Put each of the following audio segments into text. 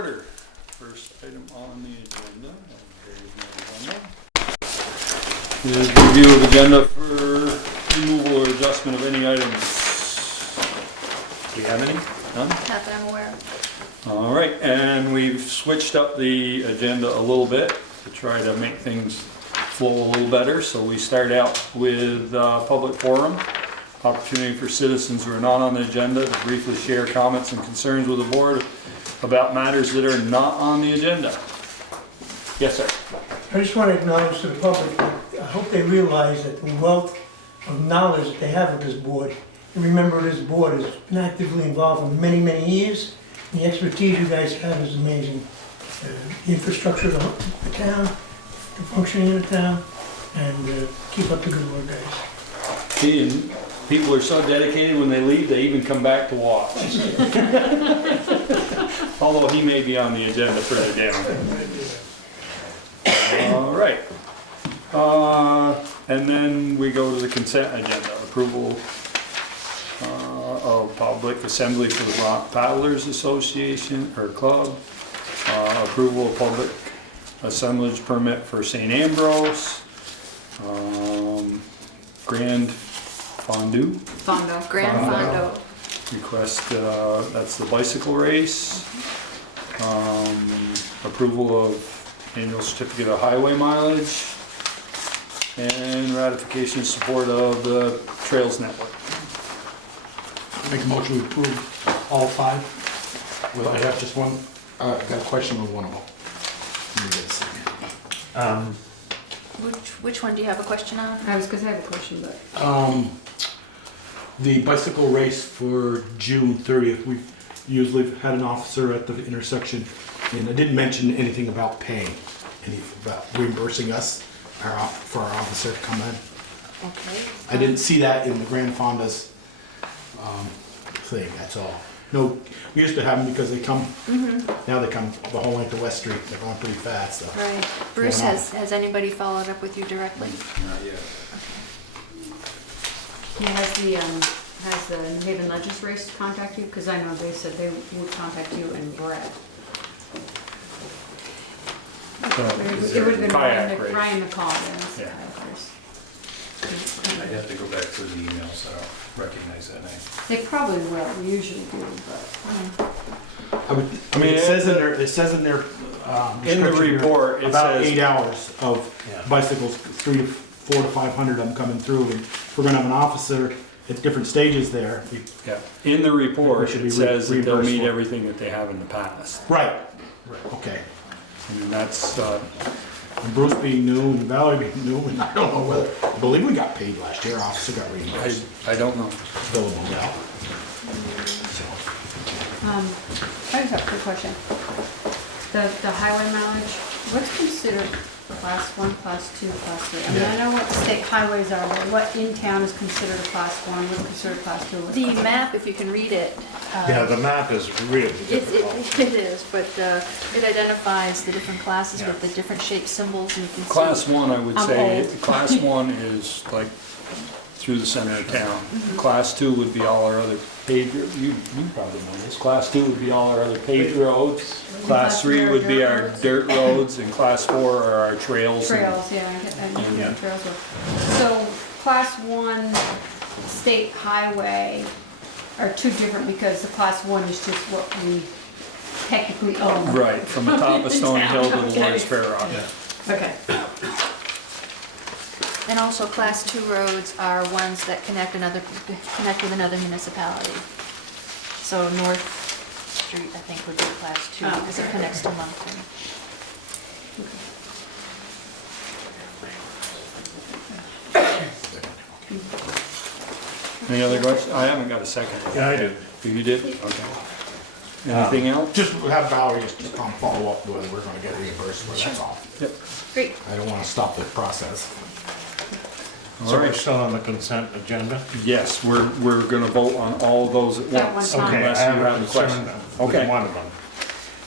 order. First item on the agenda is review of agenda for removal or adjustment of any items. Do you have any? None? Not that I'm aware of. All right, and we've switched up the agenda a little bit to try to make things flow a little better. So we start out with public forum. Opportunity for citizens who are not on the agenda to briefly share comments and concerns with the board about matters that are not on the agenda. Yes, sir. I just want to acknowledge to the public, I hope they realize that the wealth of knowledge they have of this board. And remember, this board has been actively involved for many, many years. The expertise you guys have is amazing. The infrastructure of the town, the functioning of the town, and keep up the good work, guys. And people are so dedicated when they leave, they even come back to watch. Although he may be on the agenda further down. All right. And then we go to the consent agenda. Approval of public assembly for the Rock Paddlers Association or Club. Approval of public assemblage permit for St. Ambrose. Grand Fondue. Grand Fondo. Request, that's the bicycle race. Approval of annual certificate of highway mileage. And ratification and support of the Trails Network. Make a motion to approve all five. Well, I have just one, got a question with one of them. Which one do you have a question on? I was gonna have a question, but. The bicycle race for June 30th, we usually had an officer at the intersection, and I didn't mention anything about paying, about reimbursing us for our officer to come in. Okay. I didn't see that in the Grand Fonda's thing, that's all. No, we used to have them because they come, now they come the whole length of West Street, they're going pretty fast. So. Right. Bruce, has anybody followed up with you directly? Not yet. Yeah, has the New Haven Legends Race contact you? Because I know they said they would contact you and Brad. It would have been Ryan McCall, yes. Yeah. I'd have to go back through the emails, I don't recognize that name. They probably will, we usually do, but. I mean, it says in their In the report, it about says 8 hours of bicycles, 400 to 500 of them coming through, and if we're gonna have an officer at different stages there. Yeah. In the report, should be it says that they'll reimbursed meet for it. everything that they have in the past. Right. Okay. And that's, And Bruce being new and Valerie being new, and I don't know whether, I believe we got paid last year, officer got reimbursed. I don't know. Billable now. I just have a quick question. The highway mileage, what's considered class 1, class 2, class 3? I mean, I know what state highways are, but what in town is considered a class 1, what's considered a class 2? The map, if you can read it. Yeah, the map is really It is, but it identifies the different classes with the different shaped symbols, and you can see. Class 1, I would I'm say, old. class 1 is like through the center of town. Class 2 would be all our other paved, you probably know this, class 2 would be all our other paved roads. Class 3 would be our dirt roads, and class 4 are our trails. Trails, yeah, I know trails were. So, class 1 state highway are two different because the class 1 is just what we technically own. Right, from the top of Stony Hill to the Okay. Lawrence Fair Rock. Okay. And also, class 2 roads are ones that connect with another municipality. So North Street, I think, would be class 2 because it connects to Moncton. Any other questions? I haven't got a second. Yeah, I do. You did? Okay. Anything else? Just have Valerie just follow up whether we're gonna get reimbursed for it, that's all. Yep. Great. I don't wanna stop the process. So we're still on the consent agenda? Yes, we're gonna vote on all those at At once, one time. Okay, I unless you have a have a concern question. with Okay. one of them.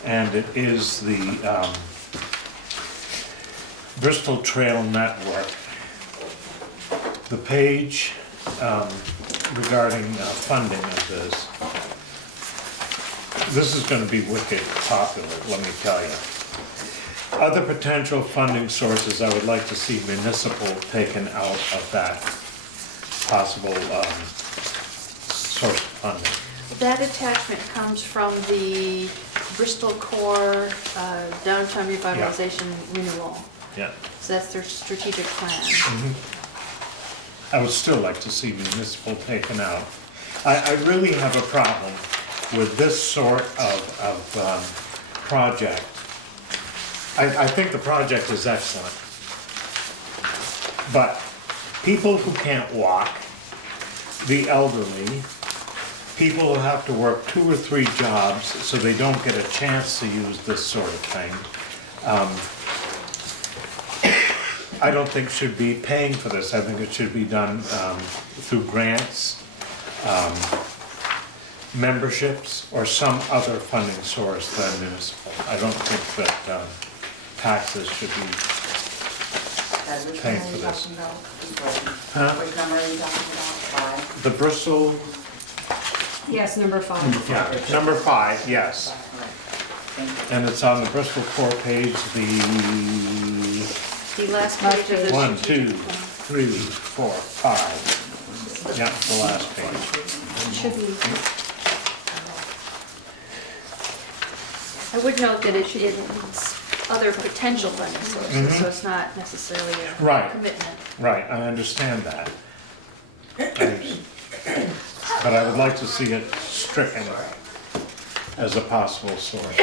And it is the Bristol Trail Network. The page regarding funding of this This is gonna be wicked popular, let me tell you. Other potential funding sources, I would like to see municipal taken out of that possible, source of funding. That attachment comes from the Bristol Core Downtown Revitalization Renewal. Yeah. So that's their strategic plan. I would still like to see municipal taken out. I really have a problem with this sort of project. I think the project is excellent. But people who can't walk, the elderly, people who have to work 2 or 3 jobs so they don't get a chance to use this sort of thing, I don't think should be paying for this. I think it should be done through grants, memberships, or some other funding source than municipal. I don't think that taxes should be paying for this. Huh? Which number are you talking about? 5? The Bristol, Yes, number 5. yeah, number 5, yes. Right. Thank you. And it's on the Bristol core page, The last page of the 1, 2, strategic plan. 3, 4, 5. Yeah, the last page. Should be. I would note that it needs other potential funding sources, so it's not necessarily a Right. commitment. Right, I understand that. But I would like to see it stricken as a possible source.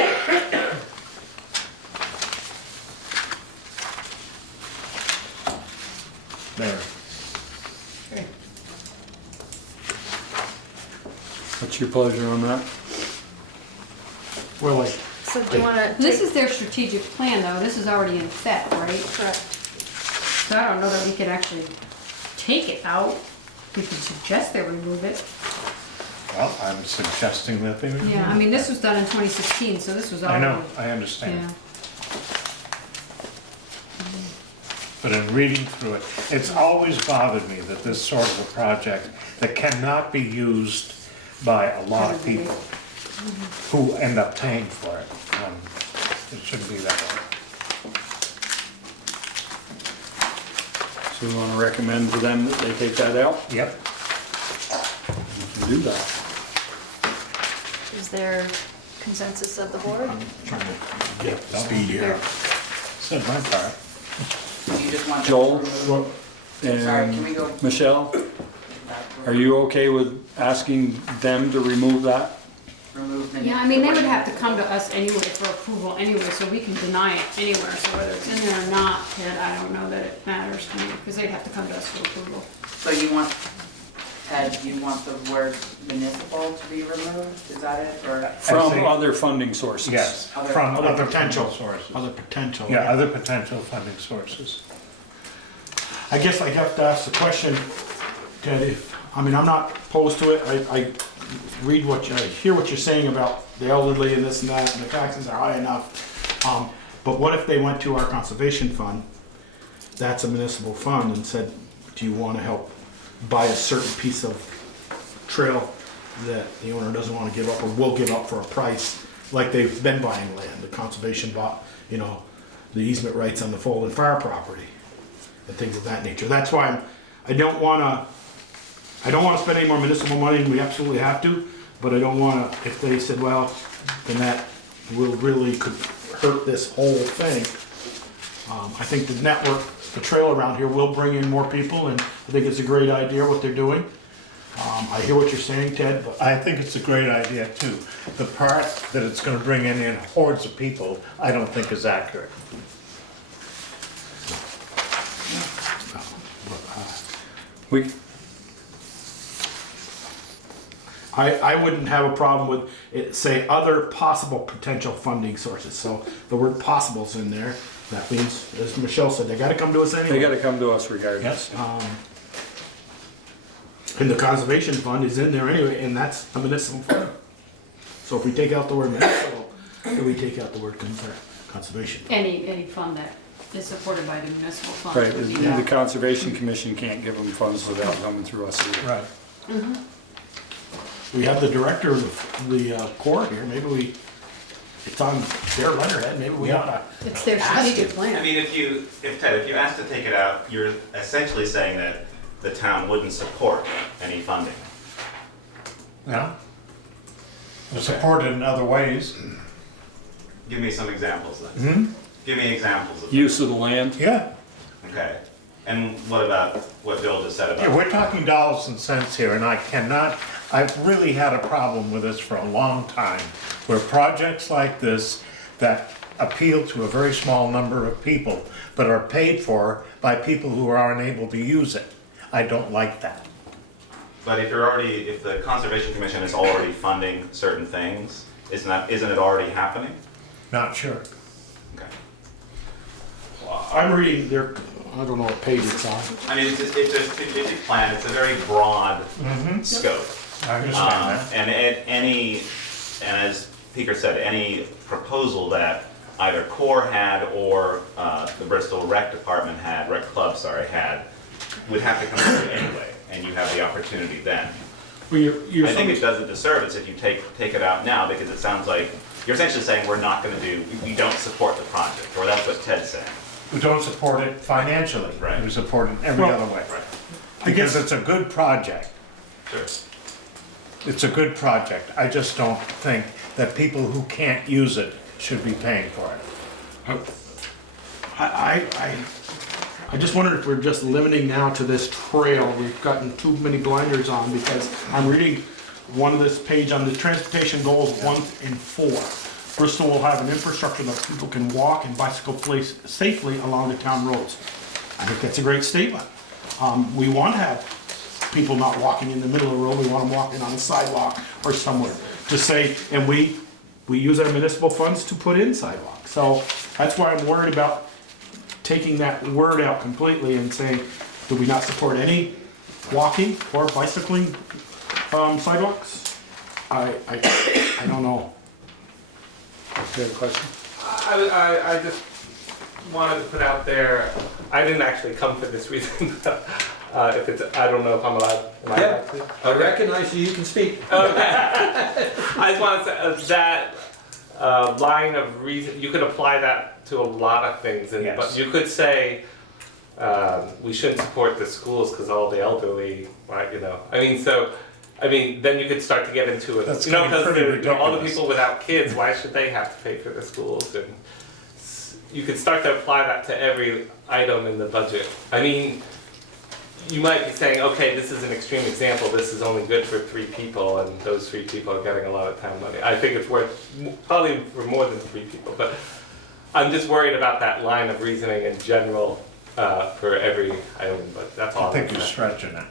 There. What's your pleasure on that? Well, like, So do you want to This is their strategic plan, though. This is already in effect, right? correct? So I don't know that we could actually take it out. We could suggest they remove it. Well, I'm suggesting that they. Yeah, I mean, this was done in 2016, so this was I already. know, I understand. Yeah. But in reading through it, it's always bothered me that this sort of a project that cannot be used by a lot of people who end up paying for it. It shouldn't be that way. So we want to recommend to them that they take that out? Yep. We can do that. Is there consensus of the board? trying to get speed here. Said my part. You just want. Joel? Sorry, can we And go? Michelle, are you okay with asking them to remove that? Remove the. Yeah, I mean, they would have to come to us anyway for approval anyway, so we can deny it anywhere. So whether it's in there or not, Ted, I don't know that it matters to me, because they'd have to come to us for approval. So you want, Ted, you want the word municipal to be removed? Is that it, or? From see. other funding sources? Yes, Other- from Other other potential. potential sources. Other potential. Yeah, other potential funding sources. I guess I have to ask the question, Ted, if, I mean, I'm not opposed to it, I read what you, I hear what you're saying about the elderly and this and that, and the taxes are high enough. But what if they went to our conservation fund, that's a municipal fund, and said, do you wanna help buy a certain piece of trail that the owner doesn't wanna give up or will give up for a price, like they've been buying land, the conservation bought, you know, the easement rights on the Folden Fire property and things of that nature. That's why I don't wanna spend any more municipal money than we absolutely have to, but I don't wanna, if they said, well, then that will really could hurt this whole thing. I think the network, the trail around here will bring in more people, and I think it's a great idea what they're doing. I hear what you're saying, Ted, but I think it's a great idea too. The part that it's gonna bring in hordes of people, I don't think is accurate. We, I wouldn't have a problem with it, say, other possible potential funding sources. So the word possible's in there. That means, as Michelle said, they gotta come to us anyway. they gotta come to us regardless. And the conservation fund is in there anyway, and that's a municipal fund. So if we take out the word municipal, then we take out the word conservation. Any fund that is supported by the municipal fund. Right, would be the that. Conservation Commission can't give them funds without coming through us either. Right. we have the director of the Corps here, maybe it's on their letterhead, maybe we ought to. It's their Ask strategic it. plan. I mean, if Ted, if you asked to take it out, you're essentially saying that the town wouldn't support any funding. Yeah? We're supported in other ways. Give me some examples then. Give me examples of Use of the land. Yeah. Okay. And what about what Bill just said Yeah, about? we're talking dollars and cents here, and I've really had a problem with this for a long time, where projects like this that appeal to a very small number of people, but are paid for by people who are unable to use it. I don't like that. But if the Conservation Commission is already funding certain things, isn't it already happening? Not sure. Okay. I'm reading their, I don't know what page it's on. I mean, it's a strategic plan. It's a very broad scope. I understand that. And as Peter said, any proposal that either Core had or the Bristol Rec Department had, Rec Club, sorry, had, would have to come through anyway, and you have the opportunity then. Well, you're I think it does a disservice if you take it out now, because it sounds like you're essentially saying we're not going to we don't support the project, or that's what Ted's saying. We don't support it financially. Right. We support it every Well, other way. Right. Because it's a good project. Sure. It's a good project. I just don't think that people who can't use it should be paying for it. I just wondered if we're just limiting now to this trail. We've gotten too many blinders on because I'm reading one of this page on the transportation goals 1 and 4. Bristol will have an infrastructure that people can walk and bicycle safely along the town roads. I think that's a great statement. We want to have people not walking in the middle of the road. We want them walking on the sidewalk or somewhere. Just say, and we use our municipal funds to put in sidewalks. So that's why I'm worried about taking that word out completely and saying, do we not support any walking or bicycling sidewalks? I don't know. Do you have a question? I just wanted to put out there, I didn't actually come for this reason. If it's, I don't know if I'm allowed. Am I allowed to? I recognize you, you can speak. Okay. I just want to say that line of reason, you could apply that to a lot of things, and Yes. but you could say we shouldn't support the schools because all the elderly, right? You know, I mean, then you could start to get into it. That's you know, getting because pretty all the ridiculous. people without kids, why should they have to pay for the schools? And you could start to apply that to every item in the budget. I mean, you might be saying, okay, this is an extreme example. This is only good for 3 people, and those 3 people are getting a lot of town money. I think it's worth probably for more than 3 people, but I'm just worried about that line of reasoning in general for every item. But that's all. I think I'm you're saying. stretching it.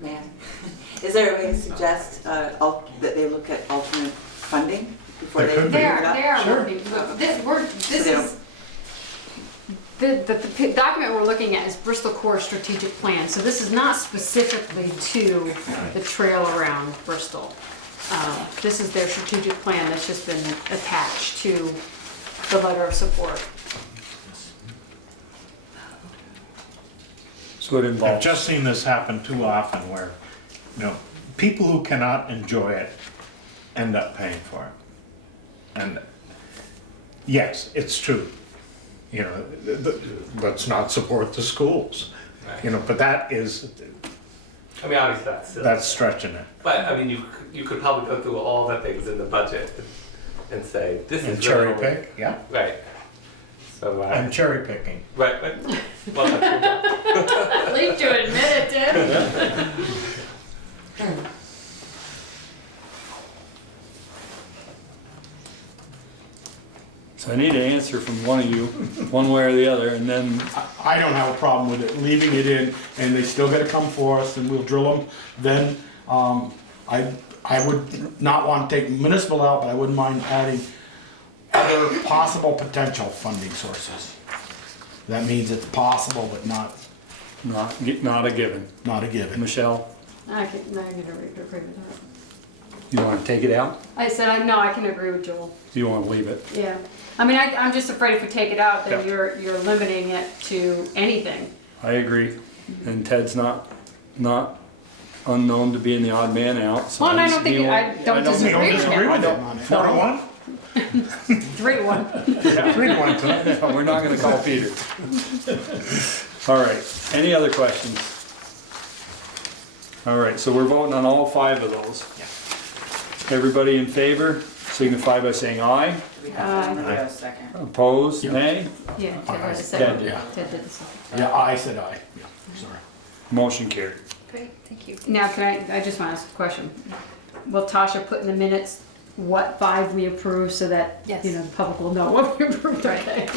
Man, is there a way to suggest that they look at alternate funding before There they could be. figure it out? They are Sure. looking, this they is, the document we're looking at is Bristol Core Strategic Plan, so this is not specifically to the trail around Bristol. This is their strategic plan that's just been attached to the letter of support. So it I've involves. just seen this happen too often where, people who cannot enjoy it end up paying for it. And yes, it's true. Let's not support the schools. But that is, I mean, obviously that's silly. that's stretching it. But I mean, you could probably go through all the things in the budget and say this And is cherry really- pick, yeah. Right. So I'm cherry picking. right. Well, that's your job. Leave to admit it, Tim. So I need an answer from one of you, one way or the other, and then I don't have a problem with it, leaving it in, and they still gotta come for us, and we'll drill them. Then, I would not want to take municipal out, but I wouldn't mind adding other possible potential funding sources. That means it's possible, but not not a given. a given. Michelle, I can agree with that. you want to take it out? I said, I can agree with Joel. You want to leave it? Yeah, I mean, I'm just afraid if we take it out, then Yeah. you're limiting it to anything. I agree. And Ted's not not unknown to being the odd man out. So Well, and I he's- don't think, he I won't- don't disagree Don't with disagree him. with it. 4-1? 3-1. 3-1 tonight. We're not gonna call Peter. All right, any other questions? All right, so we're voting on all 5 of those. Everybody in favor, signify by saying aye. Do we have to do a second? Opposed, nay? Yeah, Ted did the Ted second. did. Ted did the second. Yeah, I said aye. Yeah, sorry. Motion carried. Great, thank you. Now, I just want to ask a question. Will Tasha put in the minutes what 5 we approve so that, Yes. you know, the public will know what we approved, Right. okay?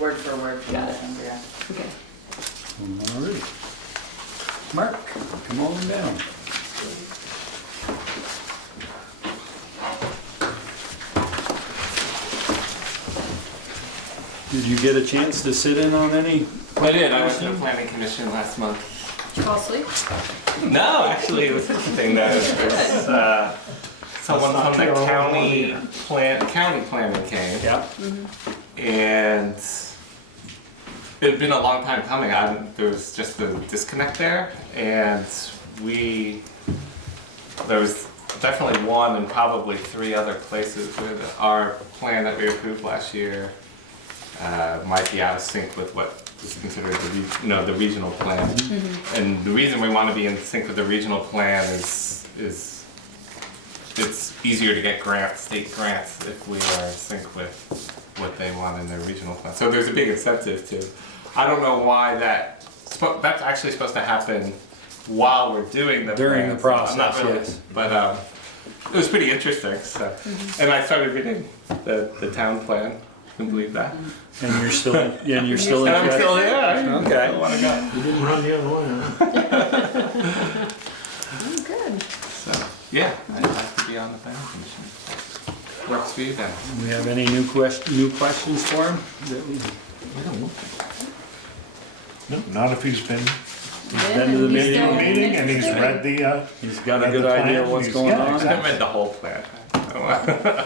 Word for word, Got it. yeah. Okay. All right. Mark, come on down. Did you get a chance to sit in on any? I did. I went to the planning commission last month. Did you fall asleep? No, actually, it was interesting. There's someone from the county planning came, Yeah. and it had been a long time coming. There was just a disconnect there, and there was definitely one and probably 3 other places where our plan that we approved last year might be out of sync with what is considered the regional plan. And the reason we want to be in sync with the regional plan is it's easier to get state grants if we are in sync with what they want in their regional plan. So there's a big incentive to. I don't know why that's actually supposed to happen while we're doing the During the plans. I'm not process, really, yes. but it was pretty interesting. So, and I started reading the town plan. Can you believe that? And you're still, and you're still And I'm interested? still there. Okay. I want to go. You didn't run the other way, huh? Oh, good. So yeah, I'd like to be on the planning commission. Works for you then. We have any new questions for him? That we- No, not if he's been Been to the meeting and he's read the, He's got a Read good the idea plan, of what's he's- going yeah, on? I exactly. haven't read the whole plan.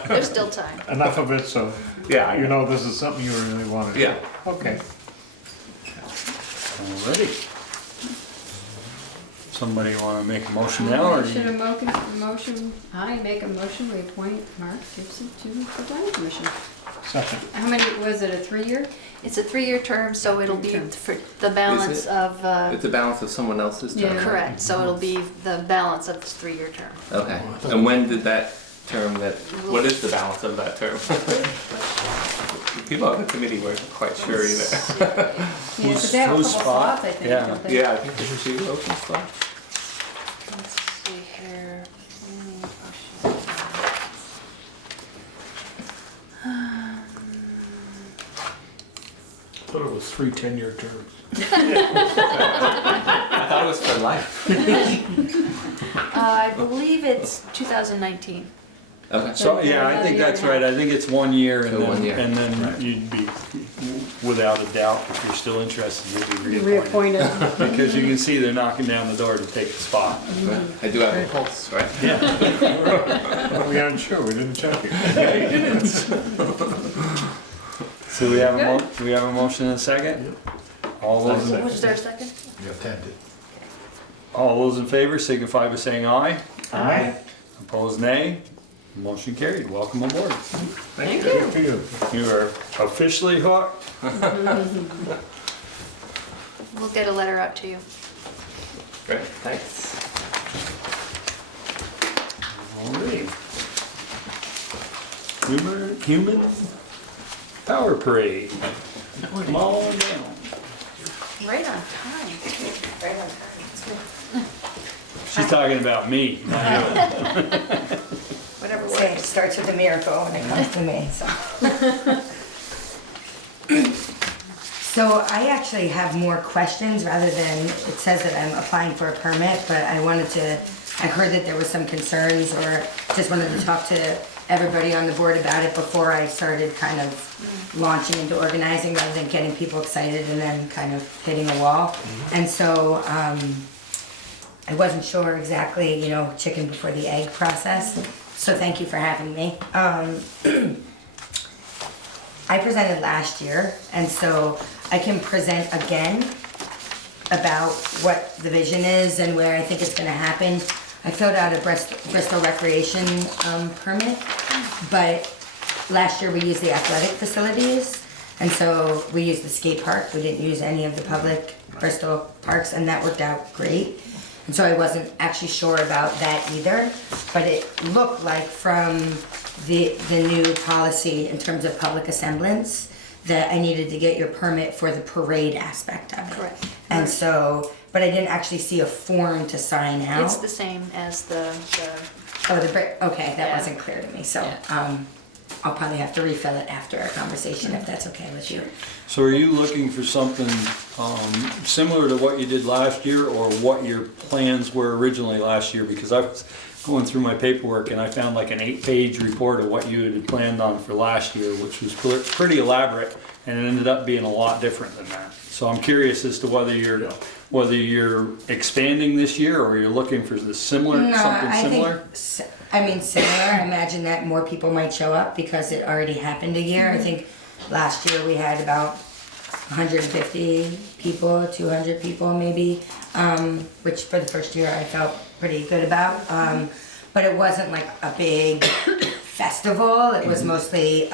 There's still time. enough of it, so Yeah, you know this is something you really want to do. Yeah, okay. Alrighty. Somebody wanna make a motion now, or? Should a motion, I make a motion, we appoint Mark Gibson to the planning commission. Second. How many, was it a 3-year? It's a 3-year term, so it'll be Term. for the balance Is it- of, It's a balance of someone else's term. Yeah. correct, so it'll be the balance of this 3-year term. Okay. And when did that term What is the balance of that term? People on the committee weren't quite sure either. Yeah, 'cause they have a Whose couple spot? slots, I think, Yeah. don't they? Yeah, I think there's 2 open spots. Let's see here. I thought it was 3 10-year terms. I thought it was for life. I believe it's 2019. Okay. So, yeah, I think that's right, I think it's 1 year, and So 1 year. then you'd be, without a doubt, if you're still interested, you'd be reappointed. Reappointed. Because you can see they're knocking down the door to take the spot. I do have a pulse, right? We aren't sure, we didn't check it. So we have do we have a motion and a second? All those, Was there a second? Yeah, Ted did. all those in favor signify by saying aye. Aye. Opposed, nay. Motion carried, welcome aboard. Thank you. Good for you. You are officially hooked. We'll get a letter out to you. Great, thanks. Alright. Human Power Parade. Come on down. Right on time, too. Right on time. She's talking about me, not you. Whatever Say it works. starts with a miracle when it comes to me, so. So I actually have more questions rather than, it says that I'm applying for a permit, but I heard that there was some concerns, or just wanted to talk to everybody on the board about it before I started kind of launching into organizing, rather than getting people excited and then kind of hitting a wall. And so, I wasn't sure exactly, chicken before the egg process, so thank you for having me. I presented last year, and so I can present again about what the vision is and where I think it's gonna happen. I filled out a Bristol Recreation permit, but last year we used the athletic facilities, and so we used the skate park. We didn't use any of the public Bristol parks, and that worked out great. And so I wasn't actually sure about that either, but it looked like from the new policy in terms of public assemblance that I needed to get your permit for the parade aspect of it. Correct. And so, but I didn't actually see a form to sign out. It's the same as the Oh, the brick, okay, that Yeah. wasn't clear to me, so, Yeah. I'll probably have to refill it after our conversation, if that's okay with you. So are you looking for something similar to what you did last year, or what your plans were originally last year? Because I was going through my paperwork and I found like an 8-page report of what you had planned on for last year, which was pretty elaborate, and it ended up being a lot different than that. So I'm curious as to whether you're expanding this year, or you're looking for the similar, something similar? Similar. I imagine that more people might show up because it already happened a year. I think last year we had about 150 people, 200 people maybe, which for the first year I felt pretty good about. But it wasn't like a big festival. It was mostly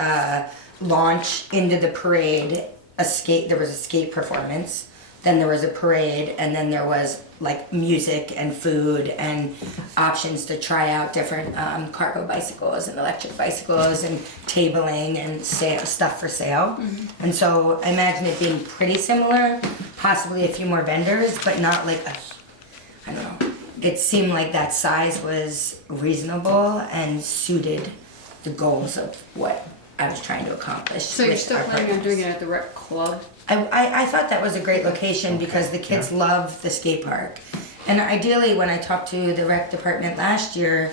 launch into the parade. There was a skate performance. Then there was a parade, and then there was like music and food and options to try out different cargo bicycles and electric bicycles and tabling and stuff for sale. And so I imagine it being pretty similar, possibly a few more vendors, but not like I don't know. It seemed like that size was reasonable and suited the goals of what I was trying to accomplish. So you're with still our planning on partners. doing it at the rec club? I thought that was a great location because the kids love the skate park. And ideally, when I talked to the rec department last year,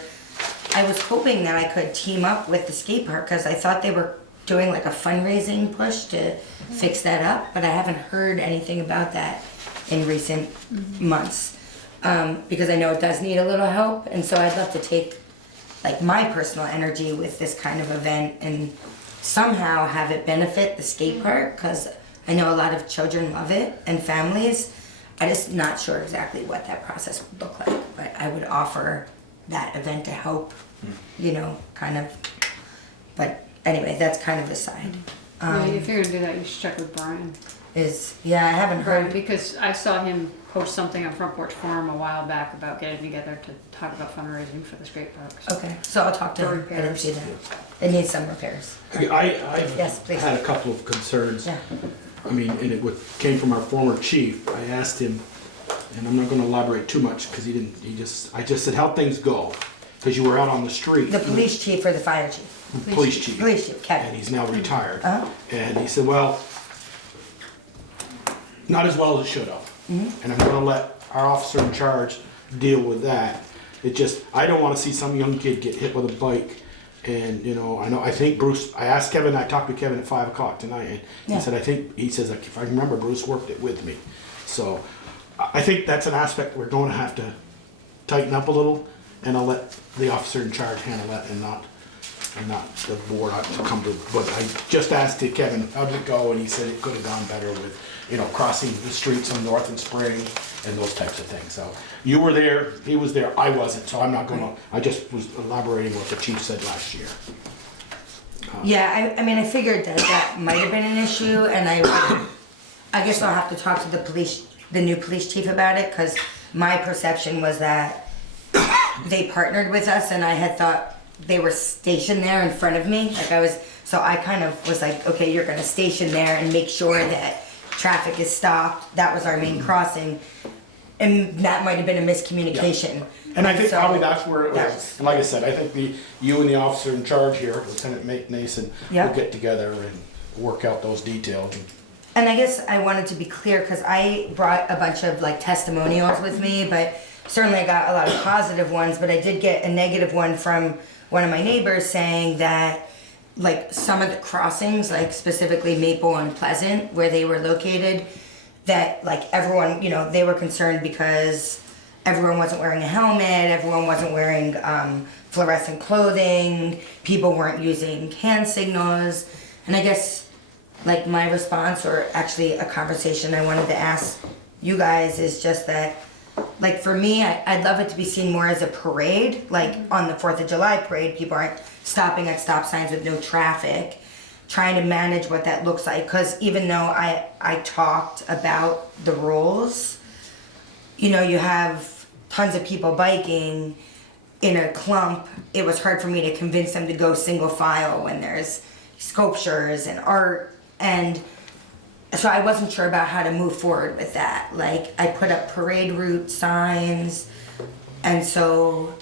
I was hoping that I could team up with the skate park because I thought they were doing like a fundraising push to fix that up, but I haven't heard anything about that in recent months. Because I know it does need a little help, and so I'd love to take like my personal energy with this kind of event and somehow have it benefit the skate park, because I know a lot of children love it and families. I'm just not sure exactly what that process would look like, but I would offer that event to help, kind of. But anyway, that's kind of the side. Yeah, if you're gonna do that, you should check with Brian. I haven't Right, heard. because I saw him post something on Front Porch Forum a while back about getting together to talk about fundraising for the skate parks. Okay, so I'll talk to For him. I didn't repairs. see that. It needs some repairs. I've Yes, please. had a couple of concerns. Yeah. I mean, and came from our former chief. I asked him, and I'm not gonna elaborate too much, because I just said, how'd things go? Because you were out on the street. The police chief or the fire chief? Police chief. Police chief, Kevin. And he's now retired. Uh-huh. And he said, well, not as well as it should have. And I'm gonna let our officer in charge deal with that. I don't wanna see some young kid get hit with a bike. And, I think Bruce, I asked Kevin, I talked to Kevin at 5 o'clock tonight, and Yeah. he said, he says, if I remember, Bruce worked it with me. So, I think that's an aspect we're gonna have to tighten up a little, and I'll let the officer in charge handle that and not the board to come to, but I just asked Kevin, how'd it go, and he said it could have gone better with, crossing the streets on North and Spring and those types of things. So you were there, he was there, I wasn't, so I'm not gonna, I just was elaborating what the chief said last year. Yeah, I figured that might have been an issue, and I guess I'll have to talk to the new police chief about it, because my perception was that they partnered with us, and I had thought they were stationed there in front of me. So I kind of was like, okay, you're gonna station there and make sure that traffic is stopped. That was our main crossing, and that might have been a miscommunication. And I think So, probably that's where it that was. And like I said, I think you and the officer in charge here, Lieutenant Mason, Yeah. will get together and work out those details. And I guess I wanted to be clear, because I brought a bunch of testimonials with me, but certainly I got a lot of positive ones, but I did get a negative one from one of my neighbors saying that some of the crossings, specifically Maple and Pleasant, where they were located, that everyone, they were concerned because everyone wasn't wearing a helmet, everyone wasn't wearing fluorescent clothing, people weren't using hand signals, and I guess my response, or actually a conversation I wanted to ask you guys is just that, like for me, I'd love it to be seen more as a parade, like on the 4th of July parade, people aren't stopping at stop signs with no traffic, trying to manage what that looks like, because even though I talked about the rules, you know, you have tons of people biking in a clump. It was hard for me to convince them to go single file when there's sculptures and art, and so I wasn't sure about how to move forward with that. Like, I put up parade route signs, and so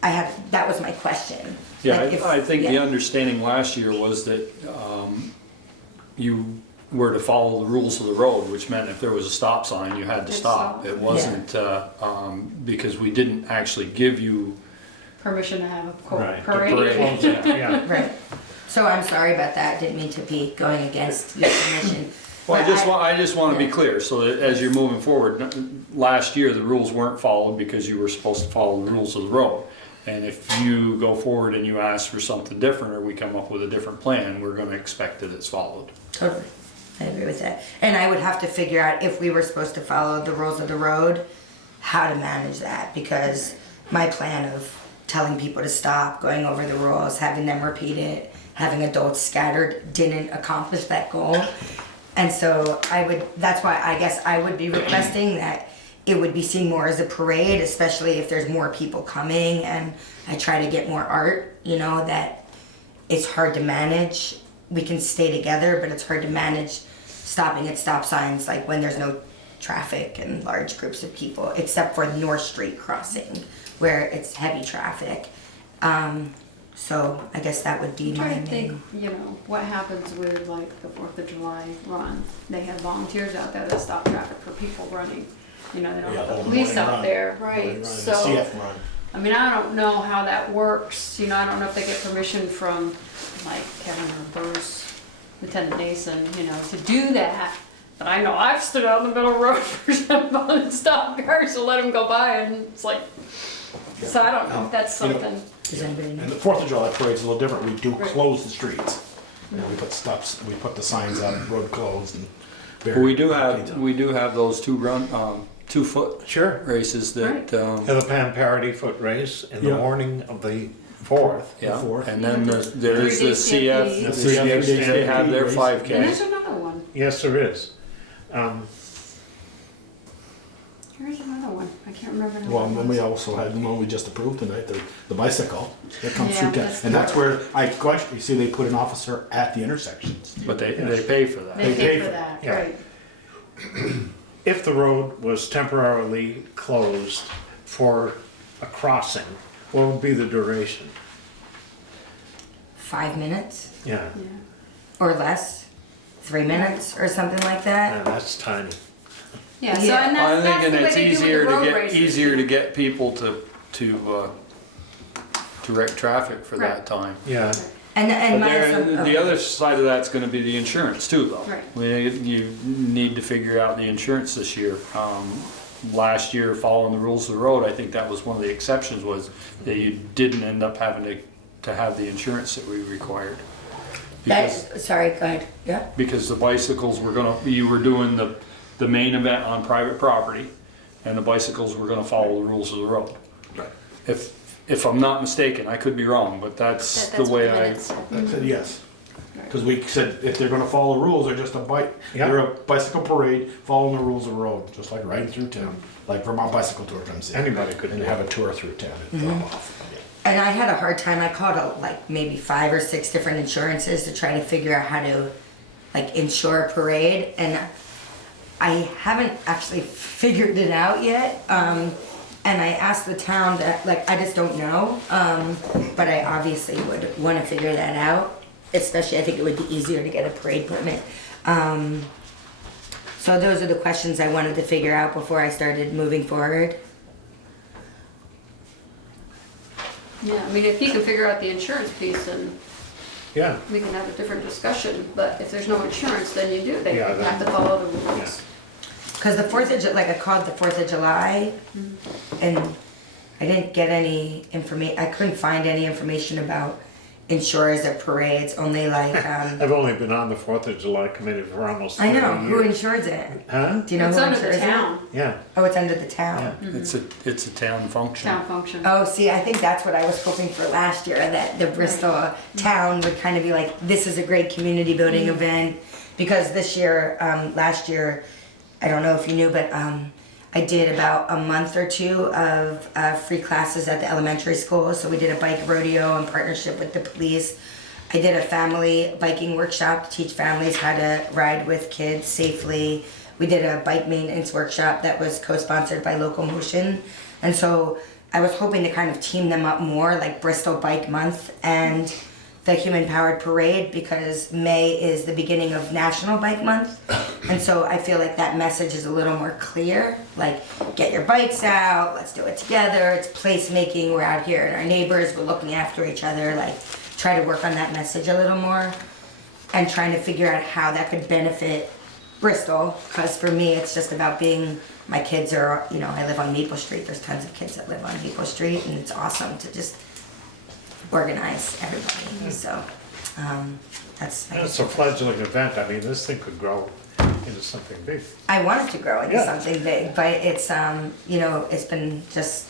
that was my question. Yeah, Like, I think the yeah. understanding last year was that you were to follow the rules of the road, which meant if there was a stop sign, you had to stop. It wasn't, because we didn't actually give you Permission to have a Right. parade. parade. Yeah. Right. So I'm sorry about that. Didn't mean to be going against your permission. Well, But I just want to be clear, so that as you're moving forward, last year, the rules weren't followed because you were supposed to follow the rules of the road. And if you go forward and you ask for something different, or we come up with a different plan, we're gonna expect that it's followed. Totally. I agree with that. And I would have to figure out if we were supposed to follow the rules of the road, how to manage that, because my plan of telling people to stop, going over the rules, having them repeat it, having adults scattered didn't accomplish that goal. And so that's why I guess I would be requesting that it would be seen more as a parade, especially if there's more people coming, and I try to get more art, you know, that it's hard to manage. We can stay together, but it's hard to manage stopping at stop signs, like when there's no traffic and large groups of people, except for North Street crossing, where it's heavy traffic. So I guess that would be I'm my trying to think, main. you know, what happens with like the 4th of July run? They have volunteers out there that stop traffic for people running. You know, they don't have the police out there, right? So, CF run. I mean, I don't know how that works. You know, I don't know if they get permission from like Kevin or Bruce, Lieutenant Nason, you know, to do that. But I know I've stood out in the middle of the road for some and stopped cars to let them go by, and it's like, so I don't know if that's You know, something. Does anybody know? And the 4th of July parade's a little different. We do Right. close the streets. And we put stops, we put the signs up, road closed and. We do have those 2-foot Sure. races that, Have a Pan Parity foot race in the Yeah. morning of the 4th. yeah, fourth. and then there is the 3D CF, CFP. the CF, they have their race. And 5K. there's another one. Yes, there is. Here's another one. I can't remember. the Well, one and then it we was. also had the one we just approved tonight, the bicycle that comes Yeah, through town. that's And that's good. where I question, you see, they put an officer at the intersections. But they pay for that. They they pay pay for for- that, yeah. right. If the road was temporarily closed for a crossing, what would be the duration? 5 minutes Yeah, Yeah. or less, 3 minutes or something like that. yeah, that's tiny. Yeah, so Yeah. and I'm that's the thinking way it's they do with the easier to road get, races. easier to get people to direct traffic for that Right. time. Yeah, And But my there, assumption. the other side of that's gonna be the insurance too, though. Right. You need to figure out the insurance this year. Last year, following the rules of the road, I think that was one of the exceptions, was that you didn't end up having to have the insurance that we required. Because, Sorry, go ahead. Yeah. because the bicycles were you were doing the main event on private property, and the bicycles were gonna follow the rules of the road. Right. If I'm not mistaken, I could be wrong, but that's the way I. Mm-hmm. I said yes. Because we said if they're gonna follow the rules, they're just a bike, Yeah. they're a bicycle parade, following the rules of the road, just like riding through town. Like Vermont Bicycle Tour comes in. Anybody could And do they have a tour through town and drop off. And I had a hard time. I called like maybe 5 or 6 different insurances to try to figure out how to like insure a parade, and I haven't actually figured it out yet. And I asked the town that, like, I just don't know. But I obviously would want to figure that out. Especially, I think it would be easier to get a parade permit. So those are the questions I wanted to figure out before I started moving forward. Yeah, I mean, if you can figure out the insurance piece, then yeah, we can have a different discussion, but if there's no insurance, then you do, they Yeah, have to follow the rules. Because the 4th of July, like I called the 4th of July, and I didn't get any information, I couldn't find any information about ensures the parades, only like, I've only been on the 4th of July committee for almost 30 I know, years. who insures it? Huh? Do you know It's who under insures the town, Yeah. it? Oh, it's under the town. It's a town function. town function. Oh, see, I think that's what I was hoping for last year, that the Bristol town would kind of be like, this is a great community building event. Because this year, last year, I don't know if you knew, but I did about a month or 2 of free classes at the elementary school. So we did a bike rodeo in partnership with the police. I did a family biking workshop to teach families how to ride with kids safely. We did a bike maintenance workshop that was co-sponsored by Local Motion. And so I was hoping to kind of team them up more, like Bristol Bike Month and the Human Powered Parade, because May is the beginning of National Bike Month. And so I feel like that message is a little more clear, like get your bikes out, let's do it together, it's placemaking, we're out here and our neighbors, we're looking after each other, like try to work on that message a little more and trying to figure out how that could benefit Bristol, because for me it's just about being, my kids are, you know, I live on Maple Street, there's tons of kids that live on Maple Street and it's awesome to just organize everybody, so that's. It's a fledgling event. I mean, this thing could grow into something big. I want it to grow into Yeah. something big, but it's you know, it's been just.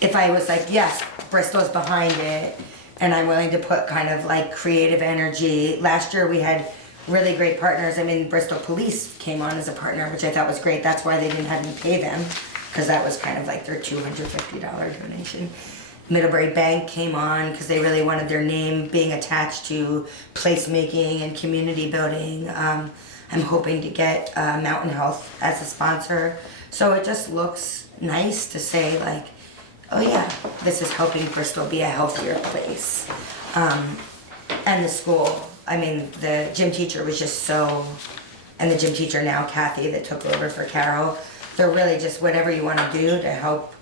If I was like, yes, Bristol's behind it, and I'm willing to put kind of like creative energy. Last year we had really great partners. I mean, Bristol Police came on as a partner, which I thought was great. That's why they didn't have me pay them, because that was kind of like their $250 donation. Middlebury Bank came on because they really wanted their name being attached to placemaking and community building. I'm hoping to get Mountain Health as a sponsor. So it just looks nice to say like, oh yeah, this is helping Bristol be a healthier place. And the school, I mean, the gym teacher was just so, and the gym teacher now, Kathy, that took over for Carol, they're really just whatever you want to do to help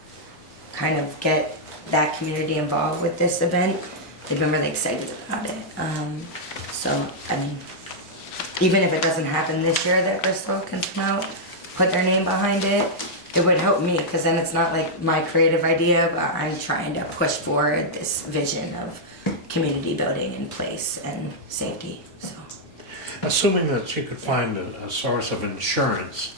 kind of get that community involved with this event. They've been really excited about it. So, I mean, even if it doesn't happen this year that Bristol can come out, put their name behind it, it would help me, because then it's not like my creative idea, but I'm trying to push forward this vision of community building in place and safety, so. Assuming that you could find a source of insurance,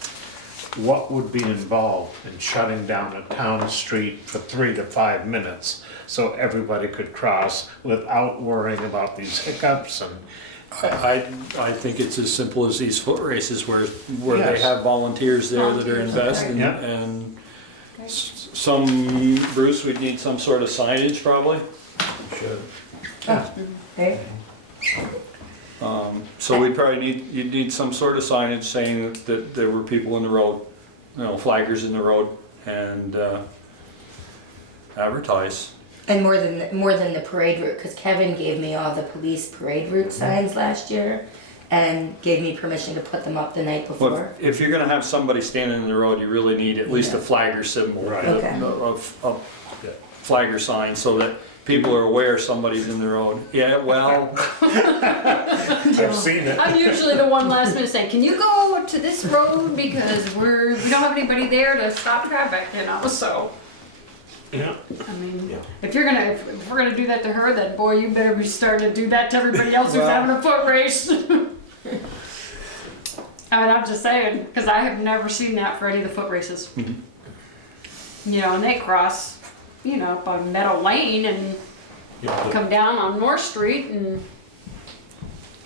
what would be involved in shutting down a town street for 3 to 5 minutes so everybody could cross without worrying about these hiccups and I think it's as simple as these foot races where they Yes. have volunteers there that are invested Yeah. and some, Bruce, we'd need some sort of signage probably. Dave? So we'd probably you'd need some sort of signage saying that there were people in the road, you know, flaggers in the road, and advertise. And more than the parade route, because Kevin gave me all the police parade route signs last year, and gave me permission to put them up the night Well, before. if you're gonna have somebody standing in the road, you really need at least a flagger symbol, Right. Okay. a flagger sign, so that people are aware somebody's in the road. Yeah, well, I've seen it. I'm usually the one last minute saying, can you go to this road because we don't have anybody there to stop traffic, you know, so. Yeah. I mean, if we're gonna do that to her, then boy, you better be starting to do that to everybody else who's Well- having a foot race. I mean, I'm just saying, because I have never seen that for any of the foot races. You know, and they cross, you know, up on Meadow Lane and come down on North Street and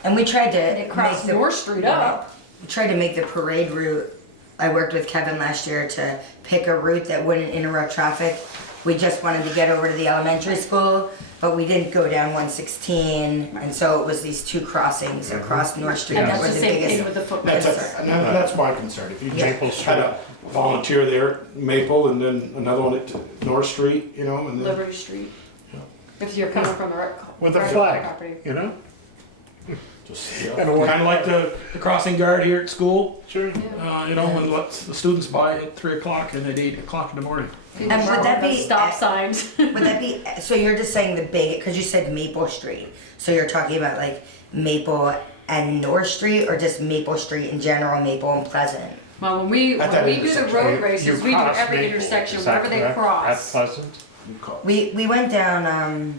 And we tried to they cross make the North Street up. We tried to make the parade route. I worked with Kevin last year to pick a route that wouldn't interrupt traffic. We just wanted to get over to the elementary school, but we didn't go down 116, and so it was these 2 crossings across North Street And that that's were the the same thing biggest. with the foot That's, races. that's my concern. If you Maple had a volunteer there, at Maple, and then another one at North Street, you know, and then. Liberty Street. If you're coming from the With a right flag, property. you know? Just, And a- kind of like the crossing guard here at school, Sure. you know, and lets the students by at 3 o'clock and at 8 o'clock in the morning. And would that be Stop signs. Would that be? So you're just saying the big, because you said Maple Street. So you're talking about like Maple and North Street, or just Maple Street in general, Maple and Pleasant? Well, when we At that do the intersection, road You races, we do cross every Maple, intersection, is that wherever they correct? cross. That's Pleasant? We went down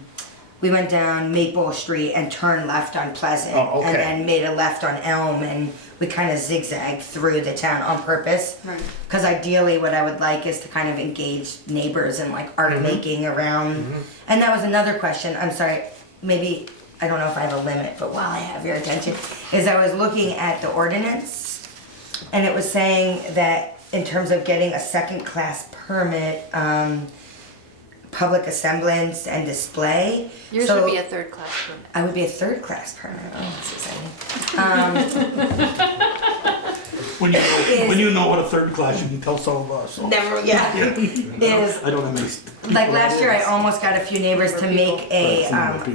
we went down Maple Street and turned left on Pleasant. Oh, okay. And then made a left on Elm, and we kind of zigzagged through the town on purpose. Right. Because ideally what I would like is to kind of engage neighbors in like art making around. And that was another question, I'm sorry, maybe, I don't know if I have a limit, but while I have your attention, is I was looking at the ordinance, and it was saying that in terms of getting a second class permit, public assemblance and display. Yours So would be a third class permit. I would be a third class permit. Oh, that's exciting. When you know what a third class, you can tell some of us. So. Never, yeah. Is I don't have any. like last year, I almost got a few neighbors to make a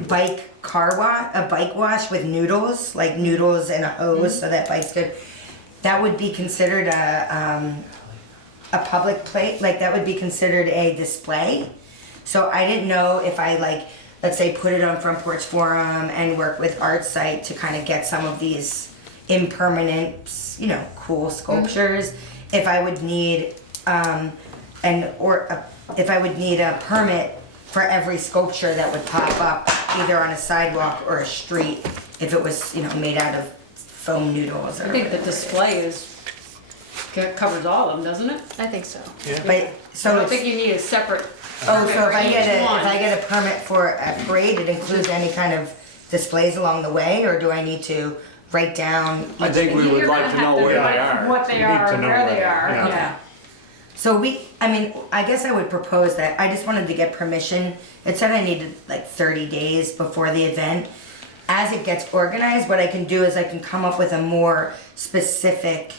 bike bike wash with noodles, like noodles and a hose, so that bikes could. That would be considered a public plate, like that would be considered a display. So I didn't know if I like, let's say, put it on Front Porch Forum and work with Art Site to kind of get some of these impermanent, you know, cool sculptures. If I would need if I would need a permit for every sculpture that would pop up either on a sidewalk or a street, if it was, you know, made out of foam noodles or. I think the display covers all of them, doesn't it? I think so. But I so don't it's, think you need a separate. oh, so if I for get each a one. if I get a permit for a parade, it includes any kind of displays along the way, or do I need to write down? I think we would You're like gonna to know have where write they are. What they You need are to and know where where they they are, are, yeah. So I mean, I guess I would propose that, I just wanted to get permission. It said I needed like 30 days before the event. As it gets organized, what I can do is I can come up with a more specific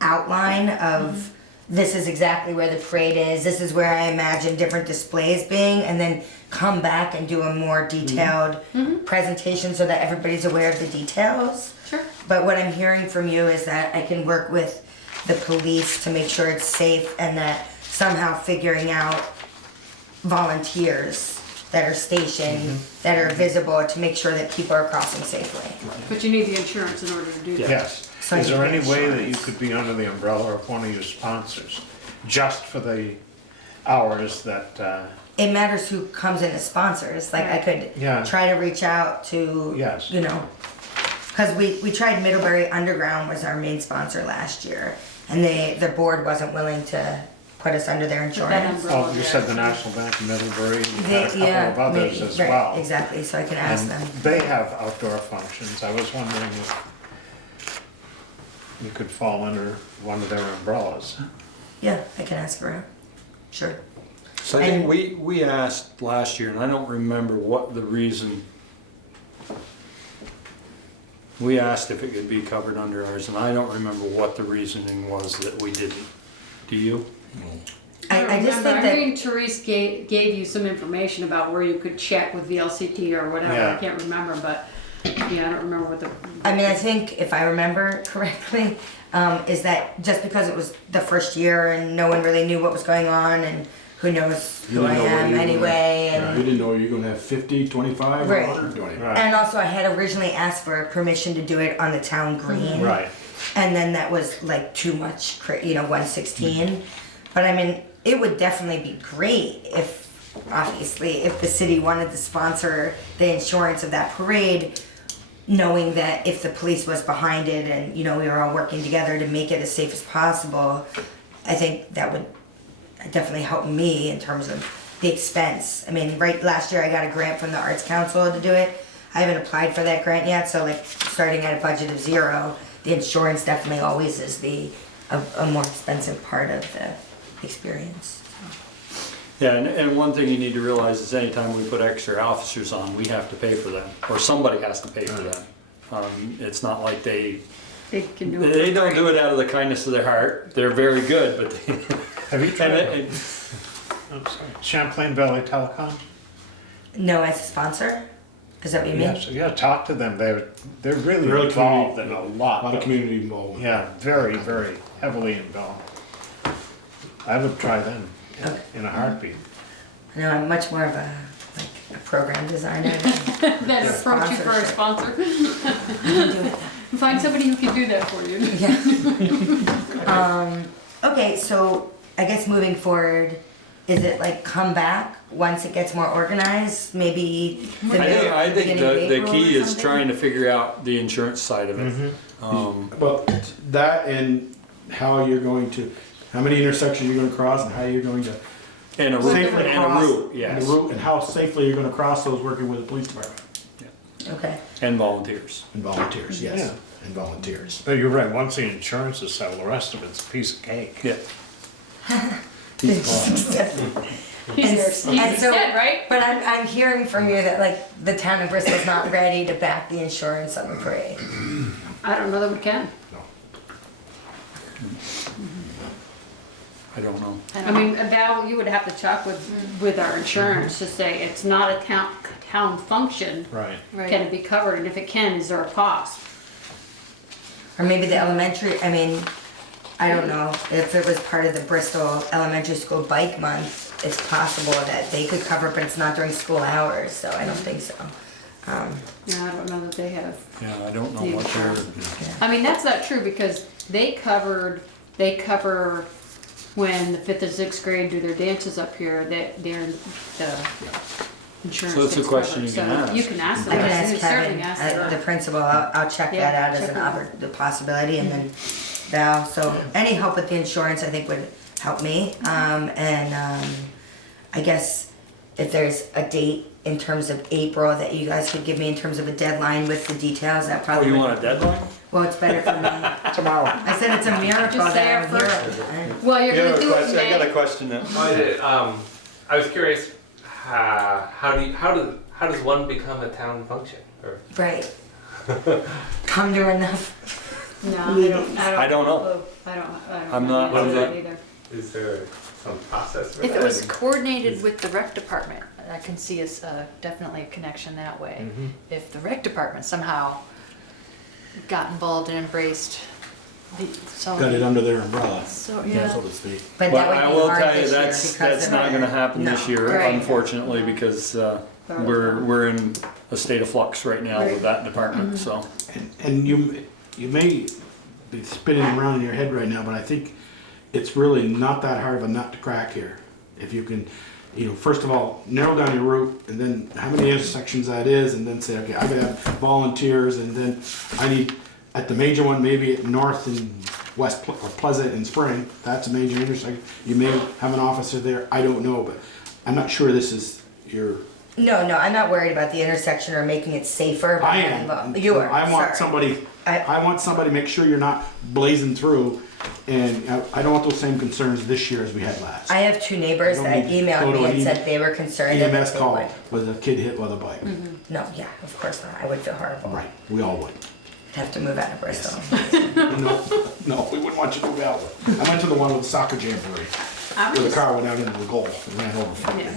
outline of this is exactly where the parade is, this is where I imagine different displays being, and then come back and do a more detailed presentation so that everybody's aware of the details. Sure. But what I'm hearing from you is that I can work with the police to make sure it's safe, and that somehow figuring out volunteers that are stationed, that are visible to make sure that people are crossing safely. But you need the insurance in order to do that. Yes. So Is you there get any way that you insurance. could be under the umbrella of one of your sponsors, just for the hours that, It matters who comes in as sponsors. Like I could Yeah. try to reach out to, Yes. you know, because we tried Middlebury Underground was our main sponsor last year, and the board wasn't willing to put us under their insurance. umbrella. oh, you said the National Bank of Middlebury, you They- had a couple of others maybe, as right, well. exactly. So I can ask And them. they have outdoor functions. I was wondering if you could fall under one of their umbrellas. Yeah, I can ask around. Sure. So I think we asked last year, and I don't remember what the reason. We asked if it could be covered under ours, and I don't remember what the reasoning was that we didn't. Do you? I just remember. think I that mean, Therese gave you some information about where you could check with VLCT or whatever, Yeah. I can't remember, but, yeah, I don't remember what the. I mean, I think if I remember correctly, is that just because it was the first year and no one really knew what was going on, and who knows who I am anyway, You and didn't know you were gonna have 50, 25, or Right. 120. Right. and also I had originally asked for permission to do it on the town green, Right. and then that was like too much, 116. But I mean, it would definitely be great if, obviously, if the city wanted to sponsor the insurance of that parade, knowing that if the police was behind it and, we were all working together to make it as safe as possible, I think that would definitely help me in terms of the expense. I mean, right last year I got a grant from the Arts Council to do it. I haven't applied for that grant yet, so like starting at a budget of 0, the insurance definitely always is a more expensive part of the experience. Yeah, and one thing you need to realize is anytime we put extra officers on, we have to pay for them, or somebody has to pay for them. It's not like they can do it. they don't do it out of the kindness of their heart. They're very good, but they, Have you tried and I'm sorry, Champlain Valley Telecom? No, as a sponsor? Is that what you mean? Yes, yeah, talk to them. They're really Really involved in community- a lot. A lot of community involvement. Yeah, very, very heavily involved. I would try them Okay. in a heartbeat. I know I'm much more of a program designer than Then approach you for a sponsor. doing Find somebody who can do that for you. Yeah. Okay, so I guess moving forward, is it like come back once it gets more organized? Maybe I think beginning of the April key or is something? trying to figure out the insurance side of it. But that and how you're going to, how many intersections you're gonna cross and how you're going to And a route, safely and a cross. route, And yes, the route and how safely you're gonna cross those working with the police department. Okay. and volunteers. And volunteers, yes, Yeah. and volunteers. No, you're right, once the insurance is settled, the rest of it's a piece of cake. Yeah. And so- dead, right? But I'm hearing from you that like the town of Bristol's not ready to back the insurance on the parade. I don't know that we can. I don't know. I mean, Val, you would have to check with our insurance to say it's not a town function. Right. Can it be covered? And if it can, is there a cost? Or maybe the elementary, I mean, I don't know, if it was part of the Bristol Elementary School Bike Month, it's possible that they could cover, but it's not during school hours, so I don't think so. Yeah, I don't know that they have. Yeah, I don't know what they're, I mean, that's not true because they cover when the 5th and 6th grade do their dances up here, they're the insurance. So it's a gets question covered. you can So ask. You can ask I them. can ask You certainly Kevin, ask the them. principal, I'll check Yeah, that out as check it the possibility, and then Val, so any help with the insurance I think would help me. I guess if there's a date in terms of April that you guys could give me in terms of a deadline with the details, that oh, probably you would. want a deadline? Well, it's better for me. Tomorrow. I said it's a miracle Just say that our I'm here. first- Well, you're gonna do it in I got a May. question now. I was curious, how does one become a town function? Or Right. Come to enough. No, I don't know. I'm not- know I'm not- either. is there some process for If that? it was coordinated with the rec department, I can see us definitely a connection that way. Mhm. If the rec department somehow got involved and embraced so. Got it under their umbrella, So, so yeah. to speak. But Well, that would I be will hard tell you, this year that's because of not the- gonna happen No. this year, Right. unfortunately, because we're in a state of flux right now with that department, so. And you may be spinning around in your head right now, but I think it's really not that hard of a nut to crack here. If you can, first of all, narrow down your route, and then how many intersections that is, and then say, okay, I gotta have volunteers, and then I need, at the major one, maybe at North and West or Pleasant and Spring, that's a major intersection. You may have an officer there, I don't know, but I'm not sure this is your. No, I'm not worried about the intersection or making it safer. I am. You are. I want sorry. somebody. I want somebody to make sure you're not blazing through, and I don't want those same concerns this year as we had last. I have two neighbors I that don't need to emailed go to me an and said they were concerned. that EMS they call would. with a kid hit with a bike. No, yeah, of course not. I would feel horrible. Right, we all would. I'd have to move out of Bristol. No, we wouldn't want you to move out. I went to the one with the soccer jamboree, where the car went out into the goal and ran over. Yeah.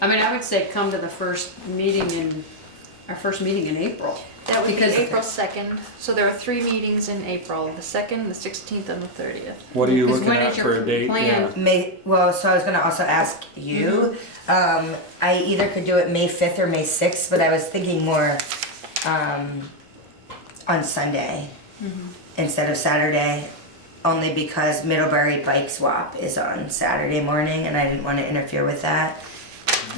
I mean, I would say come to the first meeting in April. That would be Because- April 2nd. So there are 3 meetings in April, the 2nd, the 16th, and the 30th. What are you Because looking when at is for your a date? plan? Yeah. So I was gonna also ask you, I either could do it May 5th or May 6th, but I was thinking more, on Sunday instead of Saturday, only because Middlebury Bike Swap is on Saturday morning and I didn't wanna interfere with that.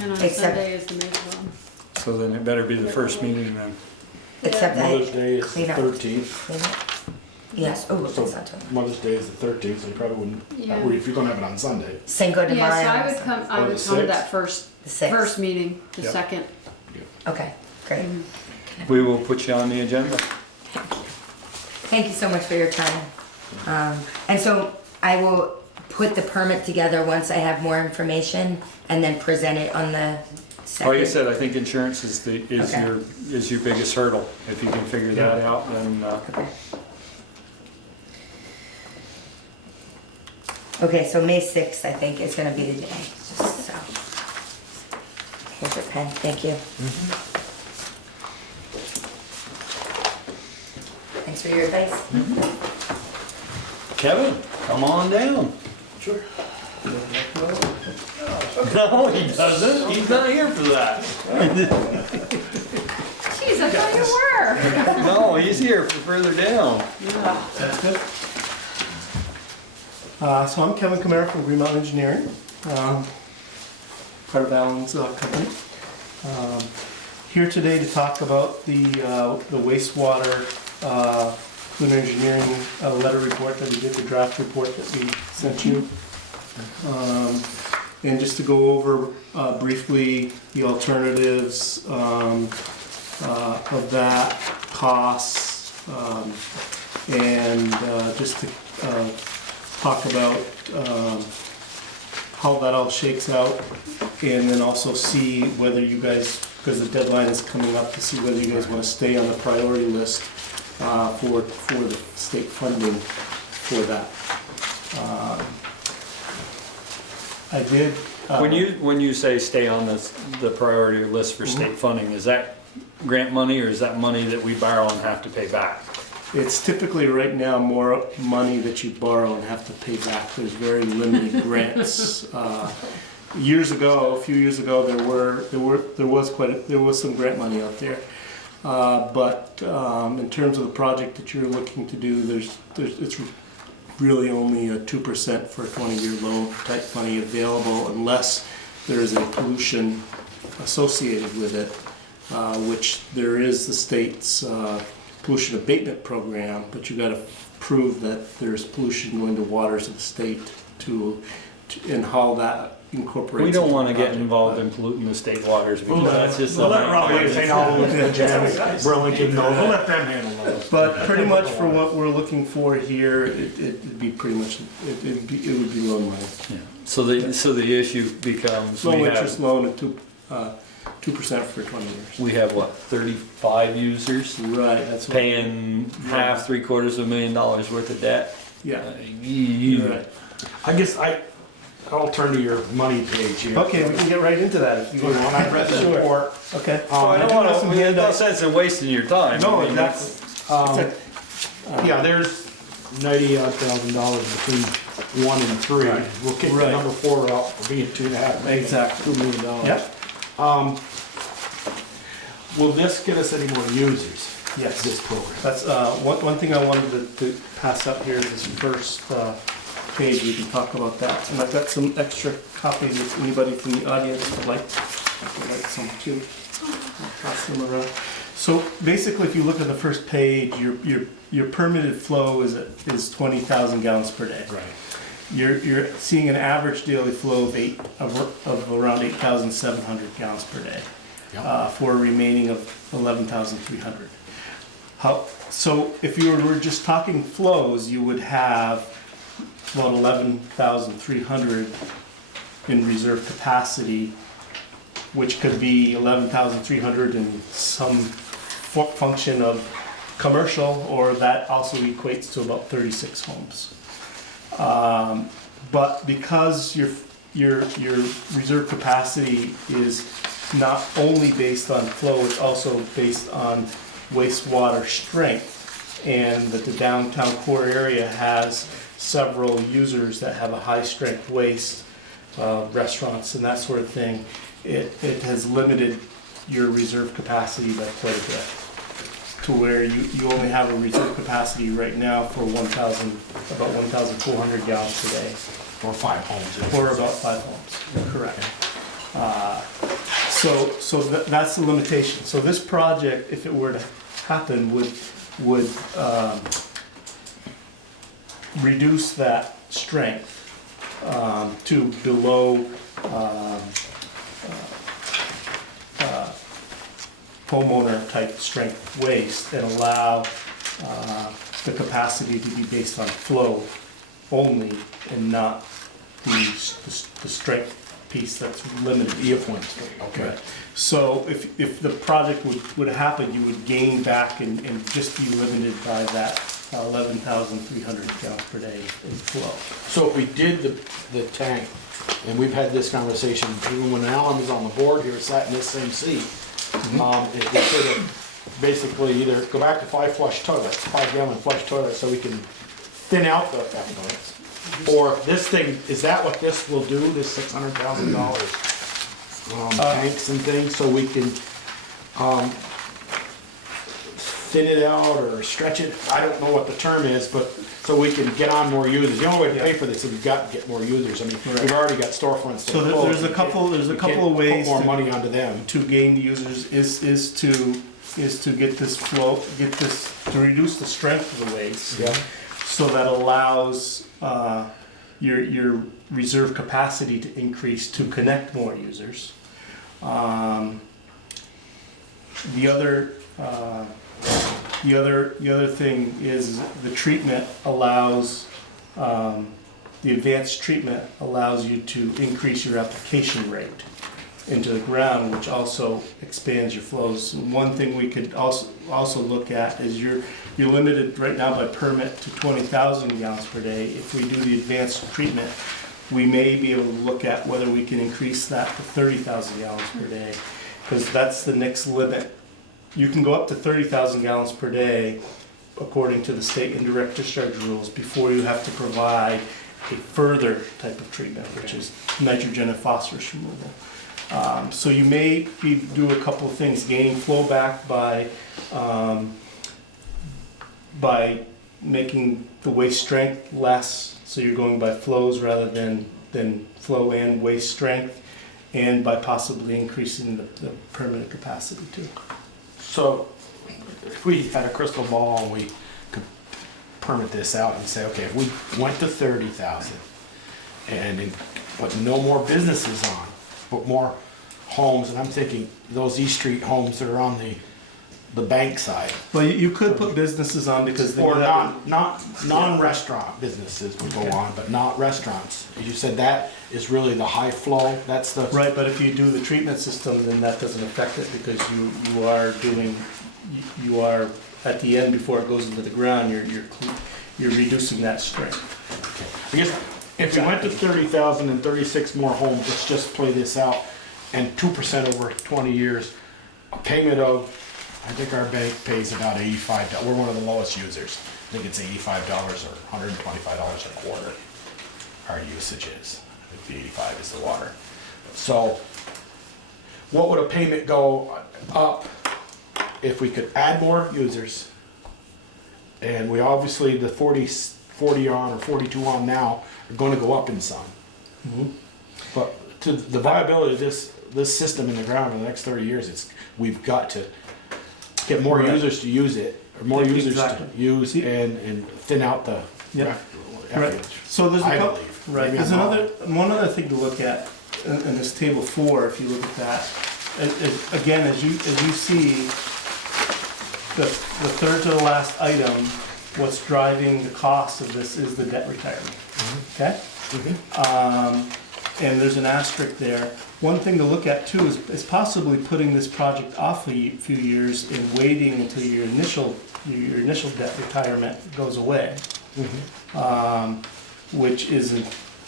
And on Except- Sunday is the major one. So then it better be the first meeting then. Except I Mother's Day is the clean up. 13th. Clean up. Yes, oh, So that's not too. Mother's Day is the 13th, so you probably wouldn't, Yeah. if you're gonna have it on Sunday. Cinco de Mayo. Yeah, so I would come, Or the to 6th? that first The 6th. meeting, the Yep. 2nd. Okay, great. We will put you on the agenda. Thank you so much for your time. And so I will put the permit together once I have more information and then present it on the second. Like I said, I think insurance is Okay. your biggest hurdle. If you can figure that out, then, Okay. Okay, so May 6th, I think, is gonna be the day, just so. Here's your pen, thank you. Thanks for your advice. Kevin, come on down. Sure. No, he doesn't. He's not here for that. Jeez, I thought you were. No, he's here for further down. That's good. So I'm Kevin Camara from Green Mountain Engineering. part of Alan's company. Here today to talk about the wastewater clean engineering letter report that we did, the draft report that we sent you. And just to go over briefly the alternatives of that, costs, and just to talk about how that all shakes out, and then also see whether you guys, because the deadline is coming up, to see whether you guys want to stay on the priority list for the state funding for that. I did. When you say stay on the priority list for state funding, is that grant money or is that money that we borrow and have to pay back? It's typically right now more money that you borrow and have to pay back. There's very limited grants. A few years ago, there was some grant money out there. But in terms of the project that you're looking to do, it's really only a 2% for a 20-year loan type money available, unless there is a pollution associated with it, which there is the state's pollution abatement program, but you got to prove that there's pollution going to waters of the state and how that incorporates. We don't into want to the get project. involved in polluting the state waters because that's just We'll let Raleigh, St. Albans, Burlington, we'll let them handle those. But pretty much for what we're looking for here, it'd be pretty much, it would be loan money. Yeah. So the issue becomes Low interest loan at 2% for 20 years. we have what, 35 users Right, that's what. paying half, $750,000 worth of debt. Yeah, You- right. I guess I'll turn to your money page here. Okay, we can get right into that if you You want, I read the Sure. report. Okay. Well, I don't do want have some to. There's no handouts. sense in wasting your time. No, I mean, exactly. Yeah, there's $90,000 between 1 and 3. Right. We'll kick Right. the number 4 out for being 2.5 million. Exactly. $2 million. Yep. Will this get us any more users? Yes. This program. That's one thing I wanted to pass up here is this first page. We can talk about that. And I've got some extra copies if anybody from the audience would like some too. I'll pass them around. So basically, if you look at the first page, your permitted flow is 20,000 gallons per day. Right. You're seeing an average daily flow of around 8,700 gallons per day. Yep. For a remaining of 11,300. So if you were just talking flows, you would have about 11,300 in reserve capacity, which could be 11,300 in some function of commercial, or that also equates to about 36 homes. But because your reserve capacity is not only based on flow, it's also based on wastewater strength, and that the downtown core area has several users that have a high strength waste, restaurants and that sort of thing. It has limited your reserve capacity by quite a bit, to where you only have a reserve capacity right now for about 1,400 gallons per day. Or 5 homes. Or about 5 homes, correct. So that's the limitation. So this project, if it were to happen, would reduce that strength to below homeowner type strength waste, and allow the capacity to be based on flow only and not the strength piece that's limited. Okay. So if the project would happen, you would gain back and just be limited by that 11,300 gallons per day in flow. So if we did the tank, and we've had this conversation, even when Alan was on the board here, sat in this same seat, it should have basically either go back to 5 flush toilets, 5 gallon flush toilets, so we can thin out the effluents. Or this thing, is that what this will do, this $600,000 tanks and things, so we can thin it out or stretch it, I don't know what the term is, but so we can get on more users. The only way to pay for this is we've got to get more users. I mean, we've already got storefronts. So there's a couple of ways put more money onto them. to gain the users is to get this flow, to reduce the strength of the waste. Yeah. So that allows your reserve capacity to increase to connect more users. The other thing is the treatment allows, the advanced treatment allows you to increase your application rate into the ground, which also expands your flows. And one thing we could also look at is you're limited right now by permit to 20,000 gallons per day. If we do the advanced treatment, we may be able to look at whether we can increase that to 30,000 gallons per day, because that's the next limit. You can go up to 30,000 gallons per day according to the state indirect discharge rules before you have to provide a further type of treatment, which is nitrogen and phosphorus removal. So you may do a couple of things, gaining flow back by making the waste strength less, so you're going by flows rather than flow and waste strength, and by possibly increasing the permanent capacity too. So if we had a crystal ball and we could permit this out and say, okay, if we went to 30,000 and put no more businesses on, put more homes, and I'm thinking those East Street homes that are on the bank side. Well, you could put businesses on because Or non-restaurant businesses would go on, but not restaurants. You said that is really the high flow, that's the... Right, but if you do the treatment system, then that doesn't affect it because you are at the end before it goes into the ground, you're reducing that strength. I guess if we went to 30,000 and 36 more homes, let's just play this out, and 2% over 20 years, a payment of, I think our bank pays about $85. We're one of the lowest users. I think it's $85 or $125 a quarter. Our usage is. I think the 85 is the water. So, what would a payment go up if we could add more users? And we obviously the 40 on or 42 on now are going to go up in some. Mm-hmm. But to the viability of this system in the ground for the next 30 years, we've got to get more users to use it, or more users to use and thin out the Right. So there's I believe. Right. Maybe There's I'm wrong. one other thing to look at in this table 4. If you look at that, again, as you see, the third to the last item, what's driving the cost of this is the debt retirement. Mm-hmm. Okay. Mm-hmm. And there's an asterisk there. One thing to look at too is possibly putting this project off a few years and waiting until your initial debt retirement goes away, which is in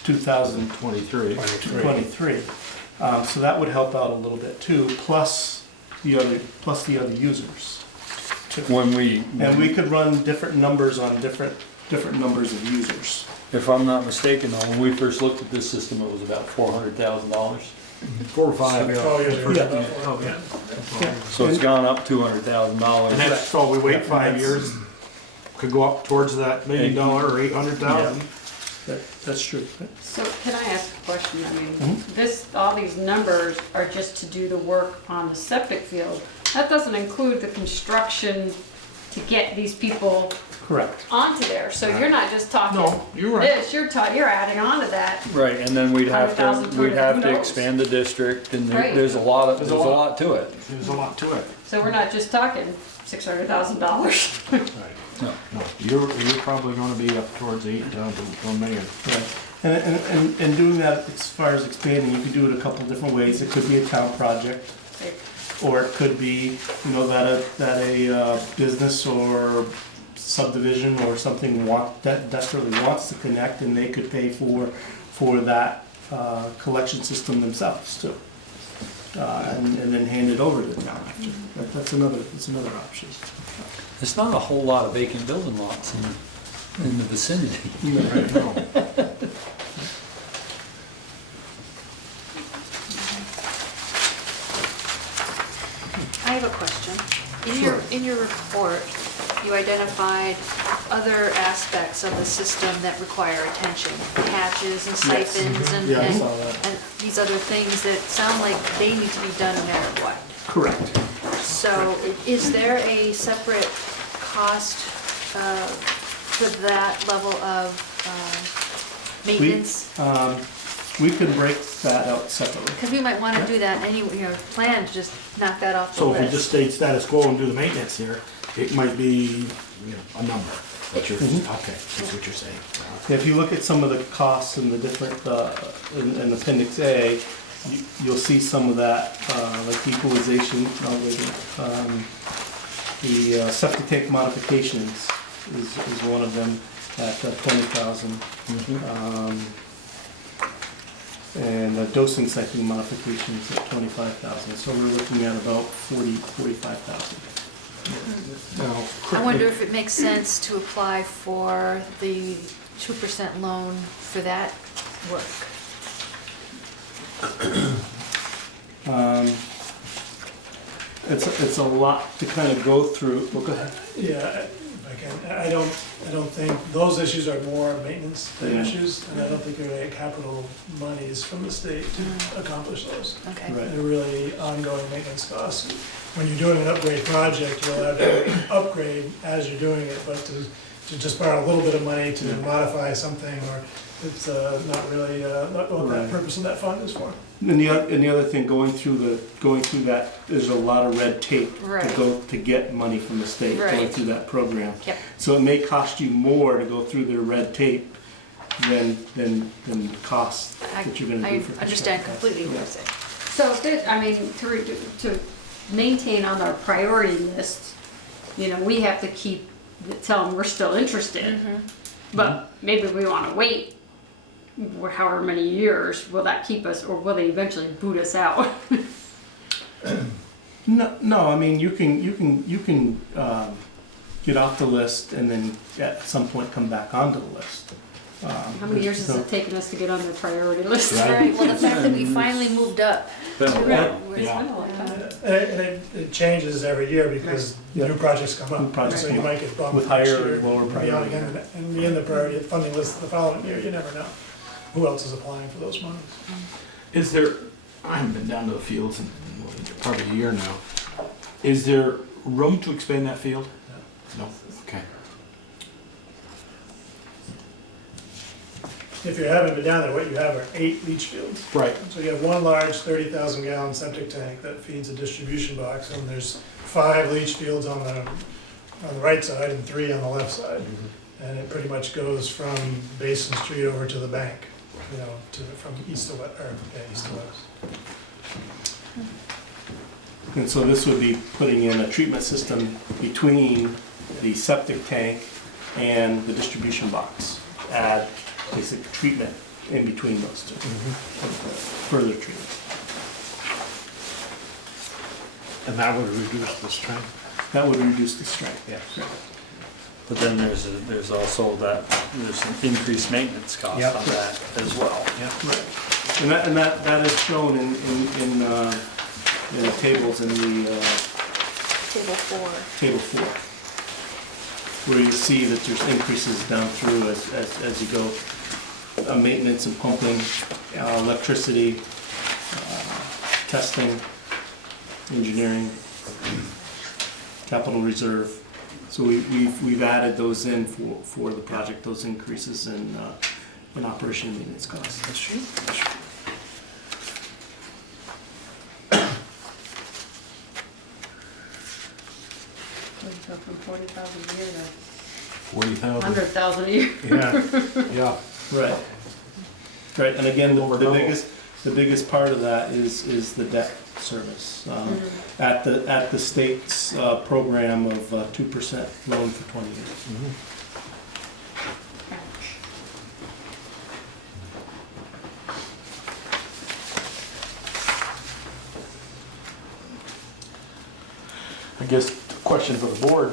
2023. So that would help out a little bit too. Plus the other users. Too. And we could run different numbers on different numbers of users. If I'm not mistaken, though, when we first looked at this system, it was about $400,000. 4 or 5. So it's gone up $200,000. And that's, so we wait 5 years, could go up towards that $1 million or 800,000. That's true. So can I ask a question? I mean, all these numbers are just to do the work on the septic field. That doesn't include the construction to get these people correct onto there. So you're not just talking you're right. this, you're adding on to that. Right, and then we'd have to 100,000, who knows? expand the district, and Right. there's a lot to it. There's a lot to it. So we're not just talking $600,000. No, you're probably going to be up towards 8 to 1 million. Right. And doing that as far as expanding, you could do it a couple different ways. It could be a town project, or it could be, that a business or subdivision or something that desperately wants to connect, and they could pay for that collection system themselves too, and then hand it over to the town after. That's another option. There's not a whole lot of vacant building lots in the vicinity. Right now. I have a question. In your report, you identified other aspects of the system that require attention, hatches and siphons and, Yeah, I and, saw that. and these other things that sound like they need to be done no matter what. Correct. So is there a separate cost for that level of maintenance? We can break that out separately. Because we might want to do that anyway, plan to just knock that off the So if we list. just stay status quo and do the maintenance here, it might be, a number. But you're, okay, that's what you're saying. If you look at some of the costs in the different, in Appendix A, you'll see some of that, like equalization, the septic tank modifications is one of them at 20,000. And dosing cycling modifications at 25,000. So we're looking at about 45,000. I wonder if it makes sense to apply for the 2% loan for that work. It's a lot to kind of go through. Well, go ahead. Yeah, I don't think, those issues are more maintenance Yeah. issues, and I don't think there are any capital monies from the state to accomplish those. Okay. Right. They're really ongoing maintenance costs. When you're doing an upgrade project, you'll have to upgrade as you're doing it, but to just borrow a little bit of money to modify something, or it's not really, not what the Right. purpose of that fund is for. And the other thing, going through that, there's a lot of red tape Right. to get money from the state, going Right. through that program. Yep. So it may cost you more to go through their red tape than costs that you're gonna do for I understand construction costs. completely what Yeah. you're saying. So if this, I mean, to maintain on our priority list, we have to tell them we're still interested. But maybe we wanna wait however many years. Will that keep us, or will they eventually boot us out? No, I mean, you can get off the list and then at some point come back onto the list. How many years has it taken us to get on the priority list? Right, well, the fact that we finally moved up. Been a to while. where we're- And it changes every year because Yeah. new projects come up. New projects So come you up might get bumped with next higher or year, lower and be on priority. again, and be in the priority funding list the following year. You never know who else is applying for those monies. Is there, I haven't been down to the fields in probably a year now. Is there room to expand that field? No. Okay. If you haven't been down there, what you have are 8 leach fields. Right. So you have one large 30,000 gallon septic tank that feeds a distribution box, and there's 5 leach fields on the right side and 3 on the left side. And it pretty much goes from Basin Street over to the bank, from east to west, east to west. And so this would be putting in a treatment system between the septic tank and the distribution box. Add basic treatment in between those two. Further treatment. And that would reduce the strength. That would reduce the strength. Yes. But then there's also there's some increased maintenance costs Yep. on that as well. Right. And that is shown in the tables in the Table 4. table 4, where you see that there's increases down through as you go. Maintenance and pumping, electricity, testing, engineering, capital reserve. So we've added those in for the project, those increases in operation and maintenance costs. That's true. We go from 40,000 a year to 40,000. 100,000 a year. Yeah. Right. Right, and again, the biggest part of that is the debt service. At the state's program of 2% loan for 20 years. I guess the question for the board,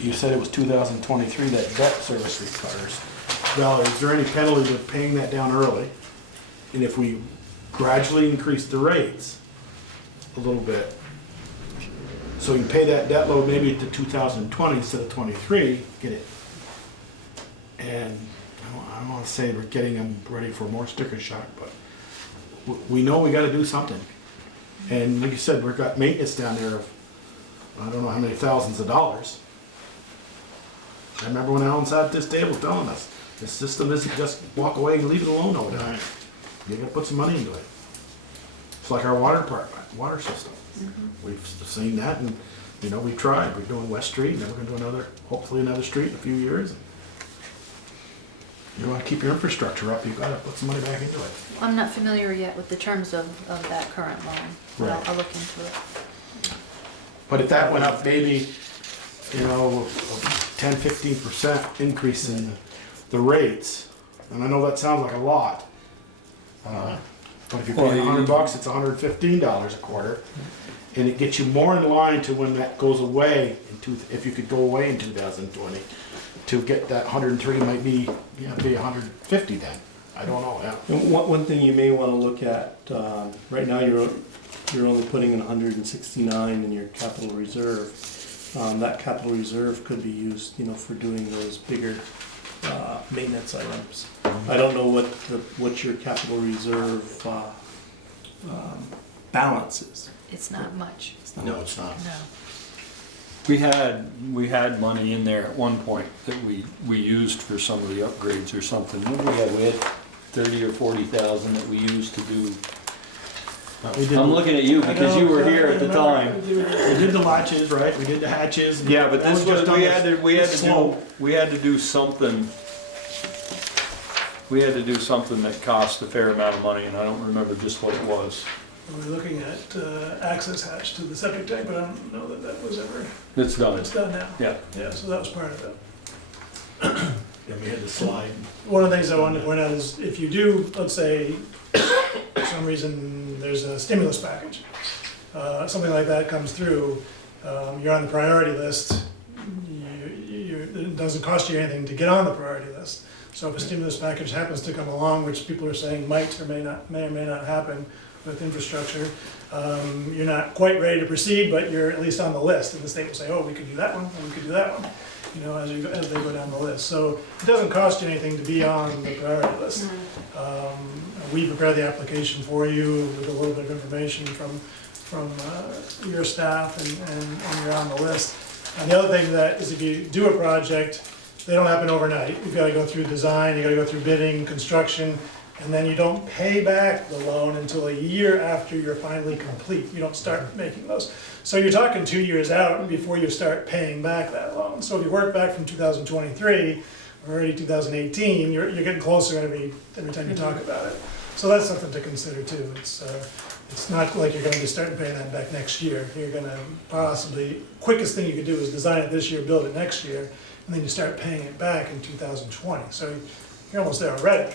you said it was 2023 that debt service retires. Valerie, is there any penalty with paying that down early? And if we gradually increase the rates a little bit, So you pay that debt load maybe to 2020 instead of 23, get it. And I don't want to say we're getting them ready for more sticker shock, but we know we got to do something. And like you said, we've got maintenance down there of, I don't know how many thousands of dollars. I remember when Alan sat at this table telling us, the system isn't just walk away and leave it alone over there. You gotta put some money into it. It's like our water department, water system. We've seen that, and you know, we've tried. We're doing West Street, and then we're gonna do another, hopefully another street in a few years. You wanna keep your infrastructure up, you've gotta put some money back into it. I'm not familiar yet with the terms of that current loan, but Right. I'll look into it. But if that went up maybe, you know, 10–15% increase in the rates, and I know that sounds like a lot, but if you're paying $100, it's $115 a quarter, and it gets you more in line to when that goes away, if you could go away in 2020, to get that 103 might be, be 150 then. I don't know. Yeah. And one thing you may want to look at, right now you're only putting in 169 in your capital reserve. That capital reserve could be used, for doing those bigger maintenance items. I don't know what your capital reserve balance is. It's not much. No, it's not. No. We had money in there at one point that we used for some of the upgrades or something. What did we have? We had 30 or 40,000 that we used to do. I'm looking at you because you were here at the time. We did the latches, right? We did the hatches. Yeah, but That this was, done we had to do something. We had to do something that cost a fair amount of money, and I don't remember just what it was. We're looking at access hatch to the septic tank, but I don't know that was ever, It's done. it's done now. Yeah. Yeah, so that was part of it. Then we had the slide. One of the things I wanted to point out is if you do, let's say, for some reason, there's a stimulus package, something like that comes through, you're on the priority list, it doesn't cost you anything to get on the priority list. So if a stimulus package happens to come along, which people are saying might or may or may not happen with infrastructure, you're not quite ready to proceed, but you're at least on the list, and the state will say, oh, we could do that one, and we could do that one, as they go down the list. So it doesn't cost you anything to be on the priority list. We prepare the application for you with a little bit of information from your staff, and you're on the list. And the other thing that is, if you do a project, they don't happen overnight. You've got to go through design, you've got to go through bidding, construction, and then you don't pay back the loan until a year after you're finally complete. You don't start making those. So you're talking 2 years out before you start paying back that loan. So if you work back from 2023, or already 2018, you're getting closer every time you talk about it. So that's something to consider too. It's not like you're going to be starting paying that back next year. You're going to possibly, quickest thing you could do is design it this year, build it next year, and then you start paying it back in 2020. So you're almost there already.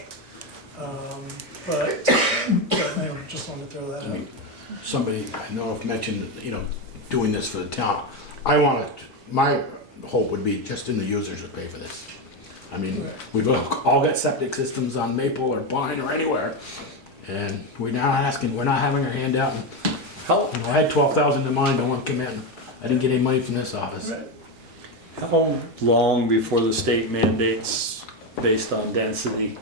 But I just wanted to throw that out. Somebody I know have mentioned, doing this for the town. My hope would be just in the users would pay for this. I mean, we've all got septic systems on Maple or Pine or anywhere, and we're not having our hand out and help. I had 12,000 in mind, I want to come in. I didn't get any money from this office. Right. How long before the state mandates based on density?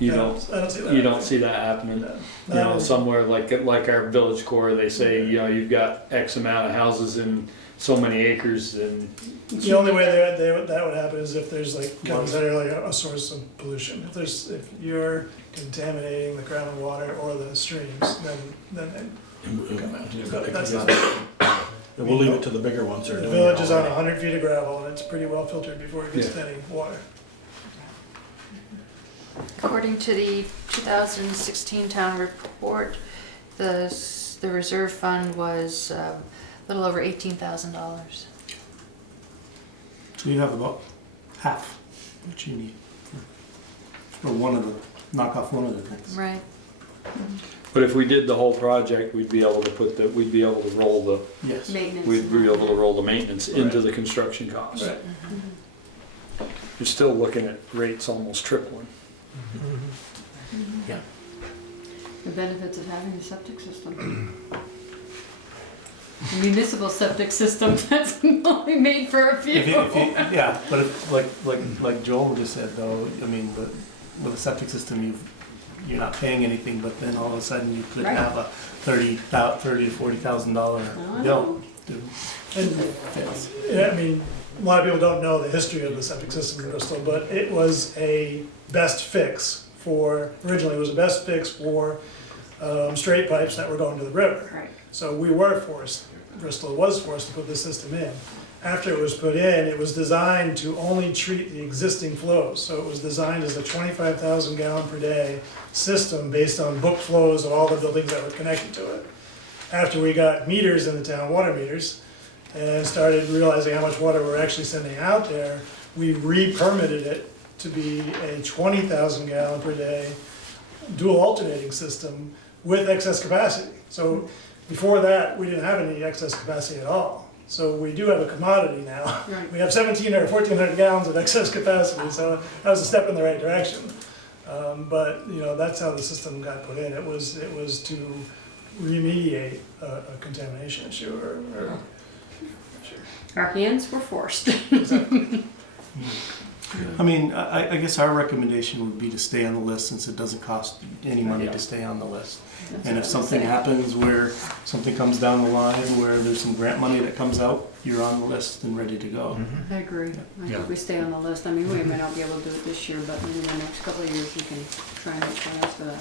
I don't see that. You don't see that happening. No. Somewhere like our village core, they say, you've got X amount of houses in so many acres, and The only way that would happen is if there's, like Kevin said earlier, a source of pollution. If you're contaminating the groundwater or the streams, then they come out. That's not. We'll leave it to the bigger ones. The village is on 100 feet of gravel, and it's pretty well filtered before it gets to any water. According to the 2016 town report, the reserve fund was a little over $18,000. So you have about half what you need for knock off one of the things. Right. but if we did the whole project, we'd be able to roll the Maintenance. we'd be able to roll the maintenance into the construction costs. Right. You're still looking at rates almost tripling. Yeah. The benefits of having a septic system. municipal septic system that's only made for a few. Yeah, but if, like Joel just said though, I mean, with a septic system, you're not paying anything, but then all of a sudden you could Right. have a $30,000 to $40,000 bill. Yeah, I mean, a lot of people don't know the history of the septic system in Bristol, but it was a best fix originally it was a best fix for straight pipes that were going to the river. Right. So Bristol was forced to put this system in. After it was put in, it was designed to only treat the existing flows. So it was designed as a 25,000 gallon per day system based on book flows of all the buildings that were connected to it. After we got meters in the town, water meters, and started realizing how much water we're actually sending out there, we re-permitted it to be a 20,000 gallon per day dual alternating system with excess capacity. So before that, we didn't have any excess capacity at all. So we do have a commodity now. Right. We have 1,700 or 1,400 gallons of excess capacity, so that was a step in the right direction. But that's how the system got put in. It was to remediate a contamination issue. Our hands were forced. I mean, I guess our recommendation would be to stay on the list since it doesn't cost any money to stay on the list. And if something happens where something comes down the line where there's some grant money that comes out, you're on the list and ready to go. I agree. I think we stay on the list. I mean, we may not be able to do it this year, but maybe in the next couple of years we can try and make plans for that.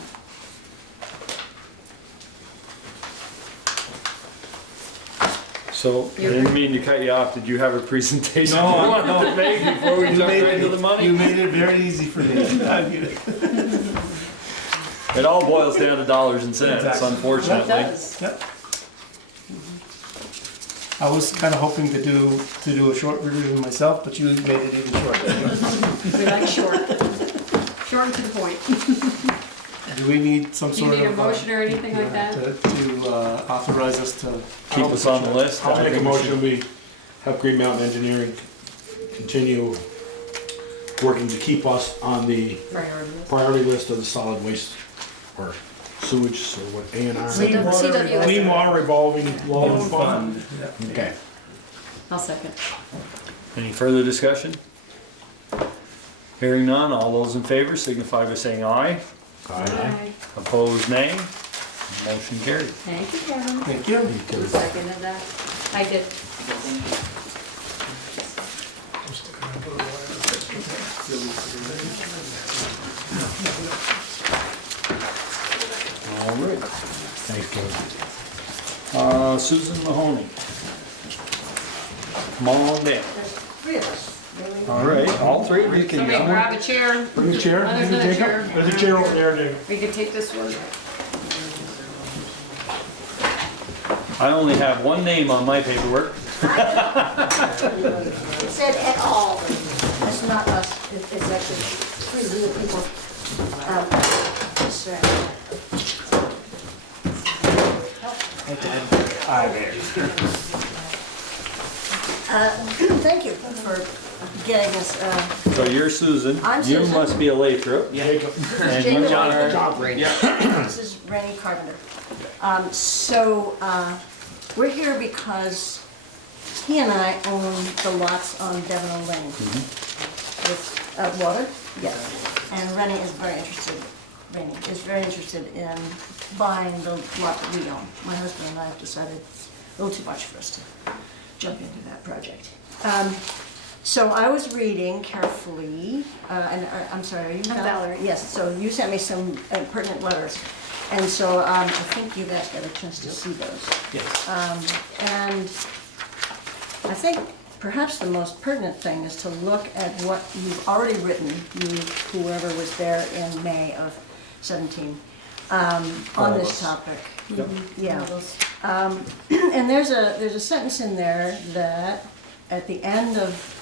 So, I didn't mean to cut you off. Did you have a presentation you No, wanted to make before we jump right into the money? You made it very easy for me. It all boils down to dollars and cents, Exactly. unfortunately. It does. Yep. I was kind of hoping to do a short version myself, but you made it even shorter. We like short. Short and to the point. Do we need some Do you sort need a of motion or anything like that? to authorize us to Keep us on the list. I'll I make a think we motion, we have Green Mountain Engineering continue working to keep us on the priority list of the solid waste or sewage, or what, A&R? CWS. Clean Water Revolving Loan fund. Fund. Okay. I'll second. Any further discussion? Hearing none, all those in favor signify by saying aye. Aye. Opposed, nay. Motion carried. Thank you, Kevin. Thank you. Who seconded that? I did. All right. Thanks, Kevin. Susan Mahoney. Come on down. All right, all three of you can Somebody come. grab a chair. Bring a chair. There's Bring a another chair. chair. There's a chair over there, Dave. We can take this one. I only have one name on my paperwork. It said et al. That's not us, it's actually three real people. Thank you for getting us, So you're Susan. I'm You Susan. must be a Lathrop. this And is you Jacob. are. This is Rennie Carpenter. We're here because he and I own the lots on Devon Lane. With water, yeah. And Rennie is very interested in buying the lot that we own. My husband and I have decided it's a little too much for us to jump into that project. So I was reading carefully, and I'm sorry, are you Valerie. Yes, so you sent me some pertinent letters. And so I think you guys got a chance to see those. Yes. And I think perhaps the most pertinent thing is to look at what you've already written, whoever was there in May of 17, on this topic. Yep. Yeah. And there's a sentence in there that at the end of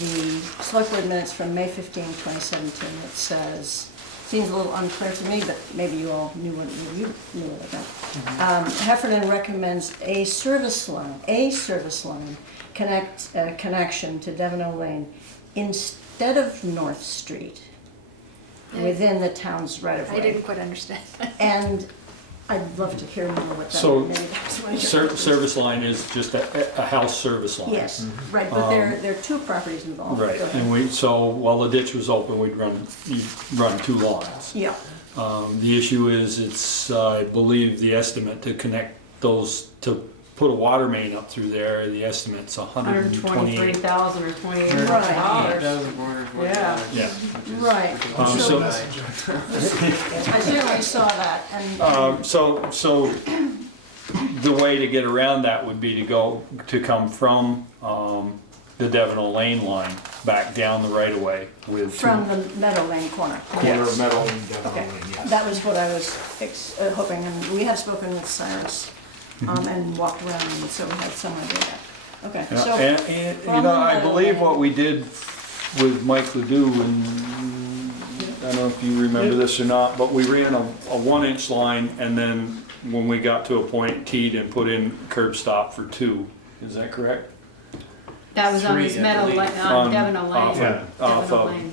the Selectboard minutes from May 15, 2017, it says, seems a little unclear to me, but maybe you all knew what you knew about that. Heffernan recommends a service line connection to Devon Lane instead of North Street within the town's right of way. I didn't quite understand. And I'd love to hear more what that So, means. Service line is just a house service line. Yes, right, but there are two properties involved. Right, Go ahead. and so while the ditch was open, you'd run 2 lines. Yeah, The issue is, it's, I believe, the estimate to connect those, to put a water main up through there, the estimate's $128,000. $123,000 or $28,000. Yeah. Yeah. right. So, I certainly saw that, and so the way to get around that would be to come from the Devon Lane line back down the right of way with. from the Meadow Lane corner. Corner of Meadow and Okay, Devon Lane, yes. that was what I was hoping, and we have spoken with Cyrus, and walked around, and so we had some idea of that. Okay, Yeah, so. and from you know, I Meadow believe Lane- what we did with Mike Ledoux, and I don't know if you remember this or not, but we ran a 1-inch line, and then when we got to a point, teed and put in curb stop for 2. Is that correct? That was on this Meadow Lane, on Devon off Lane. off Devon of- Lane.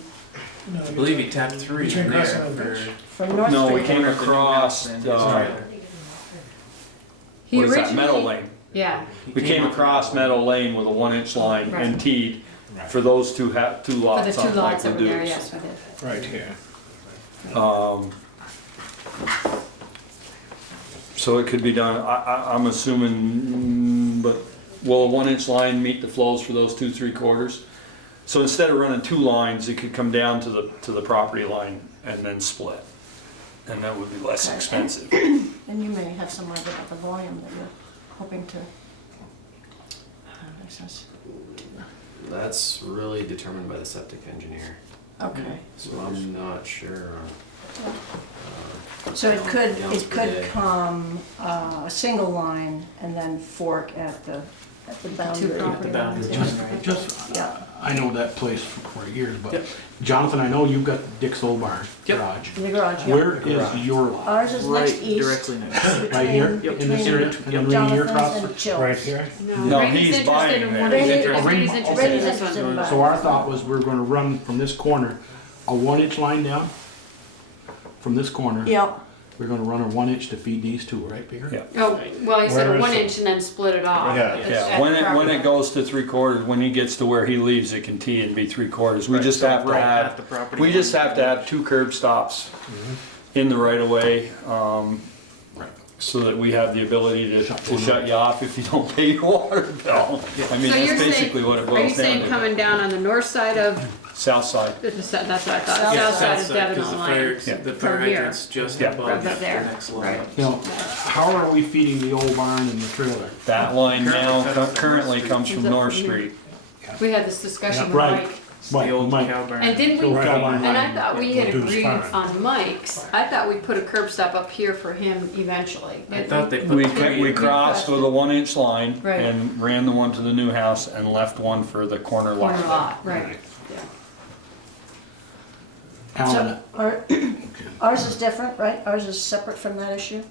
No, I believe he tapped 3 Between in there Crescent and for. Bridge. From North No, we Street. came across, He what is that, Meadow originally- Lane? Yeah, We came across Meadow Lane with a 1-inch line Right. and teed for those two for the lots 2 on Mike lots over there, Ledoux's. yes, we did. Right here. So it could be done, I'm assuming, but will a 1-inch line meet the flows for those 2 3/4? So instead of running 2 lines, it could come down to the property line and then split. And that would be less Okay. expensive. And you may have some idea about the volume that you're hoping to. Makes sense. That's really determined by the septic engineer, Okay, so I'm not sure. so it Gallons per could day. come a single line and then fork at the boundary. property lines. Just, Yeah. I know that place for years, but Yep. Jonathan, I know you've got Dick's Old Barn Yep. garage. The garage, yeah. Where is your lot? Ours is Right, next east. directly next. Right here? Between In this area? And then Rainier Jonathan's across? and Chills. Right here? No, Randy's he's interested buying in that. one. Randy- Randy's Randy's interested in this interested in one. buying. So our thought was we're gonna run from this corner, a 1-inch line down, from this corner. Yeah, We're gonna run a 1-inch to feed these 2, right, Peter? Yeah. Oh, well, he said Where is 1 it? inch and then split it off. Yeah. at the- Yeah, at when the it property. goes to 3/4, when he gets to where he leaves, it can tee and be 3/4. We Right, just so have to right at have, the property we just line. have to have 2 curb stops in the right of way, so that we have the ability to shut you off if you don't pay your water bill. I mean, So you're that's saying- basically what it Are you boils saying down to. coming down on the north side of, South side. that's what I thought, Yeah, south side of Devon Because the Lane? fire, Yeah. the From fire here. hydrant's just Yeah. above Right the there. next line. Right. Now, how are we feeding the old barn and the trailer? That line now currently North comes Street. from North Street. We had this discussion with Right. Mike. The old Mike, cow barn. And didn't we, Right. and I thought we had Dude's agreed farm. on Mike's, I thought we put a curb stop up here for him eventually. I didn't thought we? they put We 3. crossed with a 1-inch line Right. and ran the one to the new house and left one for the corner lot. Corner lot, right. Alan, ours is different, right? Ours is separate from that issue?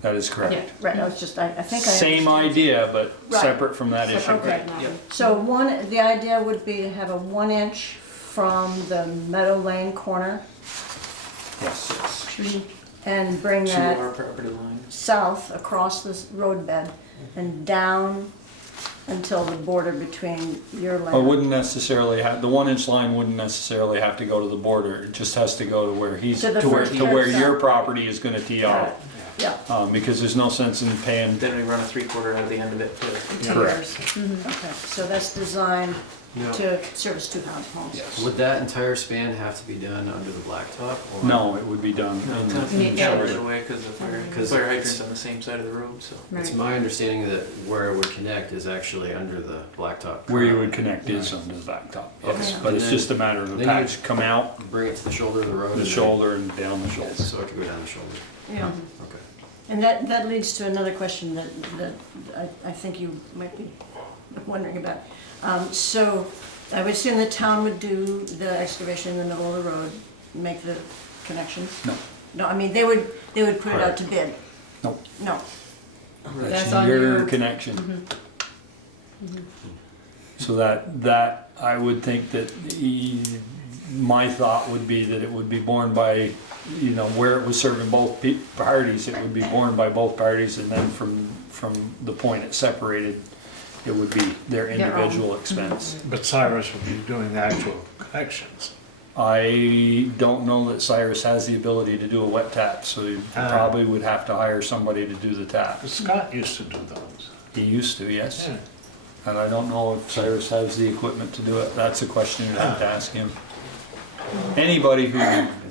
That is Yeah. correct. Right, I was just, I think I. Same understand. idea, but Right. separate from that issue. Okay. Yep. So the idea would be to have a 1-inch from the Meadow Lane corner Yes. and bring To that our property line. south across this roadbed and down until the border between your I land. wouldn't necessarily have, the 1-inch line wouldn't necessarily have to go to the border. It just has to go to where he's, To the to where first curb your stop. property is gonna tee Got off. it. Yeah. Because there's no sense in paying. Then we run a 3/4 out of the end of it too. Correct. Okay, so that's designed Now, to service 2 homes. would that entire span have to be done under the blacktop? Or? No, it would be done No, in it's the not Yeah. right away because the fire hydrant's on the same side of the road, so. It's Right. my understanding that where it would connect is actually under the blacktop. where you currently. would connect is under the blacktop, yes, Okay. but it's And just a matter of a then patch, come out, Bring it to the shoulder of the road. the and shoulder and down the shoulder. So it could go down the shoulder. Yeah. Okay. And that leads to another question that I think you might be wondering about. So I would assume the town would do the excavation in the middle of the road, make the connections? No. No, I mean, they would put it out to bid? No. No. That's That's on your you. connection. So that, I would think that my thought would be that it would be borne by, you know, where it was serving both parties, it would be borne by both parties, and then from the point it separated, it would be their individual expense. But Cyrus will be doing the actual connections. I don't know that Cyrus has the ability to do a wet tap, so you probably would have to hire somebody to do the tap. Scott used to do those. He used to, yes. Yeah. And I don't know if Cyrus has the equipment to do it. That's a question you'd have to ask him. Anybody who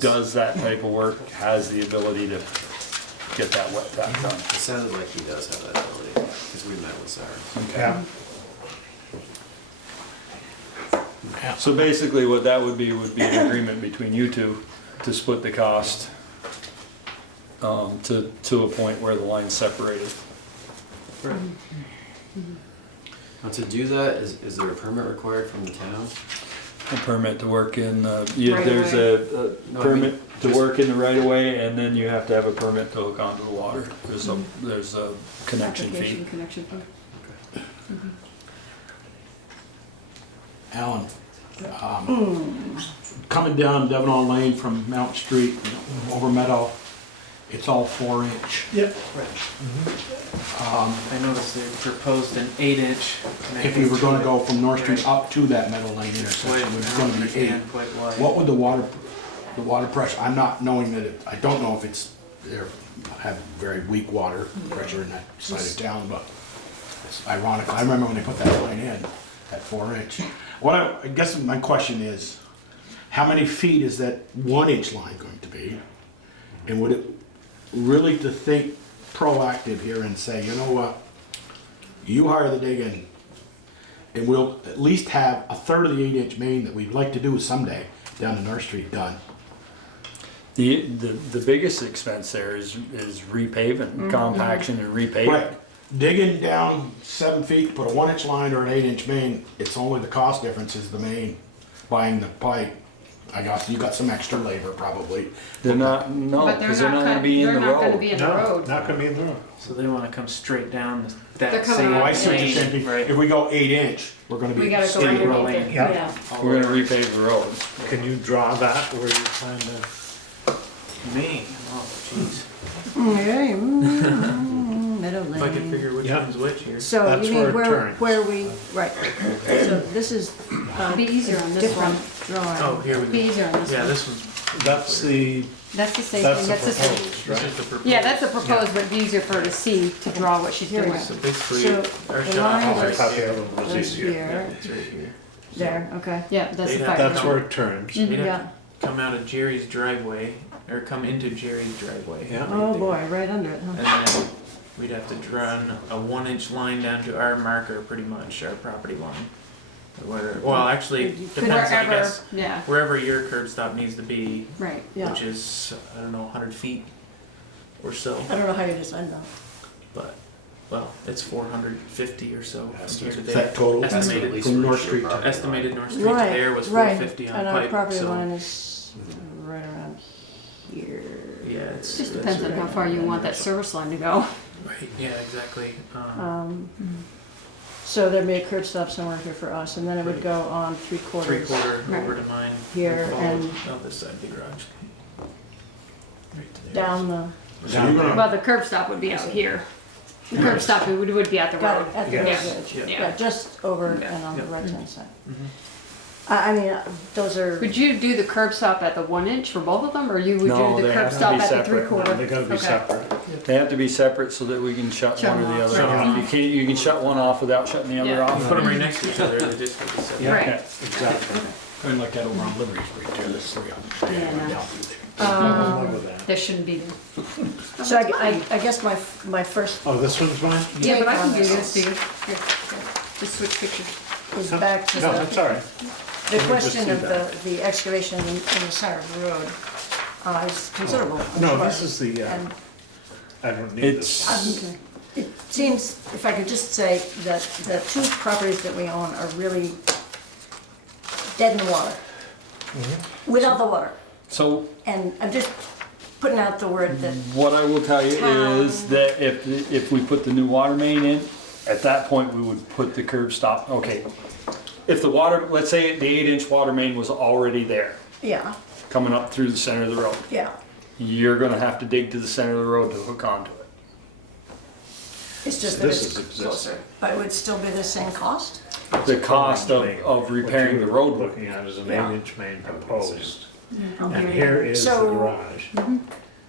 does that type of work has the ability to get that wet tap done. It sounded like he does have that ability, because we met with Cyrus. Okay. So basically what that would be an agreement between you two to split the cost to a point where the line's separated. Now to do that, is there a permit required from the town? A permit to work in, there's a permit to work in the right of way, and then you have to have a permit to hook onto the water. There's a connection fee. Connection fee. Alan, coming down Devon Lane from Mount Street over Meadow, it's all 4-inch. Yep. I noticed they proposed an 8-inch. If you were gonna go from North Street up to that Meadow Lane intersection, it was gonna be 8. What would the water pressure, I'm not knowing that I don't know if it's, they have very weak water pressure in that side of town, but it's ironic. I remember when they put that line in, that 4-inch. I guess my question is, how many feet is that 1-inch line going to be? And would it really to think proactive here and say, you know what, you hire the digging, and we'll at least have a third of the 8-inch main that we'd like to do someday down to North Street done. The biggest expense there is repaving, compaction and repaving. Right. Digging down 7 feet, put a 1-inch line or an 8-inch main, it's only the cost difference is the main, buying the pipe. You got some extra labor probably. They're not, no, because they're not gonna be in the They're not gonna road. be in the road. Not gonna be in the road. So they wanna come straight down They're that coming same out Oh, I see what you're lane, saying. right? If we go 8-inch, we're gonna be. We gotta go state underneath road. it, Yeah. yeah. We're gonna repave the road. Can you draw that where you plan to? Me, oh jeez. Meadow If I could Lane. figure which Yeah. one's which here. So That's you mean where it turns. where we, right, so this is It'd be easier on this different one. drawing. Oh, here we It'd be go. easier on this Yeah, one. this one's, That's the, That's the same that's thing, the that's the same. proposed, this right? is the proposed. Yeah, that's a proposed, but it'd be easier for her to see, to draw what she's doing. So basically, So our the shot line is I goes- thought the other one was goes easier. here, it's right here. there, okay. Yeah, that's the They'd fire. have That's where it turns. Mhm, They'd yeah. have to come out of Jerry's driveway, or come into Jerry's driveway. Yeah. right Oh there. boy, right under it, huh? And then we'd have to run a 1-inch line down to our marker, pretty much, our property line. Well, actually, depends, I Wherever, guess, yeah, wherever your curb stop needs to be, right. Yeah, which is, I don't know, 100 feet or so, I don't know how you decide that. but, well, it's 450 or so from here to Is there. that total? Estimated. At least From reach North your Street to- property Estimated line. North Street to there was 450 on And our pipe, property so, line is right around here. yeah, it's. It just that's depends on right. how far you want that service line to go. Right, yeah, exactly. So there'd be a curb stop somewhere here for us, and then it would go on 3/4 3/4 Right. over to mine. here follow and on this side of the garage. Right to there. down the, So you're gonna- Well, the curb stop would be out here. The curb stop would be at the got road. it, at the Yes. road edge. Yeah. Yeah, just over Yeah. and on the Yeah. right-hand side. Mhm. I mean, those are, Would you do the curb stop at the 1-inch for both of them, or you would No, do the they curb have to stop be at the separate. 3/4? They gotta be Okay. separate. They have to be separate so that we can shut Shut one or them the off. other Shut them off. You can shut one off without shutting the other Yeah. off. Put them right next to each other, they just have to separate. Yeah. Right. Exactly. Kind of like that over on Liberty Street there, there's 3 of them. Yeah, no. Down through there. I'm in love with that. There shouldn't be. so I guess my first Oh, this one's mine? Yeah, but I can do Take on this, Steve. Here, just switch pictures. is back to No, that's all right. the Let me just question see of that. the excavation in the side of the road is considerable. I'm No, sure. this is the, And I don't need It's, this. it seems, if I could just say, that the 2 properties that we own are really dead in the water. Without the water. so And I'm just putting out the word that, what I will tell you is that if we put the new water main in, at that point, we would put the curb stop, okay. If the water, let's say the 8-inch water main was already there, Yeah, coming up through the center of the road. yeah. You're gonna have to dig to the center of the road to hook onto it. It's just that This it's is existing. closer. But it would still be the same cost? The cost of repairing the road. What you're looking at is an Yeah. 8-inch main proposed, Oh, and here is the So- garage.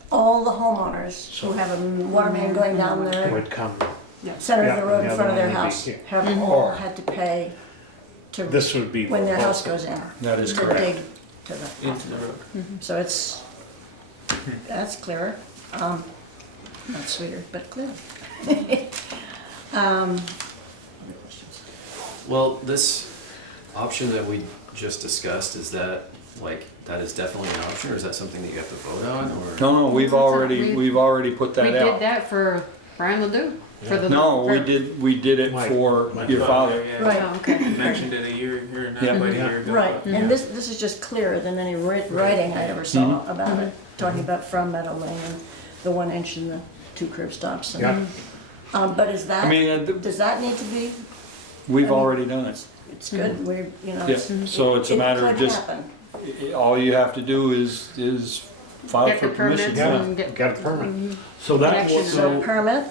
All the homeowners who have a water main going down the Would come, center of Yeah, the road and in the front of other their one would be house here. have all had to pay to, this would be. when their for house both. goes in. That is to correct. dig to the, Into the road. so it's, that's clearer. Not sweeter, but clearer. Um, Well, this option that we just discussed, is that, like, that is definitely an option, or is that something that you have to vote on, or? No, we've already put that We did out. that for Brian Ledoux, for the. No, we for- did it Mike- for Mike your Father. father. Yeah. Right. Oh, okay. Mentioned it a year, not Yeah. quite a year ago. Right, but- and this is just clearer than any writing I ever saw about it, talking about from Meadow Lane and the 1 inch and the 2 curb stops. And, Yeah. But is I mean, does that need to be, we've already done it. it's good, we're, you know. Yeah, it's- so it's a it matter of could just, happen. all you have to do is file Get for the permission. permits Yeah, and get. get a permit. So that Connection. was, So permit,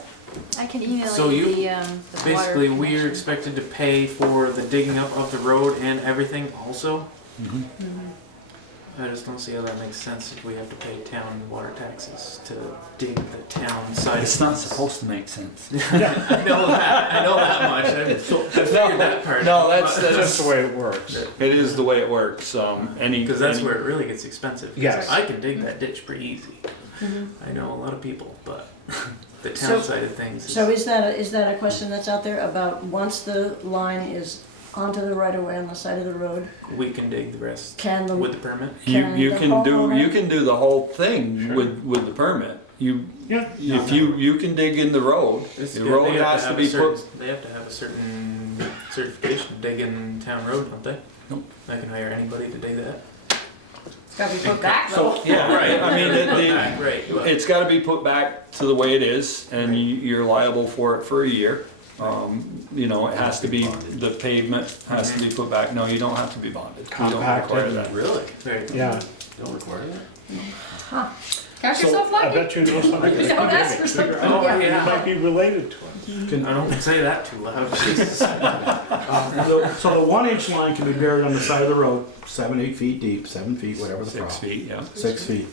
I can email So you you- the water Basically, we're connection. expected to pay for the digging up of the road and everything also? Mhm. I just don't see how that makes sense if we have to pay town water taxes to dig the town side. It's not supposed to make sense. I know that much. I figured that part. No, That's just the way it works. It is the way it works. Because that's where it really gets expensive. 'Cause Yes. I can dig that ditch pretty easy. I know a lot of people, but the town side of things is. so is that a question that's out there about once the line is onto the right of way on the side of the road, We can dig the rest can the, with the permit. You the can do homeowner- the whole thing with the permit. Yeah. If you can dig in the road, It's the good. road They have has to have be a certain- put. They have to have a certain certification to dig in town road, don't they? Nope. I can hire anybody to dig that. It's gotta be put back though. So yeah, Right. I mean, Right, but- it's got to be put back to the way it is, and you're liable for it for a year. You know, it has to be, the pavement has to be put back. No, you don't have to be bonded. You don't Compacted. require that. Really? Right. Yeah. You don't require that? Count So, yourself I lucky. bet you know something. You don't ask for something. Oh, Yeah. It yeah. might be related to it. I don't say that too loud. Jesus. so the 1-inch line can be buried on the side of the road, 7, 8 feet deep, 7 feet, whatever the 6 problem. feet, yeah. 6 feet.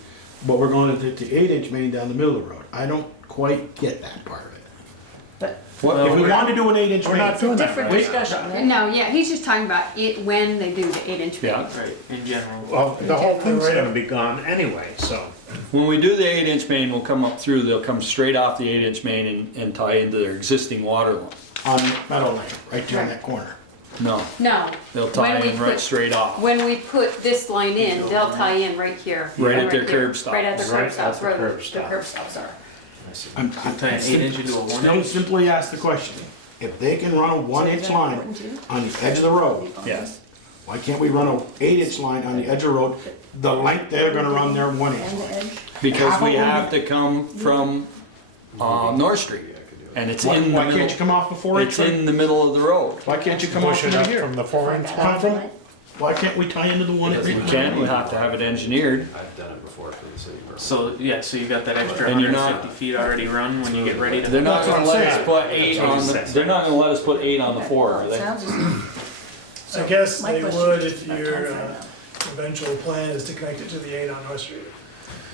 But we're going to the 8-inch main down the middle of the road. I don't quite get that part of it. but If we want to do an 8-inch main, it's a different discussion, right? No, yeah, he's just talking about it when they do the 8-inch main. Yeah. Right, in general. Well, the whole thing's gonna be gone anyway, so. When we do the 8-inch main, we'll come up through, they'll come straight off the 8-inch main and tie into their existing water line. on Meadow Lane, right there in that corner. No, No. they'll tie When we in right put- straight off. When we put this line in, they'll tie in right here. Right and at their here. curb stops. Right at their Right curb at stops, the where curb the stop. curb stops are. I'm Tie an 8-inch into a 1-inch. simply ask the question, if they can run a 1-inch line on the edge of the road, Yes. why can't we run a 8-inch line on the edge of the road, the length they're gonna run their 1-inch And the line? edge, Because we have to come from North Street, and it's Why in the why can't you middle, come off the 4-inch? it's in the middle of the road. Why can't you come off Push it from up here? from the 4-inch Come line. from, why can't we tie into the 1-inch? We can, we have to have it engineered. I've done it before for the city. So, yeah, so you got that extra And you're 150 not- feet already run when you get ready to. They're not That's gonna what I'm let us saying. put 8 on the, they're not gonna let us put 8 on the 4, are they? sounds as I guess my they question would is if about your timeframe. eventual plan is to connect it to the 8 on North Street.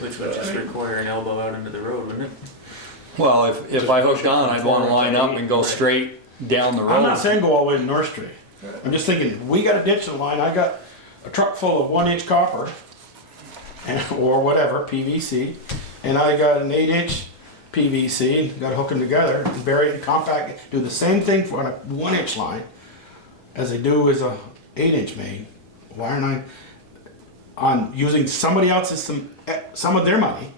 Which would just require an elbow out into the road, wouldn't it? Well, if I hooked on, I'd wanna line up and go straight down the I'm not road. saying go all the way to North Street. I'm just thinking, we got a ditch in line, I got a truck full of 1-inch copper, or whatever, PVC, and I got an 8-inch PVC, got to hook them together, and bury it, compact it, do the same thing for a 1-inch line as they do as a 8-inch main. Why aren't I on using somebody else's, some of their money,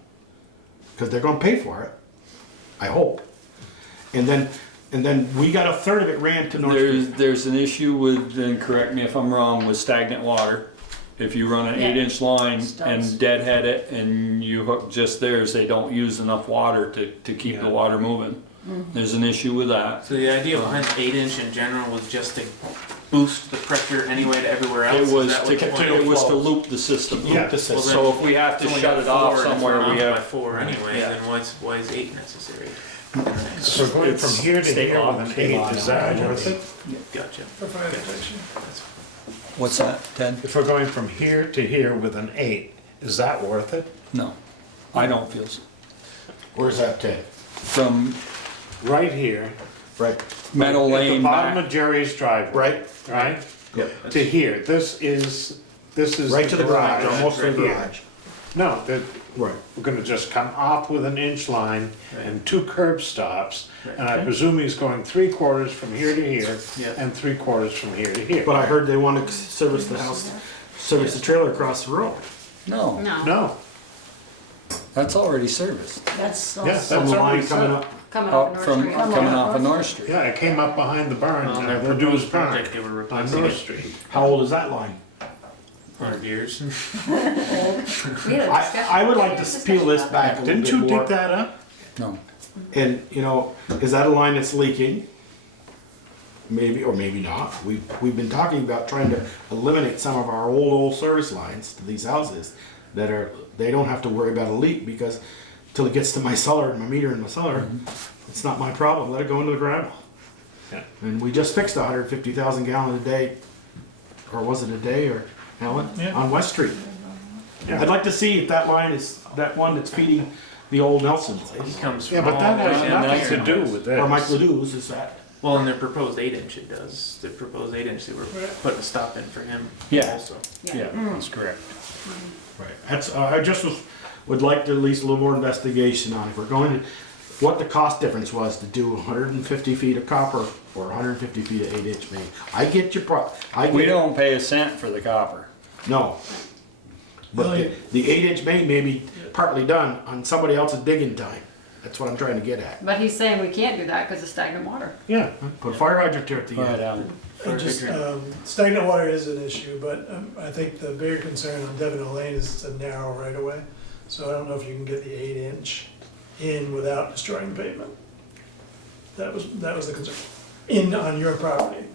because they're gonna pay for it, I hope. And then we got a third of it ran to North Street. There's an issue with, and correct me if I'm wrong, with stagnant water. if you run an Yeah. 8-inch line Studs. and deadhead it and you hook just theirs, they don't use enough water to keep the water moving. There's an issue with that. So the idea behind 8-inch in general was just to boost the pressure anyway to everywhere else? It Is was that what the point it was to was? loop the system. Yeah, the system. So if we have to It's only shut got it off 4 and it's somewhere, run we off by have. 4 anyway, Yeah. then why is 8 necessary? So going from here to State here law, with an state law 8, is now. that worth it? Gotcha. For fire protection. What's that, Ted? If we're going from here to here with an 8, is that worth it? No, I don't feel so. Where's that, Ted? From Right here, Right. Meadow at the Lane bottom back. of Jerry's driveway, right? Yep. To here, this is Right to the garage, almost to the right here. garage. No, that, Right. we're gonna just come off with an inch line and 2 curb stops, and I presume he's going 3/4 from here to here, Yeah. and 3/4 from here to here. But I heard they want to service the house, service the trailer across the road. No, No, No, that's already serviced. That's all. yeah, that's From the line already coming set. up. coming off Up North from, Street. coming off of North Street. Yeah, it came up behind the barn, On their the Dews proposed barn, project, they were on replacing North it Street. How old is that line? 100 years. We had a discussion. I would like to peel this back a little Didn't bit you more. dig that up? No. And, you know, is that a line that's leaking? Maybe, or maybe not. We've been talking about trying to eliminate some of our old service lines to these houses that are, they don't have to worry about a leak because till it gets to my cellar and my meter in my cellar, it's not my problem. Let it go into the gravel. Yeah. And we just fixed 150,000 gallons a day, or was it a day, or Helen? Yeah. On West Street. Yeah. I'd like to see if that line is that one that's feeding the old Nelson He place. comes from Yeah, but that all the way has down nothing to here. do with Or Mike this. Ledoux's is that. Well, in their proposed 8-inch it does. The proposed 8-inch, they were putting a stop in for him Yeah. also. Yeah, that's correct. Right. That's, I just would like to at least a little more investigation on if we're going to, what the cost difference was to do 150 feet of copper or 150 feet of 8-inch main. I get your We don't pay a cent for the copper. No. But the 8-inch main may be partly done on somebody else's digging time. That's what I'm trying to get at. But he's saying we can't do that because of stagnant water. Yeah, Put a fire hydrant there at the Go ahead, end. Alan. And just, stagnant water is an issue, but I think the bigger concern on Devon Lane is it's a narrow right of way. So I don't know if you can get the 8-inch in without destroying the pavement. That was the concern, on your property.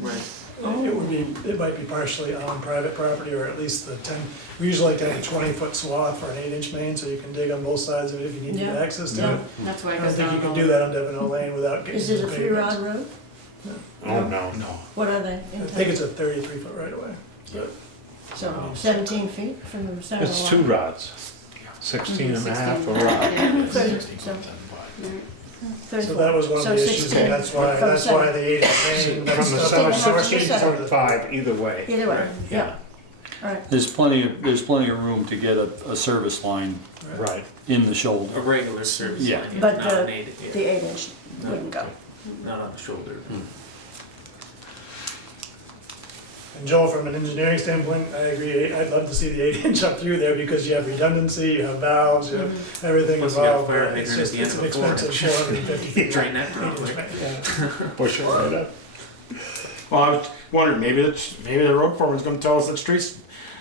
Right. It might be partially on private property, or at least the 10, we usually like to have a 20-foot swath for an 8-inch main, so you can dig on both sides of it if you need to get Yeah. access to Yeah. it. That's why I it don't goes think down you can all- do that on Devon Lane without getting Is to it the a pavement. three-rod road? oh no. No. What are they? I think it's a 33-foot right of way. But So 17 feet from the center of the It's line? 2 rods, 16 and a half a 16. rod. Yeah. So So that was one of So the issues, 16 and that's why from the 8-inch main, From that's the stuff center, on North Street. 16.5 either way. Either way, yeah. All right. There's plenty of room to get a service line Right. in the A shoulder. regular service Yeah. line, But not an 8, the 8-inch wouldn't go. not on the shoulder. And Joel, from an engineering standpoint, I agree, I'd love to see the 8-inch up through there, because you have redundancy, you have valves, you have everything Plus you got involved. fire but It's hydrant at just, the end it's of an a 4 expensive inch. 450 feet. Drain that 8-inch properly. main. Push it right up. Well, I was wondering, maybe the road foreman's gonna tell us that street's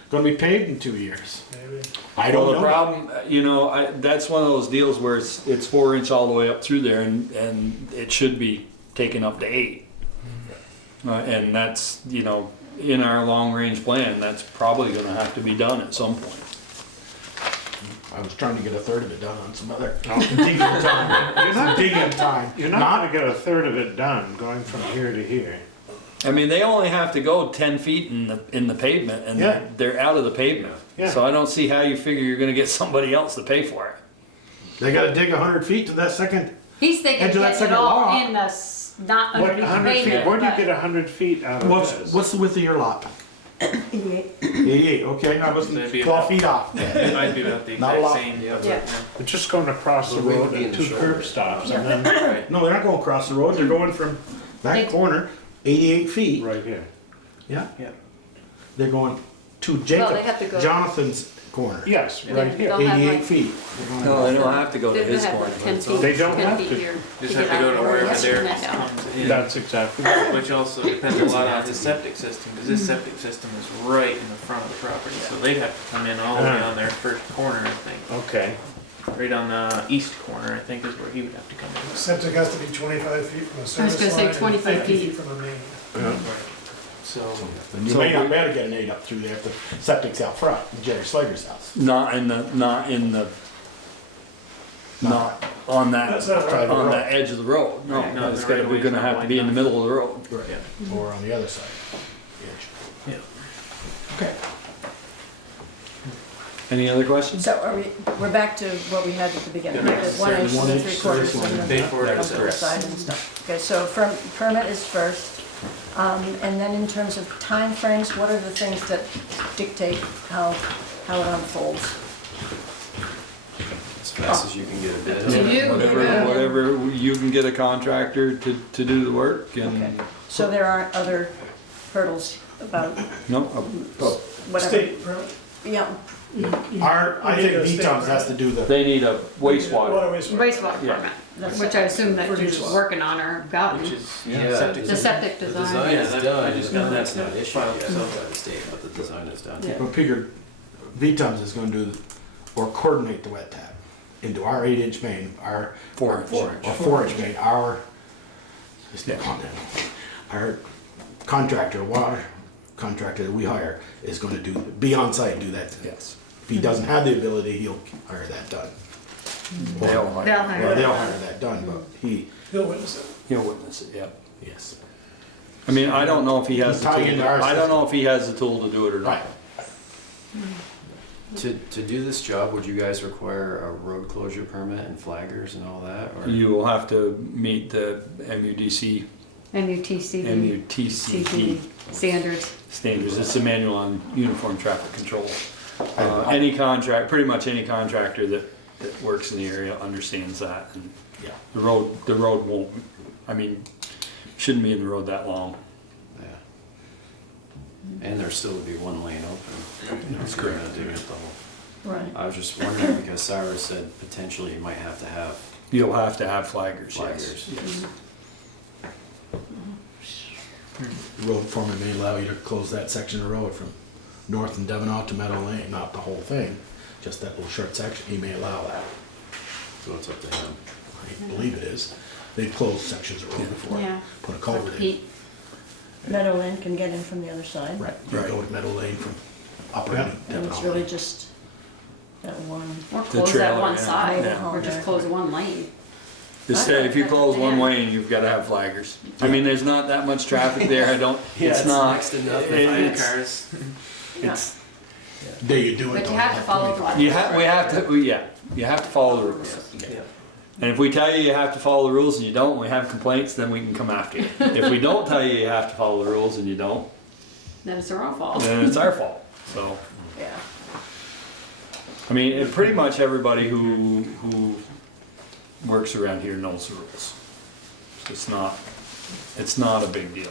gonna be paved in 2 years. Maybe. I don't Well, know. the problem, that's one of those deals where it's 4 inch all the way up through there, and it should be taken up to 8. And that's, in our long-range plan, that's probably gonna have to be done at some point. I was trying to get a third of it done on some other digging time. Digging time. You're not gonna get a third of it done going from here to here. I mean, they only have to go 10 feet in the pavement, and Yeah. they're out of the pavement. Yeah. So I don't see how you figure you're gonna get somebody else to pay for it. They gotta dig 100 feet to that second. He's thinking Edge of that getting it second all lot. in the, not What, underneath the 100 feet, pavement. where do you but- get 100 feet out of this? What's the width of your lot? 88. 88, okay, I was That'd be 12 about- feet off. It might be about the Not a exact lot. same. Yeah. but, Yeah. We're just going across the Well, we road would be in and the 2 shoulder. curb stops, and then Right. No, they're not going across the road, they're going from that They- corner, 88 feet. right here. Yeah. Yeah. They're going to Well, Jacob, they have to go- Jonathan's corner. Yes, Yeah, right here. they'll have 88 like- feet. No, they don't have to go to They're his gonna have corner. like but 10 it's feet, all- They don't 10 have feet to. here. Just to have get to go out to there. wherever Yes, their and that down. comes in. That's exactly. Which also depends a lot on his septic system, because his septic system is right in the front of the property, so they'd have to come in all the way on their first corner, I think. Okay. Right on the east corner, I think, is where he would have to come in. Septic has to be 25 feet from a I was service gonna say line 25 and 50 feet. feet from a main. So, And you may not be able to get an 8 up through there if the septic's out front, in Jerry Slager's house. Not on that, That's not right. on that edge of the road. No, Right, no, it's the gotta, right we're of gonna way's have not to be in the wide middle of the road. Right. Or on the other side, the edge. yeah. Okay. Any other questions? So we're back to what we had at the beginning, the 1 inch and the 3/4 and Pay the for it up to the ourselves. side and stuff. Okay, so permit is first. And then in terms of timeframes, what are the things that dictate how it unfolds? As fast as you can get a bid. To you, Whatever you can get a contractor to do the work Okay, and, so there aren't other hurdles about no, whatever? State permit. Yeah, I think VTOMS has to do the, they need a wastewater. wastewater Yeah. permit, That's- which I assume that you're Produce. working on or gotten. Which is, Yeah, septic The septic The design. design Yeah, is that- done, I just got that's that not issued filed, yet so- by the state, but the design is done. Yeah. I figured VTOMS is gonna do, or coordinate the wet tap into our 8-inch main, our. 4-inch. Or 4-inch main, our, it's not content. Our contractor, water contractor that we hire is gonna be on site and do that. Yes. If he doesn't have the ability, he'll hire that done. They'll They'll hire, hire. Or they'll hire that done, but He'll witness it. he'll witness it, yeah. yes. I mean, I don't know if he has the Tie tool, into our I don't know if he has the tool to do it or Right. not. To do this job, would you guys require a road closure permit and flaggers and all that, or? You will have to meet the MUTCD MUTCD standards. standards. It's the manual on uniform traffic control. Pretty much any contractor that works in the area understands that. And Yeah. the road won't, I mean, shouldn't be in the road that long. Yeah. And there still would be one lane open. That's If you're correct. not doing it the whole- right. I was just wondering, because Cyrus said potentially you might have to have You'll have to have flaggers, yes. flaggers. Yes. The road foreman may allow you to close that section of road from North and Devon to Meadow Lane, not the whole thing, just that little short section, he may allow that. So it's up to him. I believe it is. They've closed sections of road before, Yeah. put a culvert in. Pete, Meadowland can get in from the other side. Right, you go to Meadow Lane from upper Yeah. and And it's Devon. really just that one. or close that trailer, one yeah. side, Yeah. or just close one lane. Just say, if you close one lane, you've gotta have flaggers. I mean, there's not that much traffic there, I don't, it's not. next to nothing. it's- cars. It's, There you do it. But you don't have to follow 25. the you have to follow the rules. Yeah. And if we tell you you have to follow the rules and you don't, and we have complaints, then we can come after you. If we don't tell you you have to follow the rules and you don't, Then it's their own fault. then it's our fault, so. Yeah. I mean, pretty much everybody who works around here knows the rules. It's not a big deal.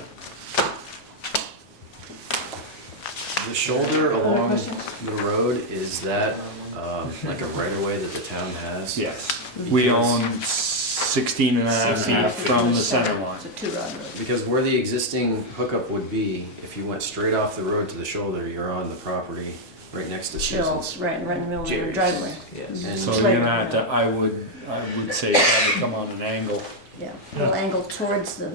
The shoulder along questions? the road, is that like a right of way that the town has? Yes. We own 16 and a half feet from the center line. It's a two-rod road. Because where the existing hookup would be, if you went straight off the road to the shoulder, you're on the property right next to Chills, Susan's. right in the middle of the Jerry's. driveway. Yes. And So It's you're right gonna have to, there. I would say probably come on an angle. Yeah, we'll angle towards the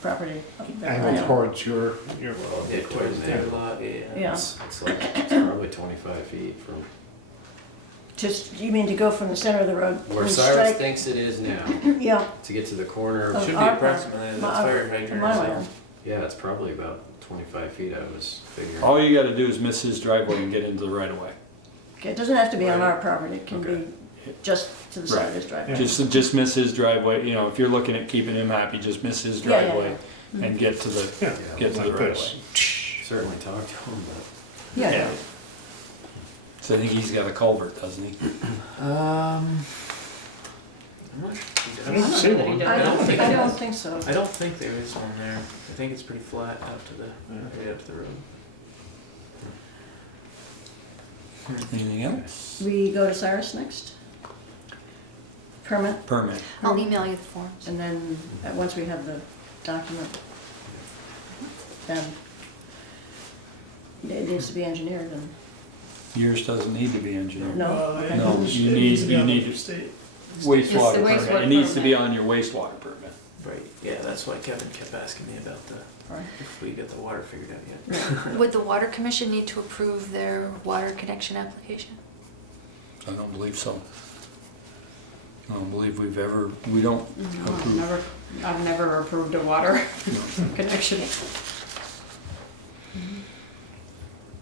property. Angle towards your, well, Yeah, towards towards the their angle. lot, yeah. Yeah, It's probably 25 feet from just, you mean to go from the center of the road? where and Cyrus strike- thinks it is now, Yeah. to get to the corner. Of Should be our approximately, part. that's My- fire hydrant. my so- land. Yeah, it's probably about 25 feet, I was figuring. All you gotta do is miss his driveway and get into the right of way. Okay, it doesn't have to be on our property, it can Okay. be just to the side of Right. his driveway. Just miss his driveway, you know, if you're looking at keeping him happy, just miss his Yeah, yeah, driveway and get to the, yeah, get to the like right of this. way. Certainly talk to him, but Yeah, Yeah. So I think he's got a culvert, doesn't he? I'm not sure. I don't see one. I don't think, I don't think so. I don't think there is one there. I think it's pretty flat out to the, right out to the road. Anything else? We go to Cyrus next? Permit? Permit. I'll email you the forms. And then, once we have the document, then it needs to be engineered and, Yours doesn't need to be engineered. no? It Okay. No, needs- you it needs to be need- on you the need- state. Wastewater It's the permit. wastewater It needs to be permit. on your wastewater permit. Right, yeah, that's why Kevin kept asking me about Right. if we get the water figured out yet. Would the water commission need to approve their water connection application? I don't believe so. I don't believe we don't No, approve. I've never approved a water connection.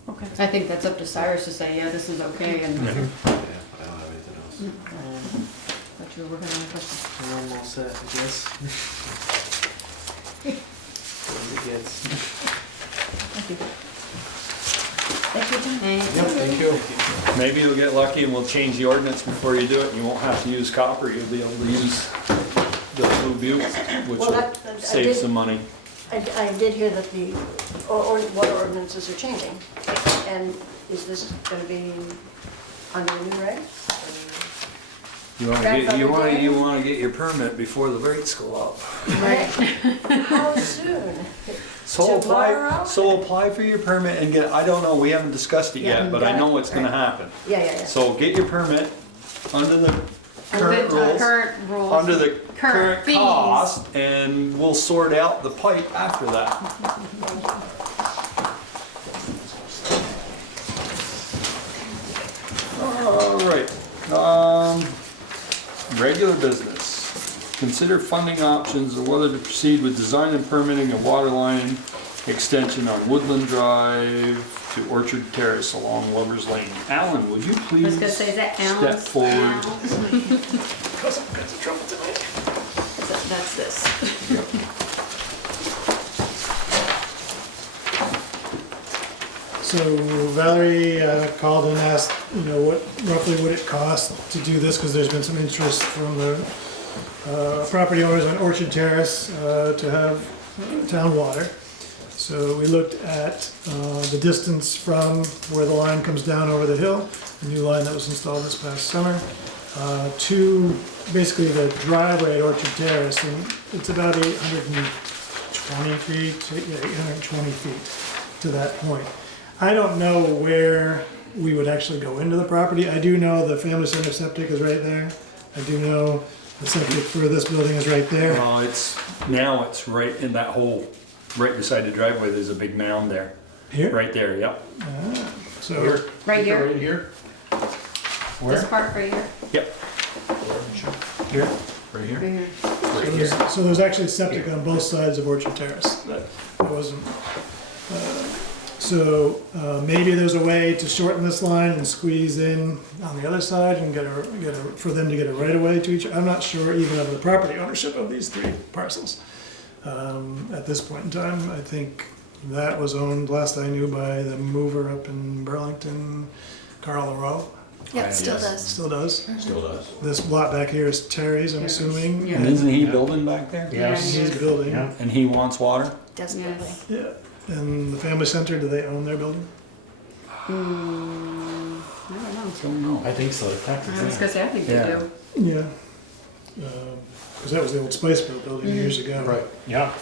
Okay. I think that's up to Cyrus to say, yeah, this is okay, and Yeah, I don't have anything else. thought you were working on a question. I'm all set, I guess. Whatever it gets. Thank you. Thank you, Tim. Yep, thank you. Maybe you'll get lucky and we'll change the ordinance before you do it. You won't have to use copper. You'll be able to use the Blue Butte, which Well, will I save did- some money. I did hear that the water ordinances are changing, and is this gonna be under the new regs? You wanna get your permit before the rates go up. Right. How soon? Tomorrow? So apply for your permit and get, I don't know, we haven't discussed it Yeah, yet, but I know right, it's gonna right. happen. Yeah. So get your permit under the current rules, Current rules. under the current fees. cost, and we'll sort out the pipe after that. All right, regular business. Consider funding options and whether to proceed with design and permitting a water line extension on Woodland Drive to Orchard Terrace along Lover's Lane. Alan, would you please I was gonna say, is that step Alan's? forward? Cause all kinds of trouble tonight. That's this. So Valerie called and asked, what roughly would it cost to do this, because there's been some interest from the property owners on Orchard Terrace to have town water. So we looked at the distance from where the line comes down over the hill, the new line that was installed this past summer, to basically the driveway at Orchard Terrace, and it's about 820 feet, 820 feet to that point. I don't know where we would actually go into the property. I do know the family center septic is right there. I do know the septic for this building is right there. Well, it's right in that hole, right beside the driveway, there's a big mound there. Here? Right there, yep. So, Right here, Right here? this part right here. Yep. Here? Right here? Right here. so there's actually septic on both sides of Orchard Terrace. That wasn't. So maybe there's a way to shorten this line and squeeze in on the other side and for them to get a right of way to each. I'm not sure even of the property ownership of these three parcels. At this point in time, I think that was owned, last I knew, by the mover up in Burlington, Carl LaRoe. Yep, still does. Still does. Still does. This lot back here is Terry's, I'm assuming. Yeah. And isn't he building back there? Yes. He's building. Yeah. And he wants water? Desperately. Yes. Yeah. And the family center, do they own their building? I don't know. Don't know. I think so. I was gonna say, I think they Yeah. do. Yeah. Because that was the old Spiceville building years ago. Right. Yeah.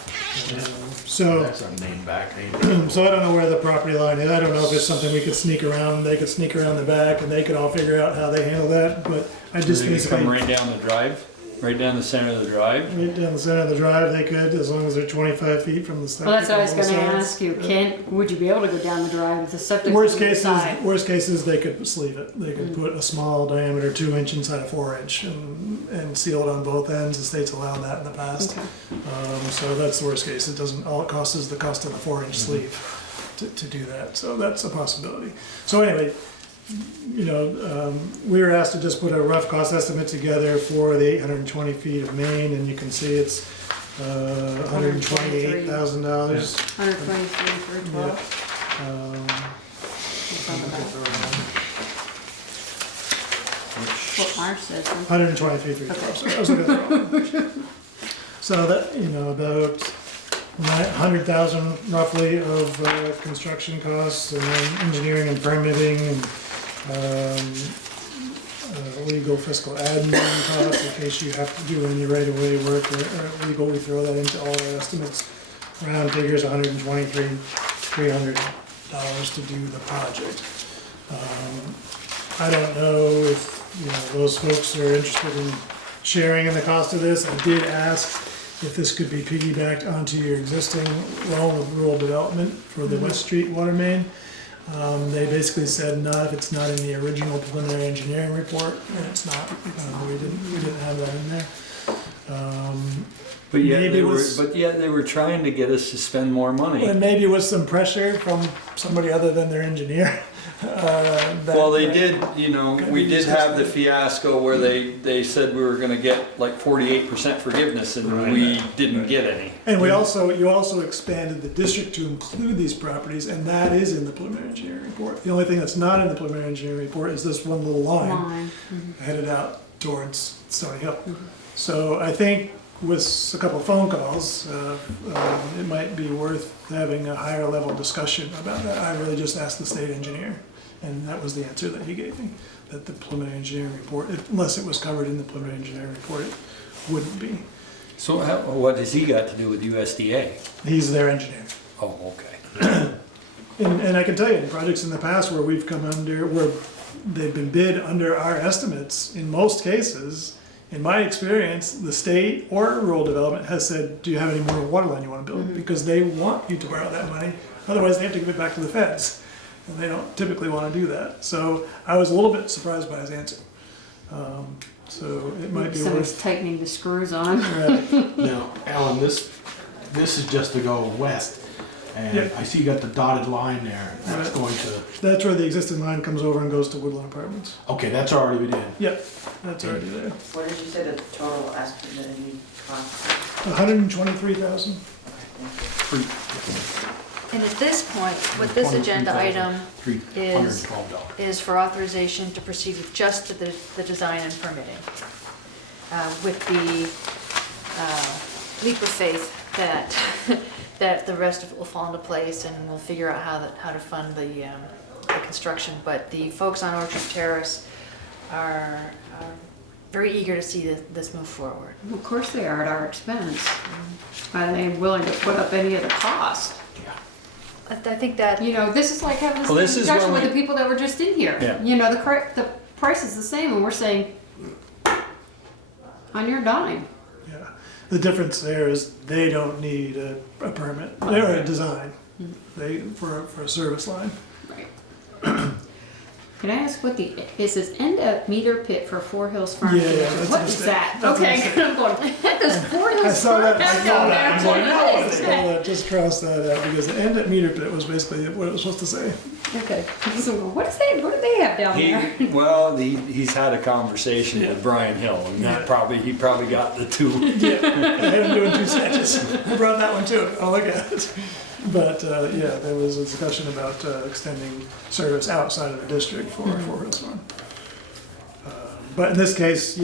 So, That's a name back name. so I don't know where the property line is. I don't know if it's something we could sneak around. They could sneak around the back and they could all figure out how they handle that. But I just They could basically, come right right down the drive, right down the center of the drive. down the center of the drive, they could, as long as they're 25 feet from the septic. Well, that's what I was on both gonna sides. ask you, would you be able to go down the drive if the septic Worst was on the cases, side? worst cases, they could sleeve it. They could put a small diameter 2-inch inside a 4-inch and seal it on both ends. The state's allowed that in the past. Okay. So that's the worst case. It doesn't, all it costs is the cost of the 4-inch sleeve to do that. So that's a possibility. So anyway, we were asked to just put a rough cost estimate together for the 820 feet of main, and you can see it's $128,000. 123 for 12. It's on the back. What Marsh said. 123 feet. So I was looking at the wrong. So that, about 100,000 roughly of construction costs and then engineering and permitting and Legal fiscal admin costs in case you have to do any right-of-way work or legal, we throw that into all our estimates. Round figures, $123,300 to do the project. I don't know if, those folks are interested in sharing in the cost of this. I did ask if this could be piggybacked onto your existing loan of rural development for the West Street water main. They basically said not if it's not in the original preliminary engineering report, and it's not. We didn't have that in there. But yet, maybe they were trying to get us to spend more money. And maybe with some pressure from somebody other than their engineer. Well, they did, we did have the fiasco where they said we were gonna get like 48% forgiveness and we didn't get any. And you also expanded the district to include these properties, and that is in the preliminary engineering report. The only thing that's not in the preliminary engineering report is this one little line headed out towards Stony Hill. So I think with a couple of phone calls, it might be worth having a higher level discussion about that. I really just asked the state engineer, and that was the answer that he gave me, that the preliminary engineering report, unless it was covered in the preliminary engineering report, it wouldn't be. So what has he got to do with USDA? He's their engineer. Oh, okay. And I can tell you, in projects in the past where we've come under, where they've been bid under our estimates, in most cases, in my experience, the state or rural development has said, do you have any more water line you want to build? Because they want you to borrow that money, otherwise they have to give it back to the feds. And they don't typically want to do that. So I was a little bit surprised by his answer. So it might be Someone's worth... tightening the screws on. Right. Now, Alan, this is just to go west. And I see you got the dotted line there. That's going to... That's where the existing line comes over and goes to Woodland Apartments. Okay, that's already been in. Yep, that's already there. What did you say the total estimated cost? 123,000. And at this point, what this agenda item is for authorization to proceed with just the design and permitting. With the leap of faith that that the rest of it will fall into place and we'll figure out how to fund the construction. But the folks on Orchard Terrace are very eager to see this move forward. Of course they are, at our expense. Are they willing to put up any of the cost? I think that... this is like having Well, this this is discussion when with the people that were just in here. Yeah. The price is the same and we're saying, on your dime. Yeah. The difference there is they don't need a permit. They're a design. For a service line. Right. Can I ask what it says end at meter pit for Four Hills Farm? Yeah, that's what a is mistake. that? That's a Okay, mistake. I'm going, what does Four I Hills saw Farm that. have down there? I'm going, no, just cross that out because the end at meter pit was basically what it was supposed to say. Okay. So what is that? What do they have down there? He's had a conversation with Brian Hill, and he probably got the two. Yeah, I had him doing 2 sketches. I brought that one too. I'll look at it. But there was a discussion about extending service outside of the district for Four Hills Farm. But in this case,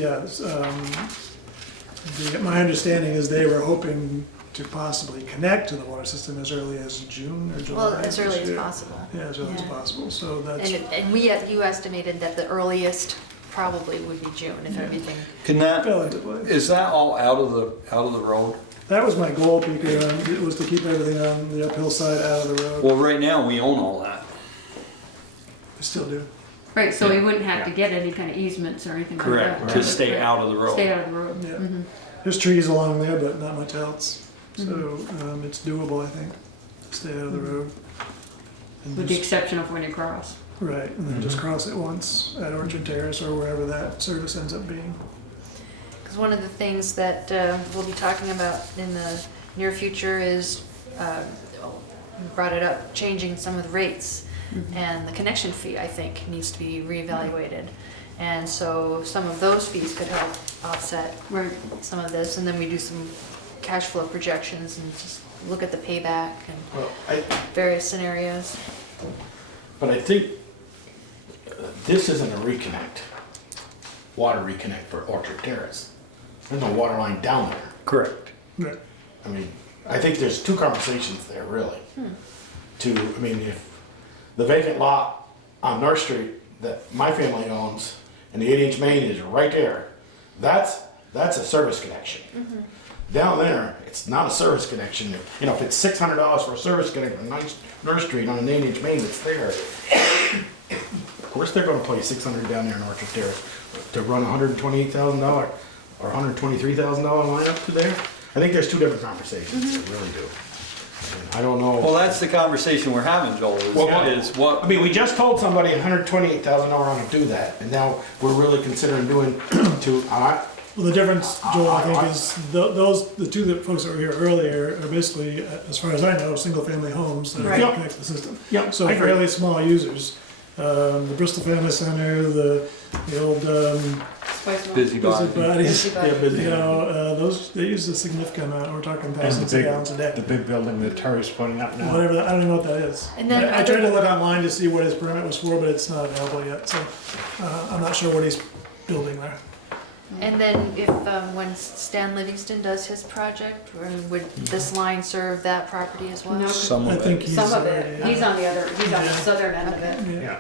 my understanding is they were hoping to possibly connect to the water system as early as June or July. Well, as early as possible. Yeah, as early as possible. So that's... And you estimated that the earliest probably would be June if everything... Is that all out of the road? That was my goal, Peter, was to keep everything on the uphill side out of the road. Well, right now we own all that. We still do. Right, so we wouldn't have to get any kind of easements or anything like that. Correct, to stay out of the road. Stay out of the road. Yeah. There's trees along there, but not much else. So it's doable, I think, to stay out of the road. And With the exception of when you cross. Right, and then just cross it once at Orchard Terrace or wherever that service ends up being. Because one of the things that we'll be talking about in the near future is, we brought it up, changing some of the rates. And the connection fee, I think, needs to be reevaluated. And so some of those fees could help offset some of this. And then we do some cash flow projections and just look at the payback and various scenarios. But I think this isn't a water reconnect for Orchard Terrace. There's no water line down there. Correct. Right. I mean, I think there's two conversations there, really. If the vacant lot on North Street, that my family owns, and the 8-inch main is right there, that's a service connection. Down there, it's not a service connection. You know, if it's $600 for a service connection on Nurse Street on an 8-inch main that's there, of course they're gonna pay $600 down there in Orchard Terrace to run $128,000 or $123,000 line up to there. I think there's two different conversations, I really do. And I don't know. Well, that's the conversation we're having, Joel, is what. I mean, we just told somebody $128,000 on to do that, and now we're really considering doing Well, the difference, Joel, I think, is the two that folks that were here earlier are basically, as far as I know, single-family homes that are connected to the system. Yeah, So fairly small users. The Bristol Family Center, the old Busybodies. you know, those, they use a significant amount, we're talking thousands of gallons a day. The big building that Terry's putting up now. Whatever, I don't even know what that is. And then I tried to look online to see what his permit was for, but it's not available yet, so I'm not sure what he's building there. And then if, when Stan Livingston does his project, would this line serve that property as well? No. Some I of think it. he's. Some of it, he's on the other, he's on the Yeah. southern end of it. Yeah.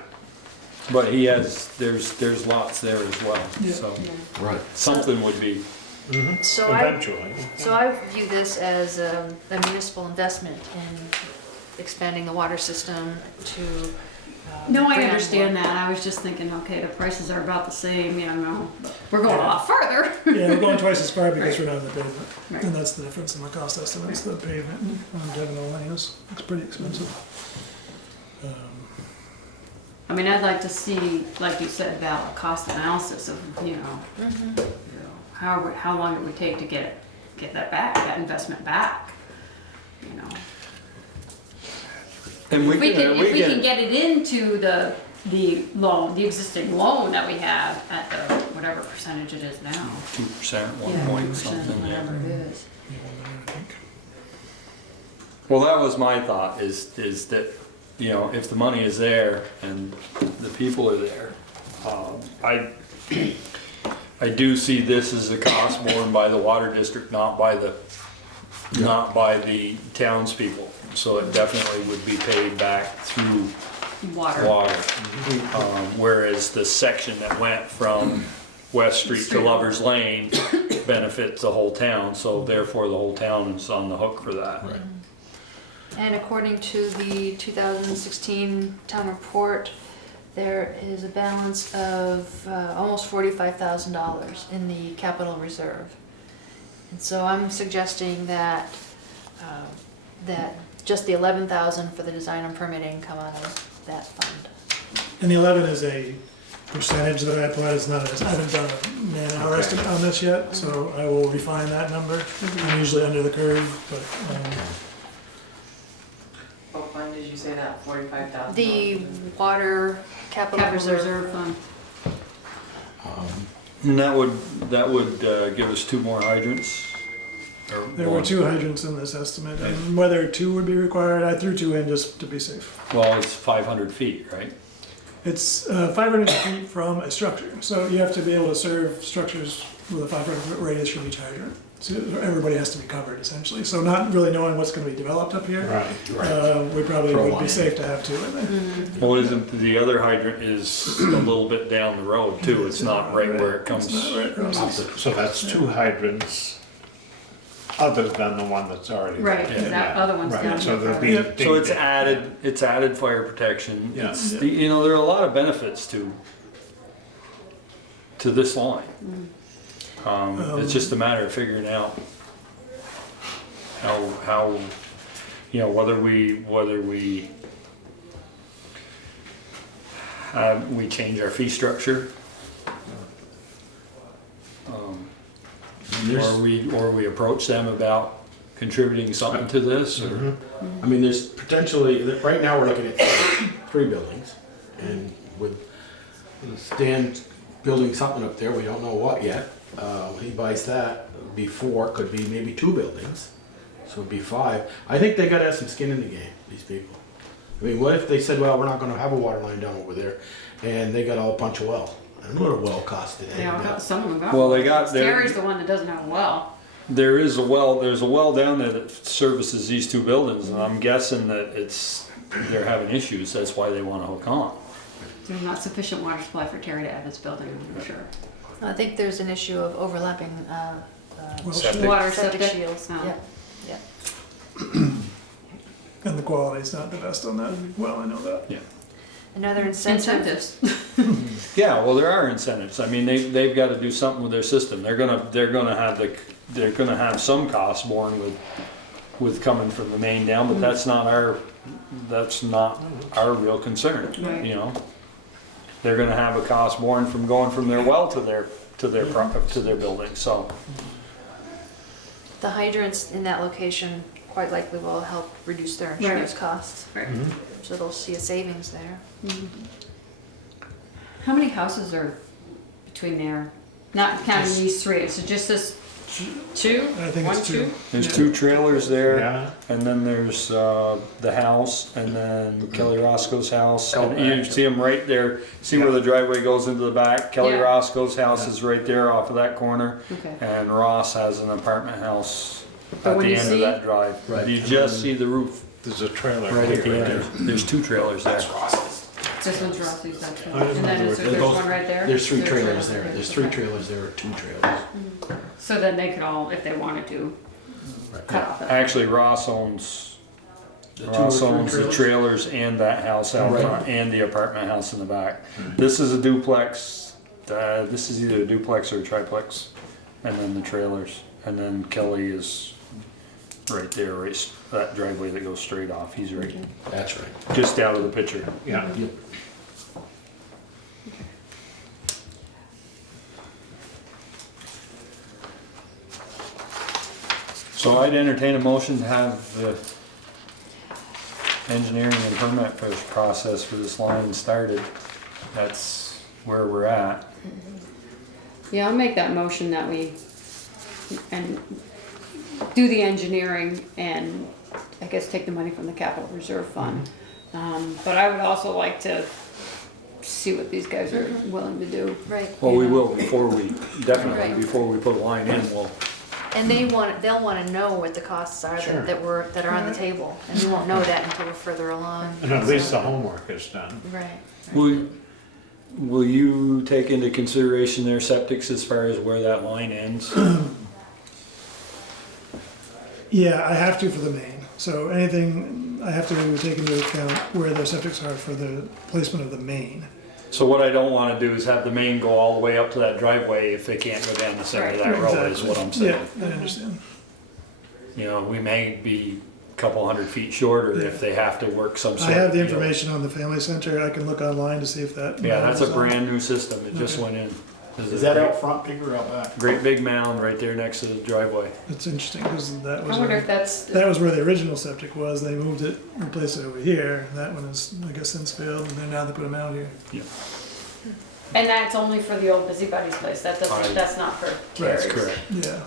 But he has, there's lots there as well, so Right. something would be. So Eventually. I view this as a municipal investment in expanding the water system to. No, I bring on understand more. that. I was just thinking, okay, the prices are about the same, you know, we're going a lot further. Yeah, we're going twice as far because we're not on the pavement. Right. And that's the difference in the cost estimates. The pavement on Devon Lane is, it's pretty expensive. I mean, I'd like to see, like you said, about a cost analysis of, you know, how long it would take to get that back, that investment back, you know. And If we can get it into the loan, the existing loan that we have at the, whatever percentage it is now. 2%, 1 Yeah, point 1%, something. whatever it is. Well, that was my thought, is that, you know, if the money is there and the people are there, I do see this as a cost borne by the water district, not by the townspeople. So it definitely would be paid back through Water. Whereas the section that went from West Street to Lover's Lane benefits the whole town, so therefore the whole town is on the hook for that. Right. And according to the 2016 town report, there is a balance of almost $45,000 in the capital reserve. And so I'm suggesting that just the $11,000 for the design and permitting come out of that fund. And the 11 is a percentage that I applied, it's not, I haven't done a man-hour estimate on this yet, so I will refine that number. I'm usually under the curve, but, What fund did you say that, 45,000? The water capital reserve fund. And that would give us 2 more hydrants. Or there were one. 2 hydrants in this estimate, and whether 2 would be required, I threw 2 in just to be safe. Well, it's 500 feet, right? It's 500 feet from a structure, so you have to be able to serve structures with a 500-foot radius from each hydrant. So everybody has to be covered, essentially. So not really knowing what's going to be developed up here, we probably would be safe to have 2 in there. Well, isn't the other hydrant is a little bit down the road too? It's not right where it comes. So that's 2 hydrants other than the one that's already. Right, there. that other one's down So here. there'll be. So it's added fire protection. Yeah. It's, you know, there are a lot of benefits to this line. It's just a matter of figuring out how you know, whether we change our fee structure, or we approach them about contributing something to this, or I mean, there's potentially, right now we're looking at 3 buildings, and with Stan building something up there, we don't know what yet. He buys that, before, could be maybe 2 buildings, so it'd be 5. I think they gotta have some skin in the game, these people. I mean, what if they said, well, we're not gonna have a water line down over there, and they got all punch a well? I don't know what a well costs today. They all got, some of them got. Well, they got Terry's the one that doesn't have a well. there's a well down there that services these 2 buildings, and I'm guessing that they're having issues, that's why they wanna hook on. There's not sufficient water supply for Terry to have his building, I'm sure. I think there's an issue of overlapping Septic. Water, septic septic. shields. Oh. Yep, yep. And the quality's not the best on that. Well, I know that. Another incentive. Incentives. Yeah, well, there are incentives. I mean, they've got to do something with their system. They're gonna have some costs borne with coming from the main down, but that's not our real concern, Right. you know? They're gonna have a cost borne from going from their well to their building, so. The hydrants in that location quite likely will help reduce their insurance costs. Right. So they'll see a savings there. How many houses are between there? Not counting these three, so just this two? I think One, it's two. There's 2 trailers there, Yeah. and then there's the house, and then Kelly Roscoe's house. And you see them right there. See where the driveway goes into the back? Kelly Yeah. Roscoe's house is right there off of that corner. Okay. And Ross has an apartment house The at one the you end see? of that drive. Right. You just see the roof There's a trailer right at the here. end. There's 2 trailers there. This one's Rossi's, that's one. I don't And then know, is they're there's both- one right there? There's 3 There's trailers there. There's 3 Okay. trailers there, 2 trailers. So then they could all, if they wanted to, cut off that. Actually, Ross owns The 2 or 3 the trailers and that house out Right. front and the apartment house in the back. This is a duplex. This is either a duplex or a triplex, and then the trailers. And then Kelly is right there, that driveway that goes straight off. He's right, That's right. just out of the picture. Yeah. Yep. So I'd entertain a motion to have the engineering and permit process for this line started. That's where we're at. Yeah, I'll make that motion that we, and do the engineering and I guess take the money from the capital reserve fund. But I would also like to see what these guys are willing to do. Right. Well, we will before we, definitely, Right. before we put a line in, we'll. And they'll want to know what the costs are Sure. that are on the table. And we won't know that until we're further along. And at least the homework is done. Right. Will you take into consideration their septics as far as where that line ends? Yeah, I have to for the main. So anything I have to take into account where their septics are for the placement of the main. So what I don't wanna do is have the main go all the way up to that driveway if they can't go down the center of that road, is what I'm saying. Yeah, I understand. You know, we may be a couple 100 feet shorter if they have to work some sort I of. have the deal. information on the family center. I can look online to see if that. Yeah, that's a is on. brand new system, it just Okay. went in. There's Is a that great- out front, Peter, or out back? Great big mound right there next to the driveway. It's interesting because that was. I wonder if that's, That was where the original septic was. They moved it, replaced it over here. That one is, I guess, since failed, and then now they put them out here. and that's only for the old Busybody's place, that doesn't, that's not for Terry's. That's correct. Yeah.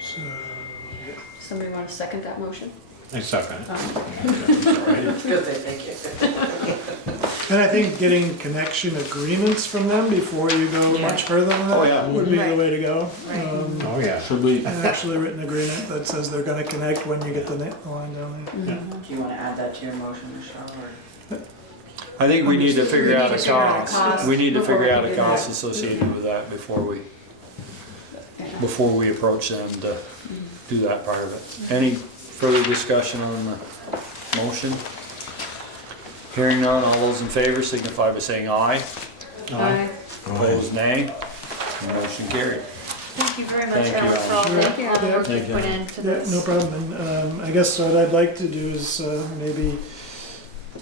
So, yeah. Somebody want to second that motion? I second. Good, thank you. And I think getting connection agreements from them before you go much further than that Oh, yeah. would be the way to go. Right. Oh, yeah. Should we? An actually written agreement that says they're gonna connect when you get the line down there. Do you want to add that to your motion, Michelle, or? I think we need to figure out a figure out a cost. cost We need to before figure we out do a cost that. associated with that before we approach them to do that part of it. Any further discussion on the motion? Hearing none, all those in favor signify by saying aye. Aye. Opposed, nay. Motion carried. Thank you very much, Thank you, Alan, for all Alan. the work you Thank you. put into Yeah, this. no problem. And I guess what I'd like to do is maybe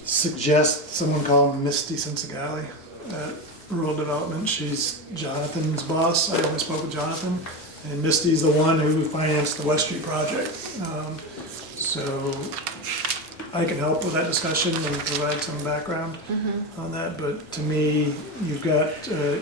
suggest someone call Misty Sensigali at Rural Development. She's Jonathan's boss. I only spoke with Jonathan. And Misty's the one who financed the West Street project. So I can help with that discussion and provide some background on that, but to me, you've got, the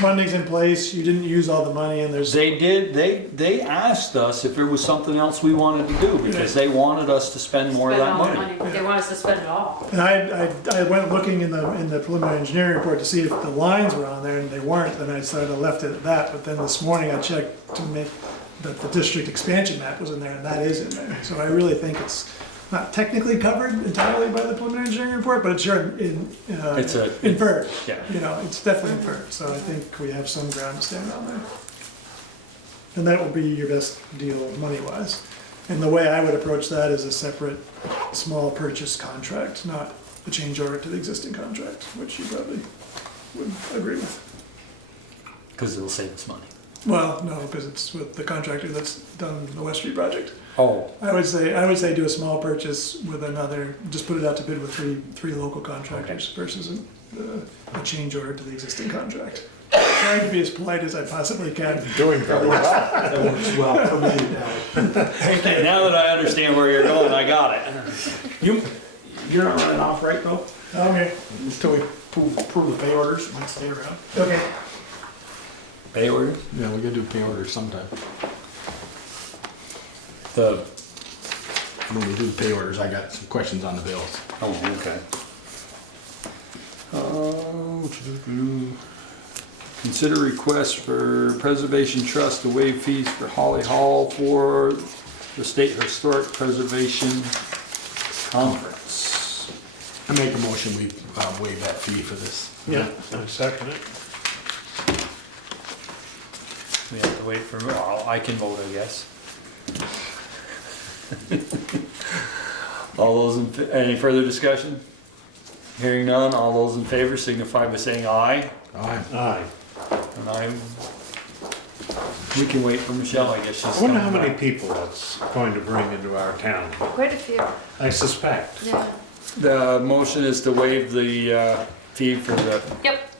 funding's in place, you didn't use all the money, and there's. They did, they asked us if there was something else we wanted to do because they wanted us to spend more of that Spend all the money. money. They want us to spend it all. And I went looking in the preliminary engineering report to see if the lines were on there, and they weren't, then I sort of left it at that, but then this morning I checked to make that the district expansion map was in there, and that is in there, so I really think it's not technically covered entirely by the preliminary engineering report, but it's inferred. Yeah. You know, it's definitely inferred, so I think we have some ground to stand on there. And that will be your best deal money-wise. And the way I would approach that is a separate small purchase contract, not a change order to the existing contract, which you probably would agree with. Because it'll save us money. Well, no, because it's with the contractor that's done the West Street project. Oh. I would say do a small purchase with another, just put it out to bid with three local contractors versus a change order to the existing contract. Trying to be as polite as I possibly can. Doing very well. That works well for me now. Thank you. Now that I understand where you're going, I got it. You're not running off, right, Bill? Okay. Until we approve the pay orders, might stay around. Okay. Pay orders? Yeah, we gotta do pay orders sometime. When we do the pay orders, I got some questions on the bills. Oh, okay. Consider request for Preservation Trust to waive fees for Holly Hall for the State Historic Preservation Conference. I make a motion, we waive that fee for this. Yeah, I second it. We have to wait for, well, I can vote, I guess. All those any further discussion? Hearing none, all those in favor signify by saying aye. Aye. Aye. And we can wait for Michelle, I guess she's I wonder how coming many back. people that's going to bring into our town. Quite a few, I suspect. yeah. The motion is to waive the fee for the, Yep.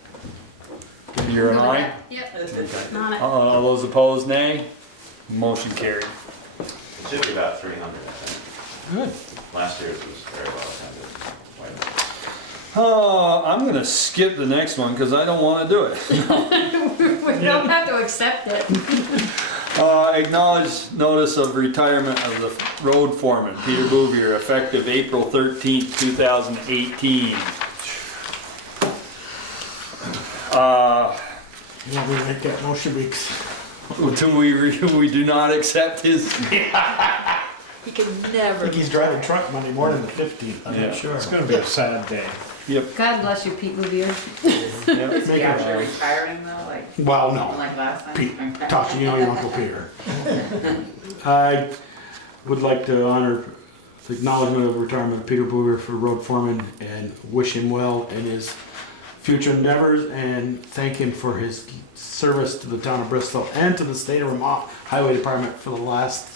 you're an aye? Yep. Okay. On it. All those opposed, nay. Motion carried. It should be about 300, I think. Good. Last year's was very well attended. I'm gonna skip the next one because I don't want to do it. We don't have to accept it. Acknowledge notice of retirement of the road foreman, Peter Bouvier, effective April 13th, 2018. You want me to make that motion, We do not accept his. You can I never. think he's driving truck Monday morning the 15th, I'm Yeah. not sure. It's gonna be a sad day. Yep. God bless you, Pete Bouvier. Is he actually retiring though, like, Well, no. like last time? Pete, Tasha, you know your Uncle Peter. I would like to honor the acknowledgement of retirement of Peter Bouvier for road foreman and wish him well in his future endeavors and thank him for his service to the town of Bristol and to the state of Vermont Highway Department for the last,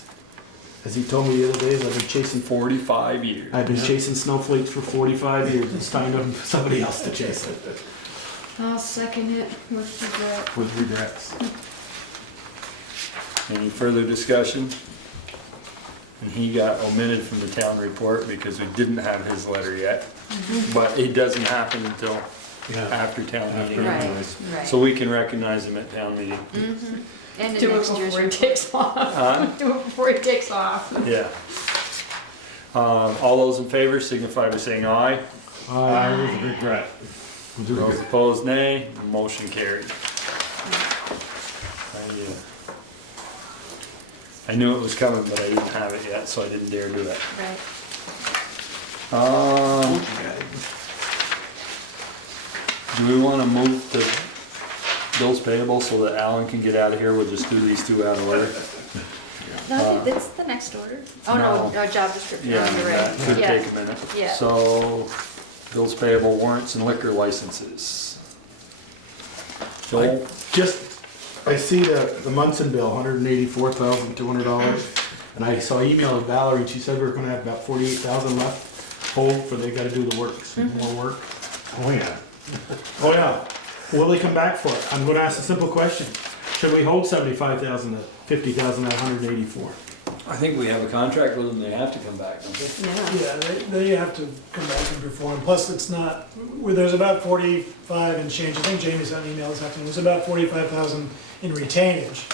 as he told me the other day, I've been chasing 45 years. I've been chasing snowflakes for 45 years. It's time for somebody else to chase it I'll second it with regret. with regrets. Any further discussion? And he got omitted from the town report because we didn't have his letter yet. But it doesn't happen until after town meeting. Right, right. So we can recognize him at town meeting. Mhm. And in Do it next year's before he report. takes off. Do it before he takes off. Yeah. All those in favor signify by saying aye. I with regret. Those opposed, nay. Motion carried. I knew it was coming, but I didn't have it yet, so I didn't dare do it. Right. Do we want to move the bills payable so that Alan can get out of here? We'll just do these two out of order. No, that's the next order. Oh, no, job description, Yeah, you're that right. could Yeah. take a minute. Yeah. So, bills payable, warrants, and liquor licenses. Joel? I see the Munson bill, $184,200, and I saw an email of Valerie, and she said we were gonna have about 48,000 left, hold, for they gotta do the work, some more work. Oh, yeah. Oh, yeah. Will they come back for it? I'm gonna ask a simple question. Should we hold 75,000 to 50,000 at 184? I think we have a contract with them, they have to come back, don't they? Yeah, they have to come back and perform, plus it's not, there's about 45 and change, I think Jamie sent an email this afternoon, there's about 45,000 in retainage,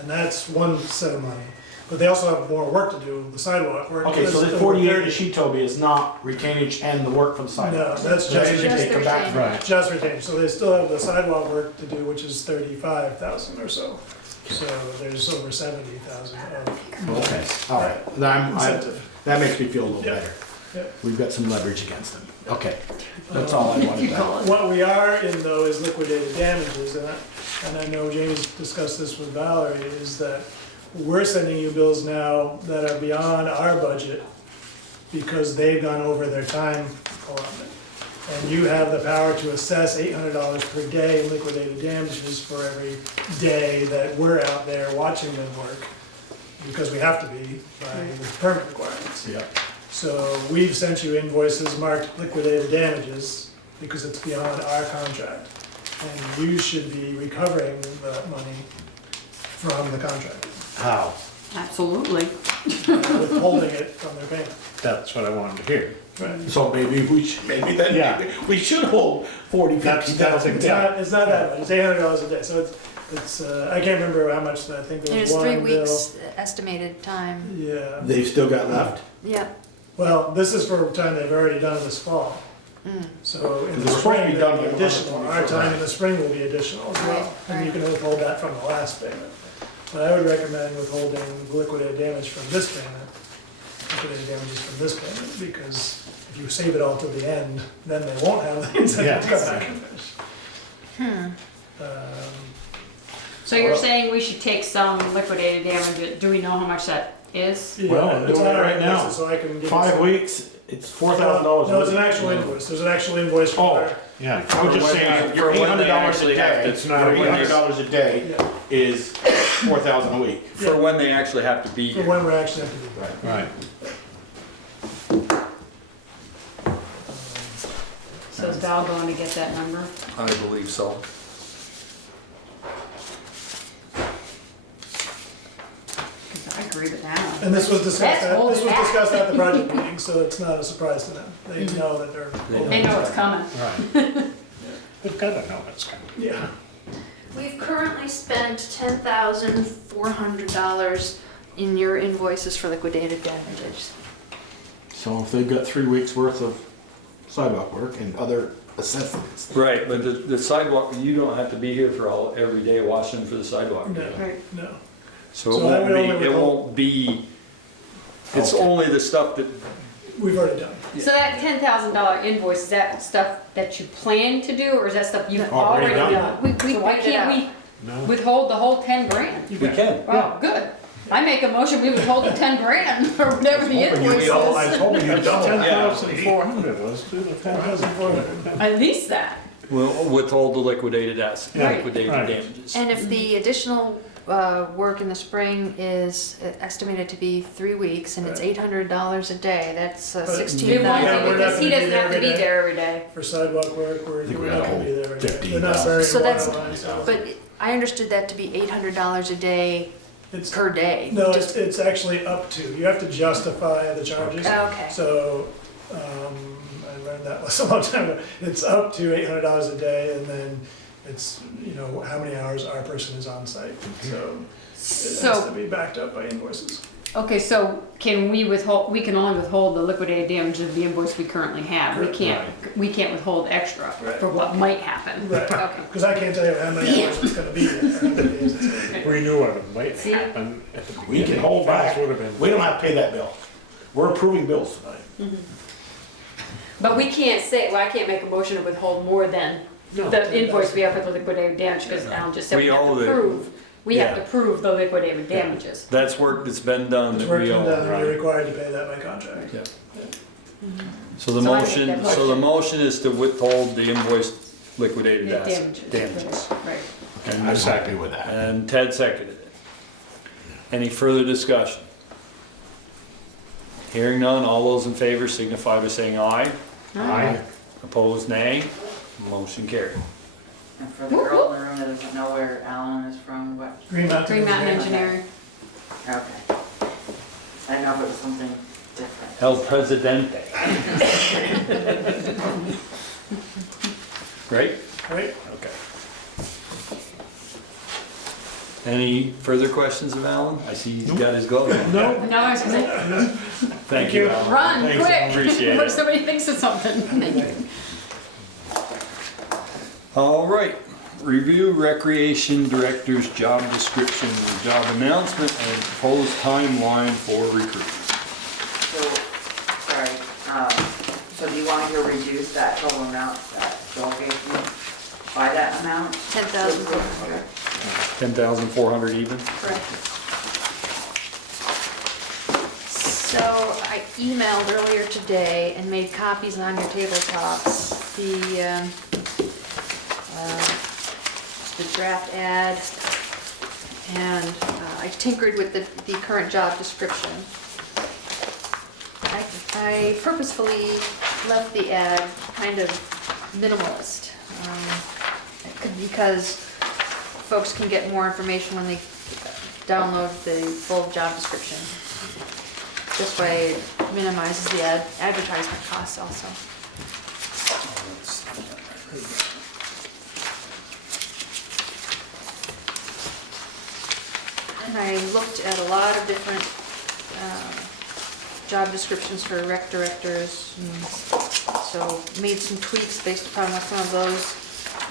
and that's one set of money. But they also have more work to do, the sidewalk work. Okay, so the 48 that she told me is not retainage and the work for the sidewalk. No, that's just They come back. Right. just retained, so they still have the sidewalk work to do, which is 35,000 or so. So there's over 70,000 of Okay, all right. Now incentive. that makes me feel a little Yep. better. Yep. We've got some leverage against them. Okay, that's all I wanted to know. What we are in though is liquidated damages, and I know James discussed this with Valerie, is that we're sending you bills now that are beyond our budget because they've gone over their time allotment. And you have the power to assess $800 per day in liquidated damages for every day that we're out there watching them work, because we have to be by the permit requirements. Yeah. So we've sent you invoices marked liquidated damages because it's beyond our contract. And you should be recovering the money from the contract, How? Absolutely. withholding it from their payment. That's what I wanted to hear. Right. So maybe we should, Yeah. we should hold 40, That's 50,000. It's not that much, it's $800 a day, so it's, I can't remember how much, I think there was There's one 3 bill. weeks estimated time. Yeah, They've still got left? Yeah. well, this is for time they've already done this fall. So in the They're supposed to be spring, done they'll be by additional, our time in the spring will be additional as well. Right, And you can withhold that from the last payment. But I would recommend withholding liquidated damage from this payment, liquidated damages from this payment, because if you save it all to the end, then they won't have the incentive to come back and finish. So you're saying we should take some liquidated damage, do we know how much that is? Yeah, Well, I'm it's doing on it our right now. invoices, so I can give you 5 some- weeks, it's $4,000. No, it's an actual invoice, there's an actual invoice for Oh. our, Yeah. I was just For when saying, they- your for when they $800 a actually have day, to- It's not your a winner. $800 a day yeah, is 4,000 a week. For when they actually have to be for here. when we're actually have to do that. Right. So is Val going to get that number? I believe so. I agree with that. And this was discussed, Let's hold this was that. discussed at the project meeting, so it's not a surprise to them. They know that they're. They know it's coming. Right. They've got to know it's coming. Yeah. We've currently spent $10,400 in your invoices for liquidated damages. So if they've got 3 weeks worth of sidewalk work and other assessments. Right, but the sidewalk, you don't have to be here for every day watching for the sidewalk. No, Right. no. So So it I won't would be, only it withhold- won't be, it's only the stuff that, We've already done. So that $10,000 invoice, is that stuff that you plan to do, or is that stuff you've Already already done. done? We So why figured it can't we No. withhold the whole 10 grand? we can. Oh, good. I make a motion, we withhold the 10 grand, or whatever the invoice is. I was hoping you'd double that. 10,400, let's do the 10,400. At least that. We'll withhold the liquidated Right. liquidated Right. damages. And if the additional work in the spring is estimated to be 3 weeks and it's $800 a day, that's But- We want Yeah, to, we're not because he gonna doesn't be have to there be every there every day. For sidewalk work, we're think we not got gonna be there every day. 15,000. They're not burying So water that's- lines. so- But I understood that to be $800 a day It's, per day. no, Just- it's actually up to, you have to justify the charges. Okay. So, I learned that lesson a long time ago. It's up to $800 a day, and then it's, how many hours our person is on site. So it has to So, be backed up by invoices. okay, so can we withhold, we can only withhold the liquidated damage of the invoice we currently have. We can't withhold extra Right. for what might happen. Right, Okay. because I can't tell you how many hours it's gonna be there, how many days it's gonna be. We knew what might See? happen at the We beginning. can hold back. Things would have been- We don't have to pay that bill. We're approving bills tonight. But we can't say, well, I can't make a motion to withhold more than the invoice we have for the liquidated damage, because Alan just said We we have owe to the- prove, we have to yeah. prove the liquidated damages. That's work that's been done It's that we working owe. done, right? you're required to pay that by contract. Yeah. So the So I make motion, that so the motion. motion is to withhold the invoice liquidated The damages. Right. And- I'm happy with that. And Ted seconded it. Any further discussion? Hearing none, all those in favor signify by saying aye. Aye. Opposed, nay. Motion carried. And for the girl in the room that doesn't know where Alan is from, what, Green Mountain. Green Mountain Engineering. Engineering. okay. I didn't know if it was something different. El Presidente. Right? Right? Okay. Any further questions of Alan? I see he's got his glove on. No, No, I was gonna say, Thank you, Alan. run, Thanks, quick. appreciate What it. if somebody thinks of something? All right, review recreation director's job description and job announcement and proposed timeline for recruitment. So, sorry, so do you want me to reduce that total amount that Joel gave me by that amount? 10,400. 10,400 even? Correct. So I emailed earlier today and made copies on your tabletops, the draft ad, and I tinkered with the current job description. I purposefully left the ad kind of minimalist, because folks can get more information when they download the full job description. This way it minimizes the advertisement costs also. And I looked at a lot of different job descriptions for rec directors, and so made some tweaks based upon what some of those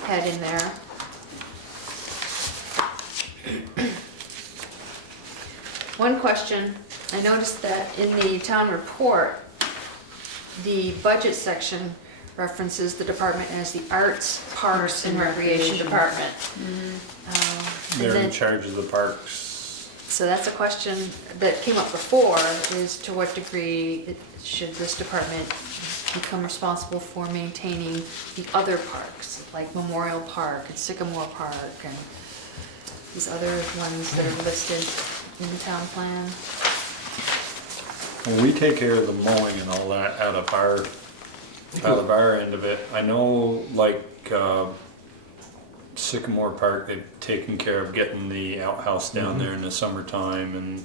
had in there. One question, I noticed that in the town report, the budget section references the department as the Arts, Parks, and Recreation Department. And They're in then- charge of the parks. So that's a question that came up before, is to what degree should this department become responsible for maintaining the other parks, like Memorial Park and Sycamore Park and these other ones that are listed in the town plan? Well, we take care of the mowing and all that out of our end of it. I know, like, Sycamore Park, they've taken care of getting the outhouse down there in the summertime, and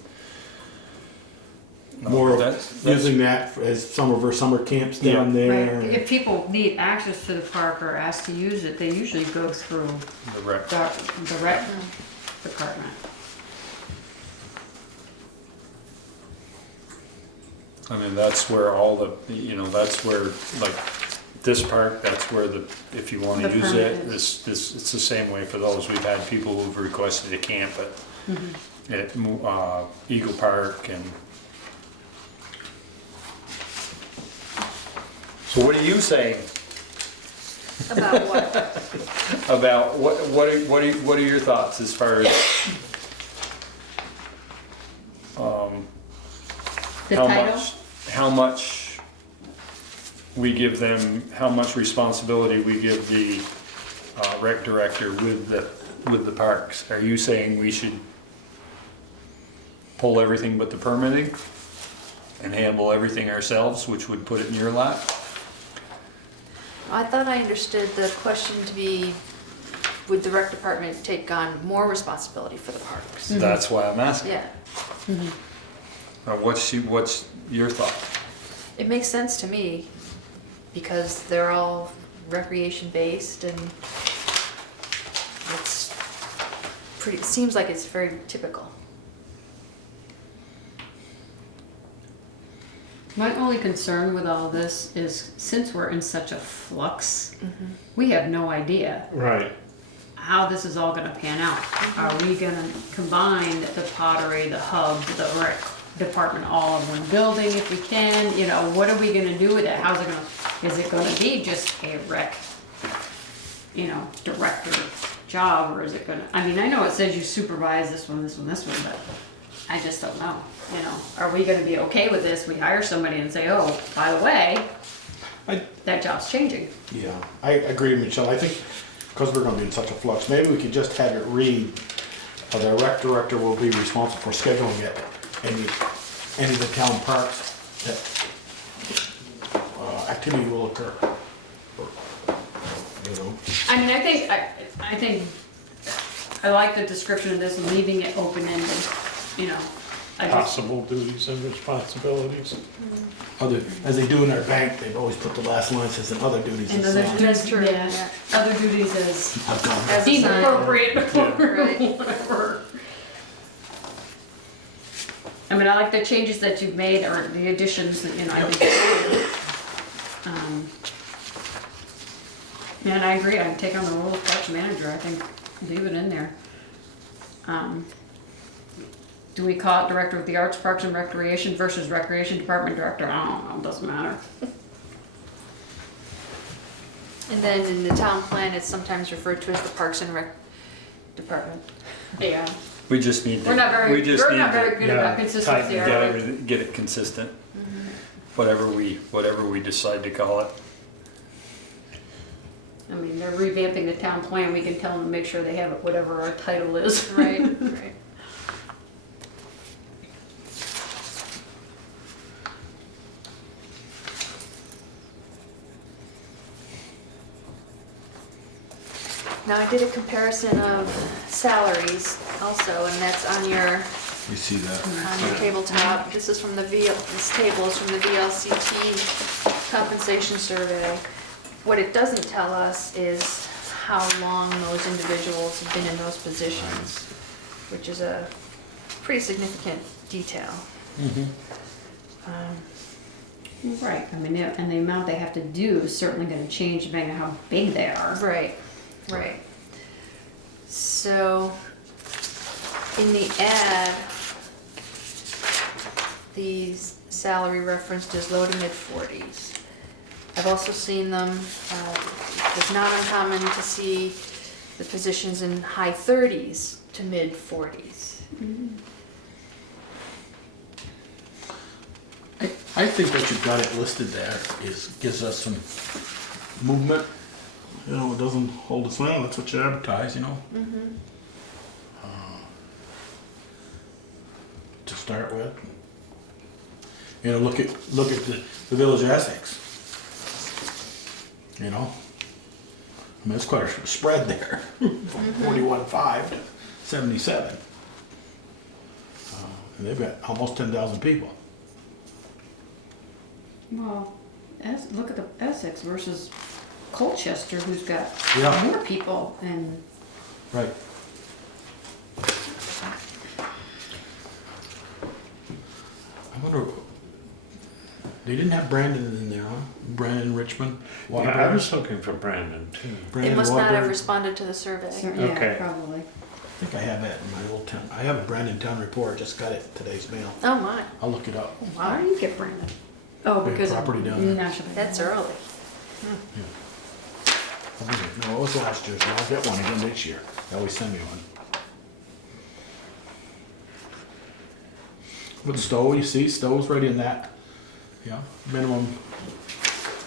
More that's using that as some of our summer camps down there. Right. If people need access to the park or asked to use it, they usually go through the rec. the rec department. I mean, that's where all the, you know, that's where, like, this park, that's where the, if you want to The use it, permit it's the same way for those. We've had people who've requested a camp at Eagle Park and. So what are you saying About what? about what are your thoughts as far as The title? how much we give them, how much responsibility we give the rec director with the parks? Are you saying we should pull everything but the permitting and handle everything ourselves, which would put it in your lap? I thought I understood the question to be, would the rec department take on more responsibility for the parks? That's why I'm asking. Yeah, What's your thought? it makes sense to me, because they're all recreation based, and it's pretty, it seems like it's very typical. My only concern with all this is, since we're in such a flux, we have no idea Right. how this is all gonna pan out. Are we gonna combine the pottery, the hub, the rec department all in one building if we can? You know, what are we gonna do with it? How's it gonna, is it gonna be just a rec, you know, director job, or is it gonna, I mean, I know it says you supervise this one, this one, this one, but I just don't know, you know. Are we gonna be okay with this? We hire somebody and say, oh, by the way, that job's changing. Yeah, I agree with Michelle. I think because we're gonna be in such a flux, maybe we could just have it read, the rec director will be responsible for scheduling it, any of the town parks that activity will occur. You know? I mean, I think I like the description of this, leaving it open-ended, you know. I just, Possible duties and responsibilities. Other, as they do in our bank, they've always put the last line says and other duties. and and other so on. duties, true, yeah, yeah. other duties as I've done As deemed assigned. appropriate, Right. whatever. I mean, I like the changes that you've made, or the additions that, you know, I think. And I agree, I'd take on the role of parks manager, I think, leave it in there. Do we call it director of the arts, parks and recreation versus recreation department director? I don't know, it doesn't matter. And then in the town plan, it's sometimes referred to as the Parks and Rec Department. Yeah. We just need to. We're not very, we just we're need not very to good about consistency, get are we? get it consistent. Whatever we decide to call it. I mean, they're revamping the town plan, we can tell them to make sure they have it, whatever our title is. Right, right. Now, I did a comparison of salaries also, and that's on your You see that? on your tabletop. This is from the this table is from the VLCT compensation survey. What it doesn't tell us is how long those individuals have been in those positions, which is a pretty significant detail. Right, I mean, and the amount they have to do is certainly gonna change depending on how big they are. Right, right. So, in the ad, the salary referenced is low to mid 40s. I've also seen them, it's not uncommon to see the positions in high 30s to mid 40s. I think that you've got it listed there gives us some movement. You know, it doesn't hold us down. That's what you advertise, you know. To start with, you know, look at the Village of Essex. You know, I mean, it's quite a spread there, from 41.5 to 77, and they've got almost 10,000 people. Well, look at the Essex versus Colchester, who's got Yeah. more people, and Right. I wonder, they didn't have Brandon in there, huh? Brandon, Richmond, Yeah, I Waterbury. was looking for Brandon too. They Brandon, must not have Waterbury. responded to the survey. yeah, Okay. probably. I think I have that in my old town. I have a Brandon town report. Just got it today's mail. Oh my, I'll look it up. Why do you get Brandon? Oh, Big because of property down there. National. that's early. No, it was last year's. I'll get one again this year. They always send me one. With Stowe, you see, Stowe's right in that. Yeah, minimum,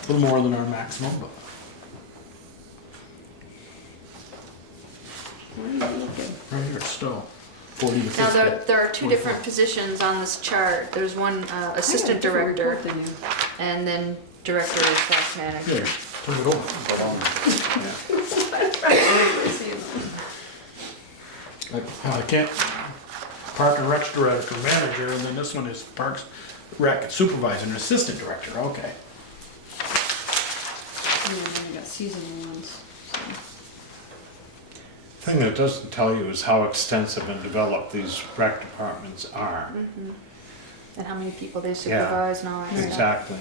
a little more than our maximum, but. Right here, Stowe, 40 to 50. Now, there are two different positions on this chart. There's one assistant director and then director slash manager. Here, turn it over. I can't, Park and Rec Director, Manager, and then this one is Parks Rec Supervisor and Assistant Director, okay. And then you got seasonal ones. Thing that doesn't tell you is how extensive and developed these rec departments are. And how many people they supervise and all that stuff. Exactly.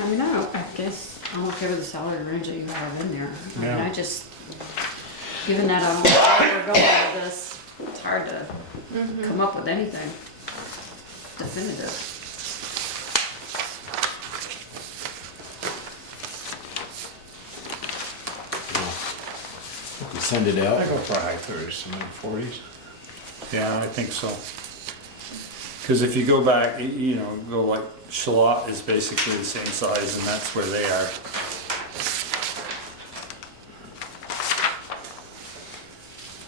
I mean, I guess I'm okay with the salary range that you have in there. I mean, Yeah. I just, given that I don't know where we're going with this, it's hard to come up with anything definitive. If we send it I out. go for high 30s and mid 40s. Yeah, I think so. Because if you go back, you know, go like Shalott is basically the same size, and that's where they are.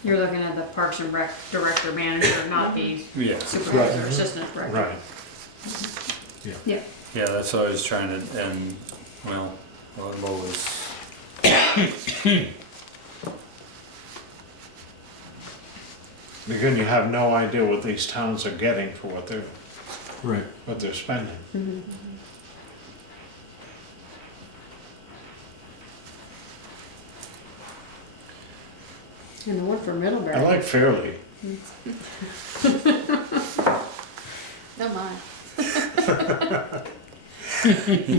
You're looking at the Parks and Rec Director Manager, not the Yeah. Supervisor, Assistant Director. Right. Yeah. Yeah, that's what I was trying to, and, well, what was, Again, you have no idea what these towns are getting for what they're Right. spending. And the one for Middlebury. I like Fairleigh. No mind.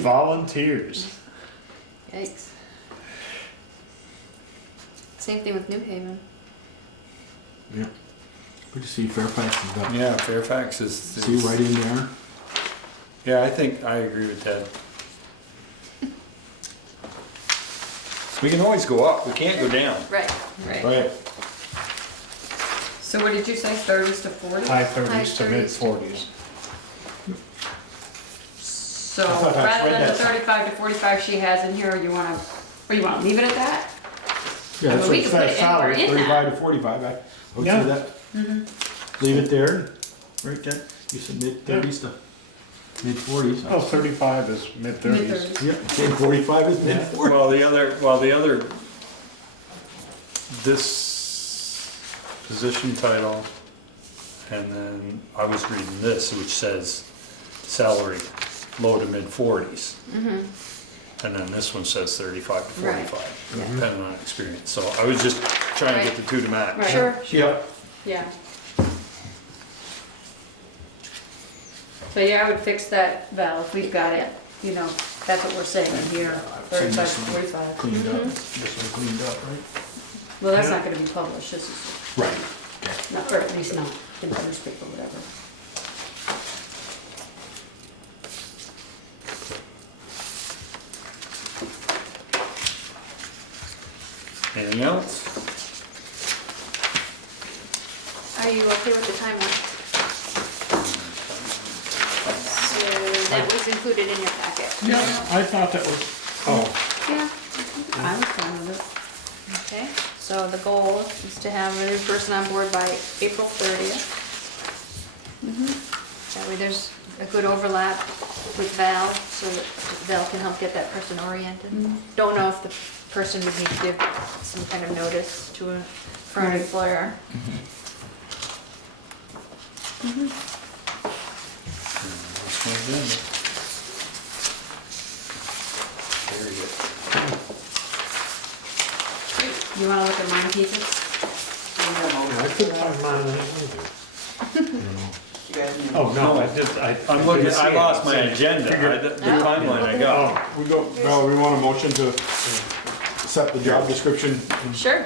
Volunteers. Yikes. Same thing with New Haven. Yeah. Good to see Fairfax has got, Yeah, Fairfax is. see right in there. Yeah, I think I agree with Ted. We can always go up, we can't go down. Right. Right. So what did you say, 30s to 40s? High High 30s to mid 30s. 40s. So I thought that's rather right, than the that's- 35 to 45 she has in here, you wanna leave it at that? Yeah, I that's mean, we what it can put says, it anywhere salary, in 35 that. to 45, I would Yeah. say that. Leave it there, right, Ted? You said mid-30s to mid-40s. Oh, 35 is mid 30s. Mid-30s. Yeah, saying 45 is mid-40s. Well, the other, this position title, and then I was reading this, which says salary low to mid 40s. And then this one says 35 to Right. 45, depending on experience. So I was just trying to get the two to match. Right. Sure. Yep. Yeah. So yeah, I would fix that, Val, if we've got it, you know, that's what we're saying in here, 35 to 45. Cleaned up, this one cleaned up, right? Well, that's not gonna be published, this is, Right. not, or at least not in the newspaper, whatever. Anything else? Are you okay with the timeline? So that was included in your packet. I thought that was, oh, Yeah. I was fine with it. Okay, so the goal is to have a new person on board by April 30th. That way there's a good overlap with Val, so that Val can help get that person oriented. Don't know if the person would need to give some kind of notice to a current employer. That's my agenda. Very good. You wanna look at mine, pieces? I couldn't find mine either. You guys know. Oh, no, I just, I'm looking, didn't see I it. lost my agenda, the timeline I got. We want a motion to accept the job description. Sure.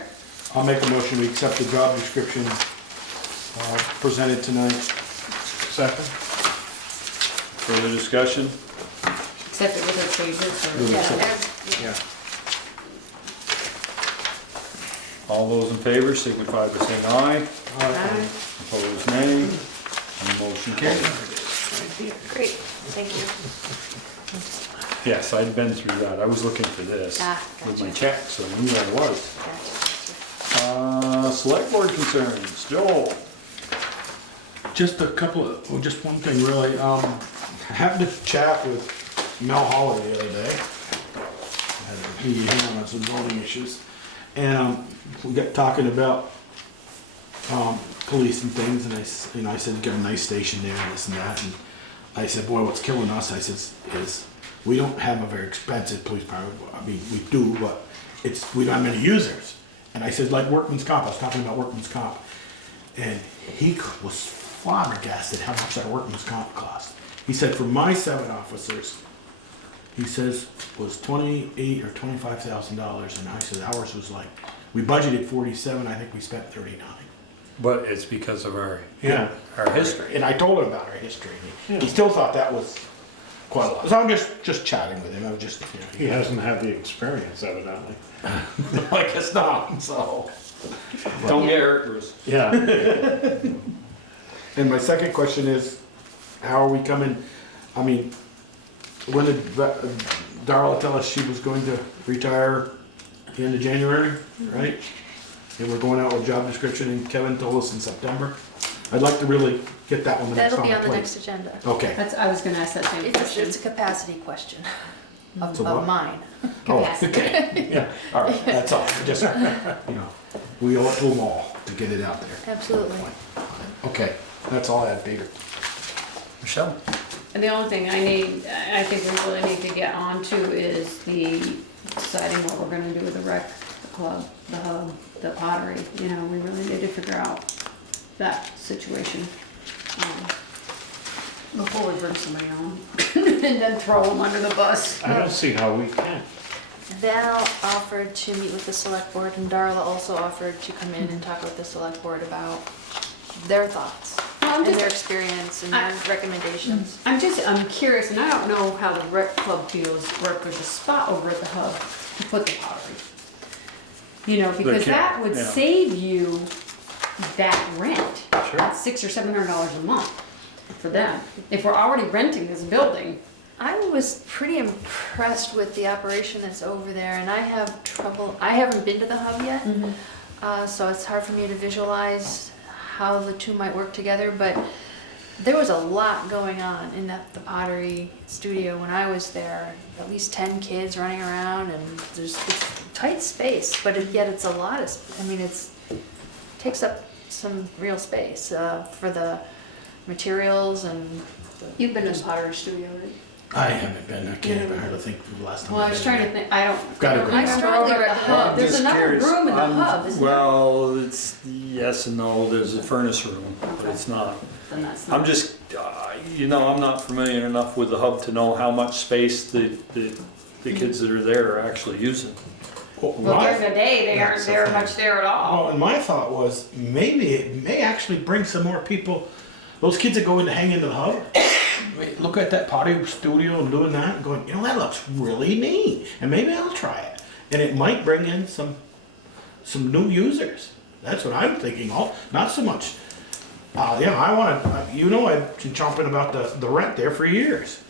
I'll make a motion, we accept the job description presented tonight. Second? Further discussion? Except it with her changes, or? Yeah. Yeah. All those in favor signify by saying aye. Aye. Opposed, nay. And motion carried. Great, thank you. Yes, I'd been through that. I was looking for this with my Gotcha. check, so I knew where I was. Select board concerns, Joel. Just a couple of, well, just one thing really. I happened to chat with Mel Holler the other day. He had some zoning issues. And we got talking about police and things, and I said, get a nice station there and this and that. And I said, boy, what's killing us, I said, is we don't have a very expensive police department. I mean, we do, but we don't have many users. And I said, like workman's comp, I was talking about workman's comp. And he was flabbergasted how much that workman's comp cost. He said, for my 7 officers, he says, was $28,000 or $25,000, and I said ours was like, we budgeted 47, I think we spent 39. But it's because of our history. And I told him about our history. He still thought that was quite a lot. So I'm just chatting with him. I was just, He hasn't had the experience evidently. I guess not. So Don't get hurt, Bruce. Yeah. And my second question is, how are we coming? I mean, when did Darla tell us she was going to retire at the end of January, right? And we're going out with job description, and Kevin told us in September. I'd like to really get that one next That'll be on on the the plate. next agenda. Okay. I was gonna ask that same question. It's a capacity question It's a of what? mine. Oh, Capacity. okay. Yeah. All right. That's all. Just we owe it to them all to get it out there. Absolutely. Okay. That's all I had, Peter. Michelle? And the only thing I think we really need to get on to is deciding what we're gonna do with the rec club, the hub, the pottery, you know, we really need to figure out that situation. Before we bring somebody on and then throw them under the bus. I don't see how we can. Val offered to meet with the select board, and Darla also offered to come in and talk with the select board about their thoughts and their experience and their recommendations. I'm curious, and I don't know how the rec club feels, where if there's a spot over at the hub to put the pottery. You know, because that would save you that rent. Sure. That's $600 or $700 a month for them. If we're already renting this building. I was pretty impressed with the operation that's over there, and I haven't been to the hub yet, so it's hard for me to visualize how the two might work together, but there was a lot going on in the pottery studio when I was there. At least 10 kids running around, and there's this tight space, but yet it's a lot of, it takes up some real space for the materials and You've been to the pottery studio, right? I haven't been, I can't even hardly think of the last time. Well, I was trying to think, I don't. Got it. I remember over at the hub, there's another room in the hub, isn't there? Well, it's yes and no, there's a furnace room, but it's not. Then that's not. I'm just, I'm not familiar enough with the hub to know how much space the kids that are there are actually using. Well, during the day, they aren't there much there at all. Well, and my thought was, maybe it may actually bring some more people, those kids that go in to hang into the hub, look at that pottery studio and doing that, and going, that looks really neat, and maybe I'll try it. And it might bring in some new users. That's what I'm thinking. Not so much. I want to. I've been chomping about the rent there for years.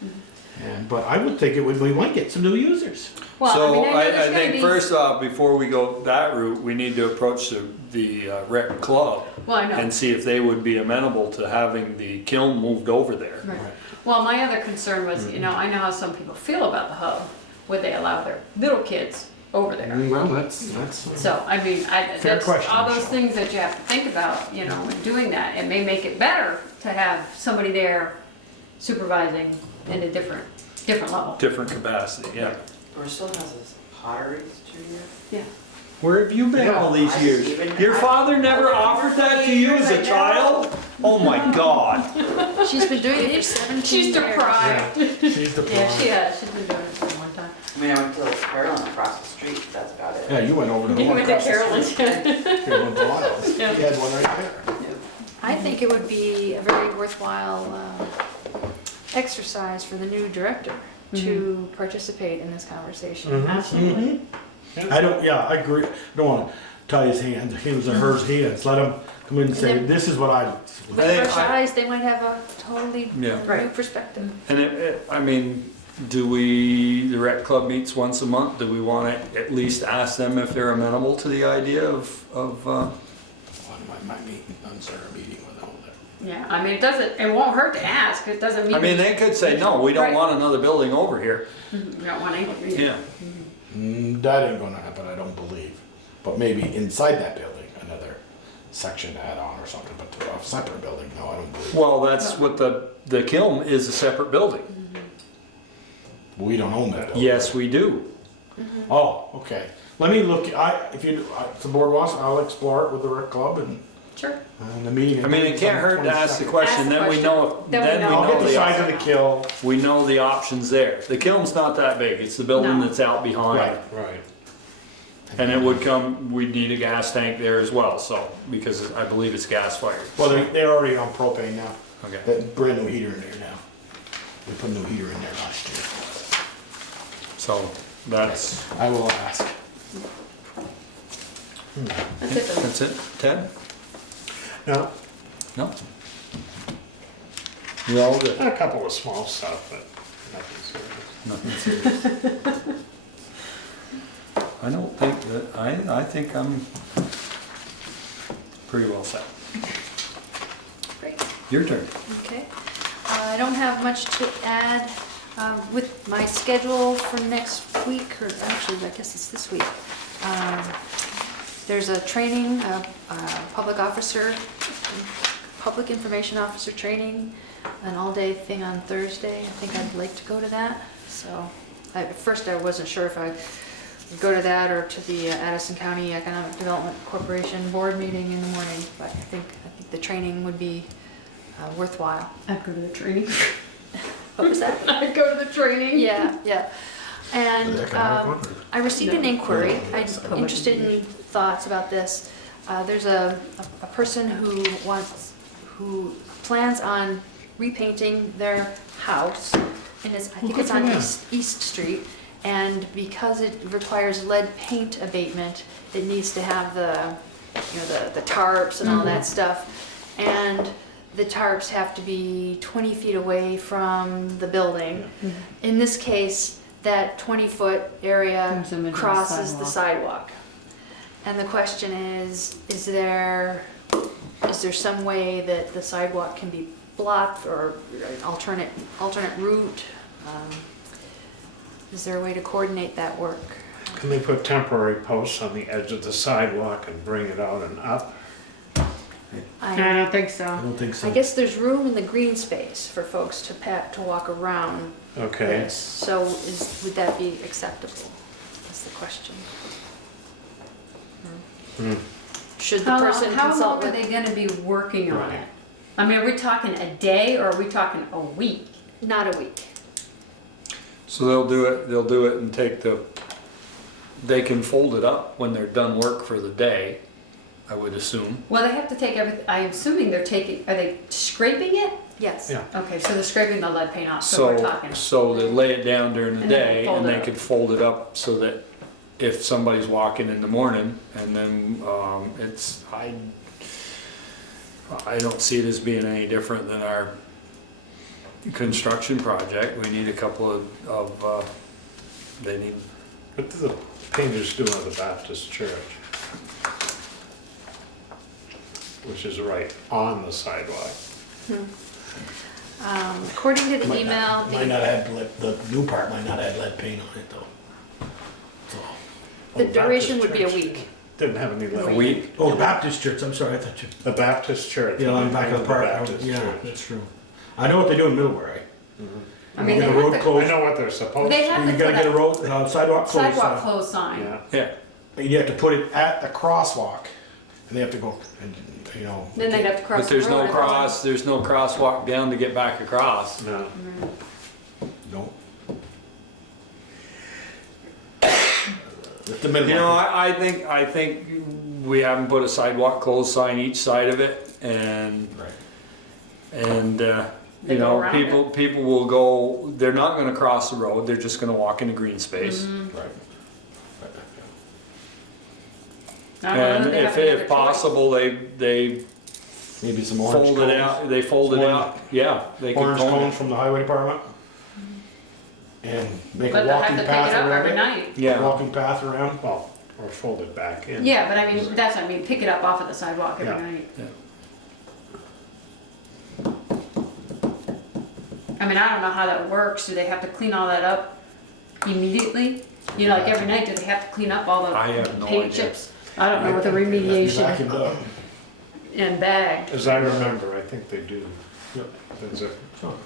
But I would think we might get some new users. Well, So I I think first off, before we go that route, we need to approach the rec club Well, I know. and see if they would be amenable to having the kiln moved over there. Right. Well, my other concern was, I know how some people feel about the hub. Would they allow their little kids over there? Well, that's. So, Fair that's question, all those Michelle. things that you have to think about, when doing that. It may make it better to have somebody there supervising in a different level. Different capacity, yeah. Bristol has a pottery studio? Yeah. Where have you been all these years? Your father never offered that to you as a child? Oh my God. She's been doing it for 17 She's years. deprived. She's the Yeah, she has. She's been doing it for a long time. I went to Carolyn across the street, that's about it. Yeah, you went over to the You one went to across the Carolyn's. street. You went to Lyle's. Yeah. You had one right there. I think it would be a very worthwhile exercise for the new director to participate in this conversation. Absolutely. I agree. I don't want to tie his hands, his or hers hands. Let him come in and say, then- this is what I. With fresh eyes, they might have a totally Yeah. new perspective. And the rec club meets once a month. Do we want to at least ask them if they're amenable to the idea of My meeting, a meeting with them. Yeah, it won't hurt to ask. It doesn't mean. they could say, no, we don't Right. want another building over here. We don't want anything. either. Yeah. That ain't gonna happen, I don't believe. But maybe inside that building, another section add on or something, but to a separate building, no, I don't believe. Well, that's what the kiln is, a separate building. We don't own that building. Yes, we do. Oh, okay. Let me look, if the board wants, I'll explore it with the rec club and Sure. the meeting. It can't hurt to ask the question, Ask the then we question. know, Then we then we know. I'll get know the size of the kill. we know the options there. The kiln's not that big, it's the building No. that's out behind. Right. And we'd need a gas tank there as well, so, because I believe it's gas fired. Well, they're already on propane now. Okay. That brand new heater in there now. We put a new heater in there last year. So, that's, I will ask. That's it. that's it. Ted? No, No? You're all good? A couple of small stuff, but nothing serious. Nothing serious. I don't think that, I think I'm pretty well set. Great. Your turn. Okay. I don't have much to add with my schedule for next week, or actually, I guess it's this week. There's a training, public information officer training, an all-day thing on Thursday. I think I'd like to go to that. So, at first I wasn't sure if I go to that or to the Addison County Economic Development Corporation board meeting in the morning, but I think the training would be worthwhile. I'd go to the training. What was that? I'd go to the training. Yeah, yeah. And I received an inquiry. I'm interested in thoughts about this. There's a person who plans on repainting their house, and I think it's on East Street. And because it requires lead paint abatement, it needs to have the tarps and all that stuff. And the tarps have to be 20 feet away from the building. In this case, that 20-foot area crosses the sidewalk. And the question is there some way that the sidewalk can be blocked or an alternate route? Is there a way to coordinate that work? Can they put temporary posts on the edge of the sidewalk and bring it out and up? I don't think so. I don't think so. I guess there's room in the green space for folks to walk around. Okay. This. So would that be acceptable? That's the question. Should the person How long consult are with? they gonna be working on it? I mean, are we talking a day or are we talking a week? Not a week. So they'll do it and they can fold it up when they're done work for the day, I would assume. Well, they have to take everything, I'm assuming are they scraping it? Yes. Yeah. Okay, so they're scraping the lead paint off, so we're talking. So they lay it down during the And then they day fold and it they up. could fold it up so that if somebody's walking in the morning and then I don't see it as being any different than our construction project. We need a couple of they need. What do the painters do at the Baptist church? Which is right on the sidewalk. According to the email, Might not have the new part might not have lead paint on it though. So. the duration would be a week. Didn't have any lead. A week? Oh, the Baptist church, I'm sorry, I thought you. The Baptist church. Yeah, on the back of the park. Baptist Yeah, church. that's true. I know what they do in Middlebury. I mean, You they get a road have to, closed. I know what they're supposed they to. have You to gotta put get a a road, sidewalk closed sidewalk sign. closed sign. Yeah. Yeah. And you have to put it at the crosswalk, and they have to go, and, you know. Then they'd have to cross But the road. there's no crosswalk down to get back across. No. No. With the middle. You know, I think we haven't put a sidewalk closed sign each side of it, and They you go know, around people will go. They're not going to cross the road. They're just going to walk in the green space. Right. I don't know And that they have any other if choice. possible, they Maybe some orange fold cones. it out. They fold it out. Yeah, they can Orange cone cones it. from the highway department. And make But a they'll walking have to pick path it up around every it. night. Yeah. Walking path around. Well, or fold it back in. Yeah, but I mean, that's what I mean, pick it up off of the sidewalk every Yeah. night. Yeah. I mean, I don't know how that works. Do they have to clean all that up immediately? You know, like every night, do they have to clean up all the I have no paint idea. chips? I don't know what the remediation Vacuumed up. and bag. As I remember, I think they do. Yep. There's a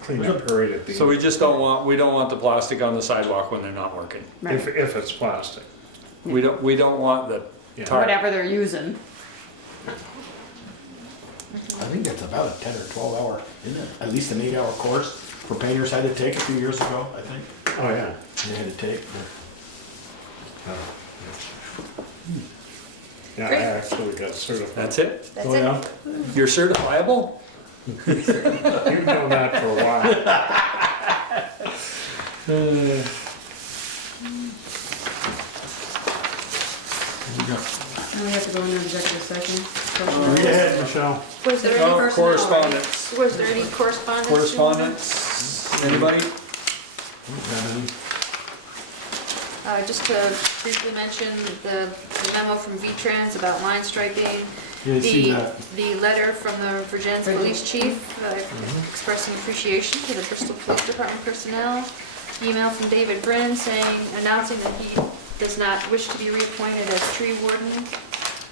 cleanup period at the So we just don't want the plastic on the sidewalk when they're not working. if it's plastic. We don't want the Yeah. tarp. Whatever they're using. I think that's about a 10 or 12 hour, isn't it? At least an 8-hour course for painters had to take a few years ago, I think. Oh, yeah. They had to take. Yeah, I Great. actually got certified. That's it. That's Oh, it. yeah? You're certifiable. You've known that for a while. And we have to go into executive session. Read ahead, Michelle. Was there any personnel? Correspondence. Was there any correspondence? Correspondence. Anybody? Just to briefly mention the memo from V-Trans about line striping. Yeah, I see that. The letter from the Virgins Police Chief expressing appreciation to the Bristol Police Department personnel. Email from David Brin announcing that he does not wish to be reappointed as tree warden.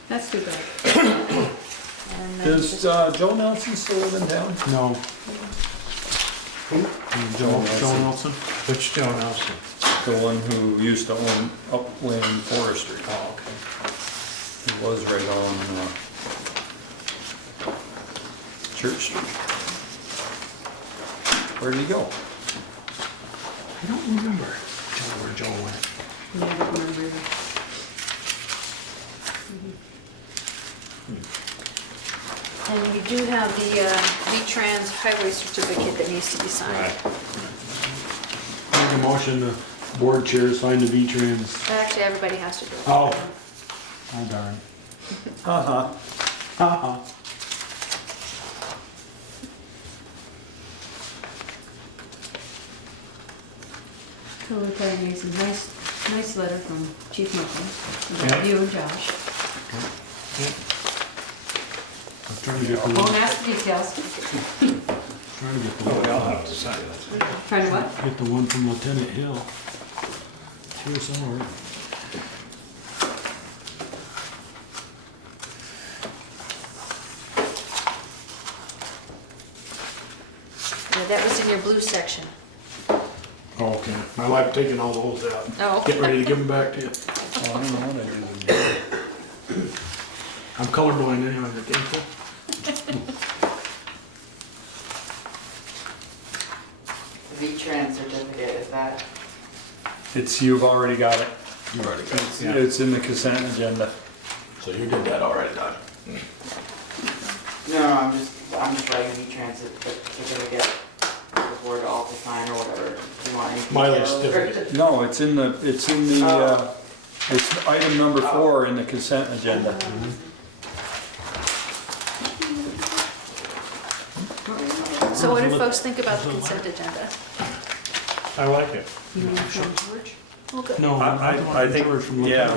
That's too bad. And then Does Joe Nelson still live in town? No. Joe Nelson. Which Joe Nelson? the one who used to own Upland Forestry. Oh, okay. He was right on Church Street. Where did he go? I don't remember where Joe went. Yeah, I don't remember either. And you do have the V-Trans highway certificate that needs to be signed. Make a motion, the board chair sign the V-Trans. Actually, everybody has to do it. Oh. Oh darn. Uh-huh. Uh-huh. So we're getting a nice letter from Chief Milton, about Yeah. you and Josh. I'm trying to get the Won't one, ask the details. trying to get the Oh, one. I'll have to sign that. Trying to what? Get the one from Lieutenant Hill. It's here somewhere. Yeah, that was in your blue section. Oh, okay. My wife taking all those out. Oh. Get ready to give them back to you. Oh, I don't know what I did. I'm colorblind anyway, I think. V-Trans certificate, is that? You've already got it. You already got it. It's in the consent agenda. So you did that already, Don? No, I'm just writing V-Trans certificate for the board to all to sign or whatever. Do you want any Mileage details? certificate. No, it's item number 4 in the consent agenda. So what did folks think about the consent agenda? I like it. You mean from George? Oh, good. No, I think, yeah,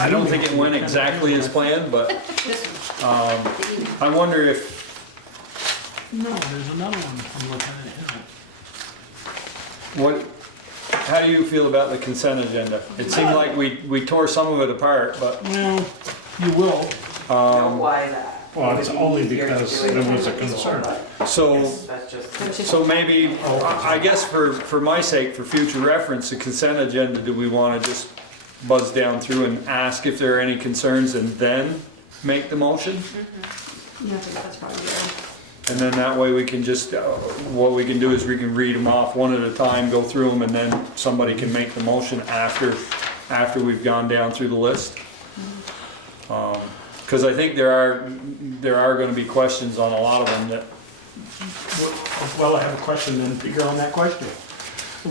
I don't think it went exactly as planned, but This one, the email. I wonder if, No, there's another one from Lieutenant Hill. how do you feel about the consent agenda? It seemed like we tore some of it apart, but Well, you will. Why that? Well, it's It would be only easier to because do it there was a in Bristol, concern. but so, that's just. so maybe, I guess for my sake, for future reference, the consent agenda, do we want to just buzz down through and ask if there are any concerns and then make the motion? Yeah, I think that's probably good. And then that way we can just, what we can do is we can read them off one at a time, go through them, and then somebody can make the motion after we've gone down through the list. Because I think there are going to be questions on a lot of them that, Well, I have a question then, figure on that question.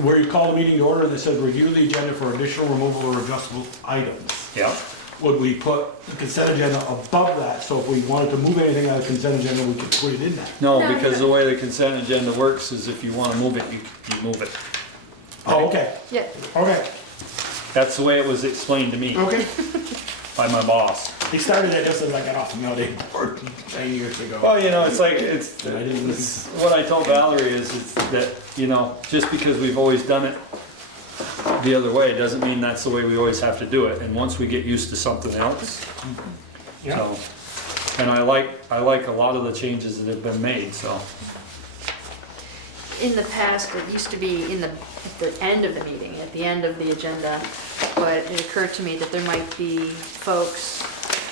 Where you call the meeting to order, that says review the agenda for additional removal or adjustable items. yeah, Would we put the consent agenda above that, so if we wanted to move anything out of the consent agenda, we could put it in there? no, No, because the way the consent agenda works is if you want to move it, you move it. Oh, okay, Yeah, okay, That's the way it was explained to me okay. by my boss. He started that just as I got off the Melody board 10 years ago. Well, it's like, And I didn't it's what I told Valerie is that, just because we've always done it the other way, doesn't mean that's the way we always have to do it. And once we get used to something else, so, and I like a lot of the changes that have been made, so. in the past, it used to be at the end of the meeting, at the end of the agenda, but it occurred to me that there might be folks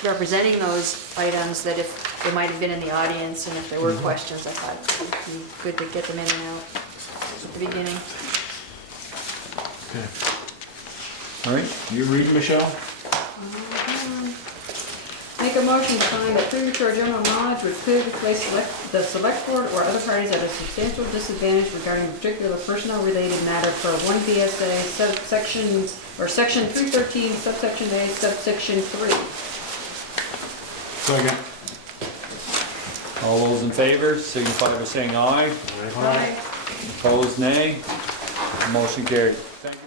representing those items that if they might have been in the audience and if there were questions, I thought it would be good to get them in and out at the beginning. Okay. All right, You read, Michelle? Make a motion to find that premature general knowledge would clearly place the select board or other parties at a substantial disadvantage regarding a particular personnel-related matter per 1 VSA section 313, subsection A, subsection 3. Second. all those in favor, signify by saying aye. Aye. Opposed, nay. Motion carried. Thank you.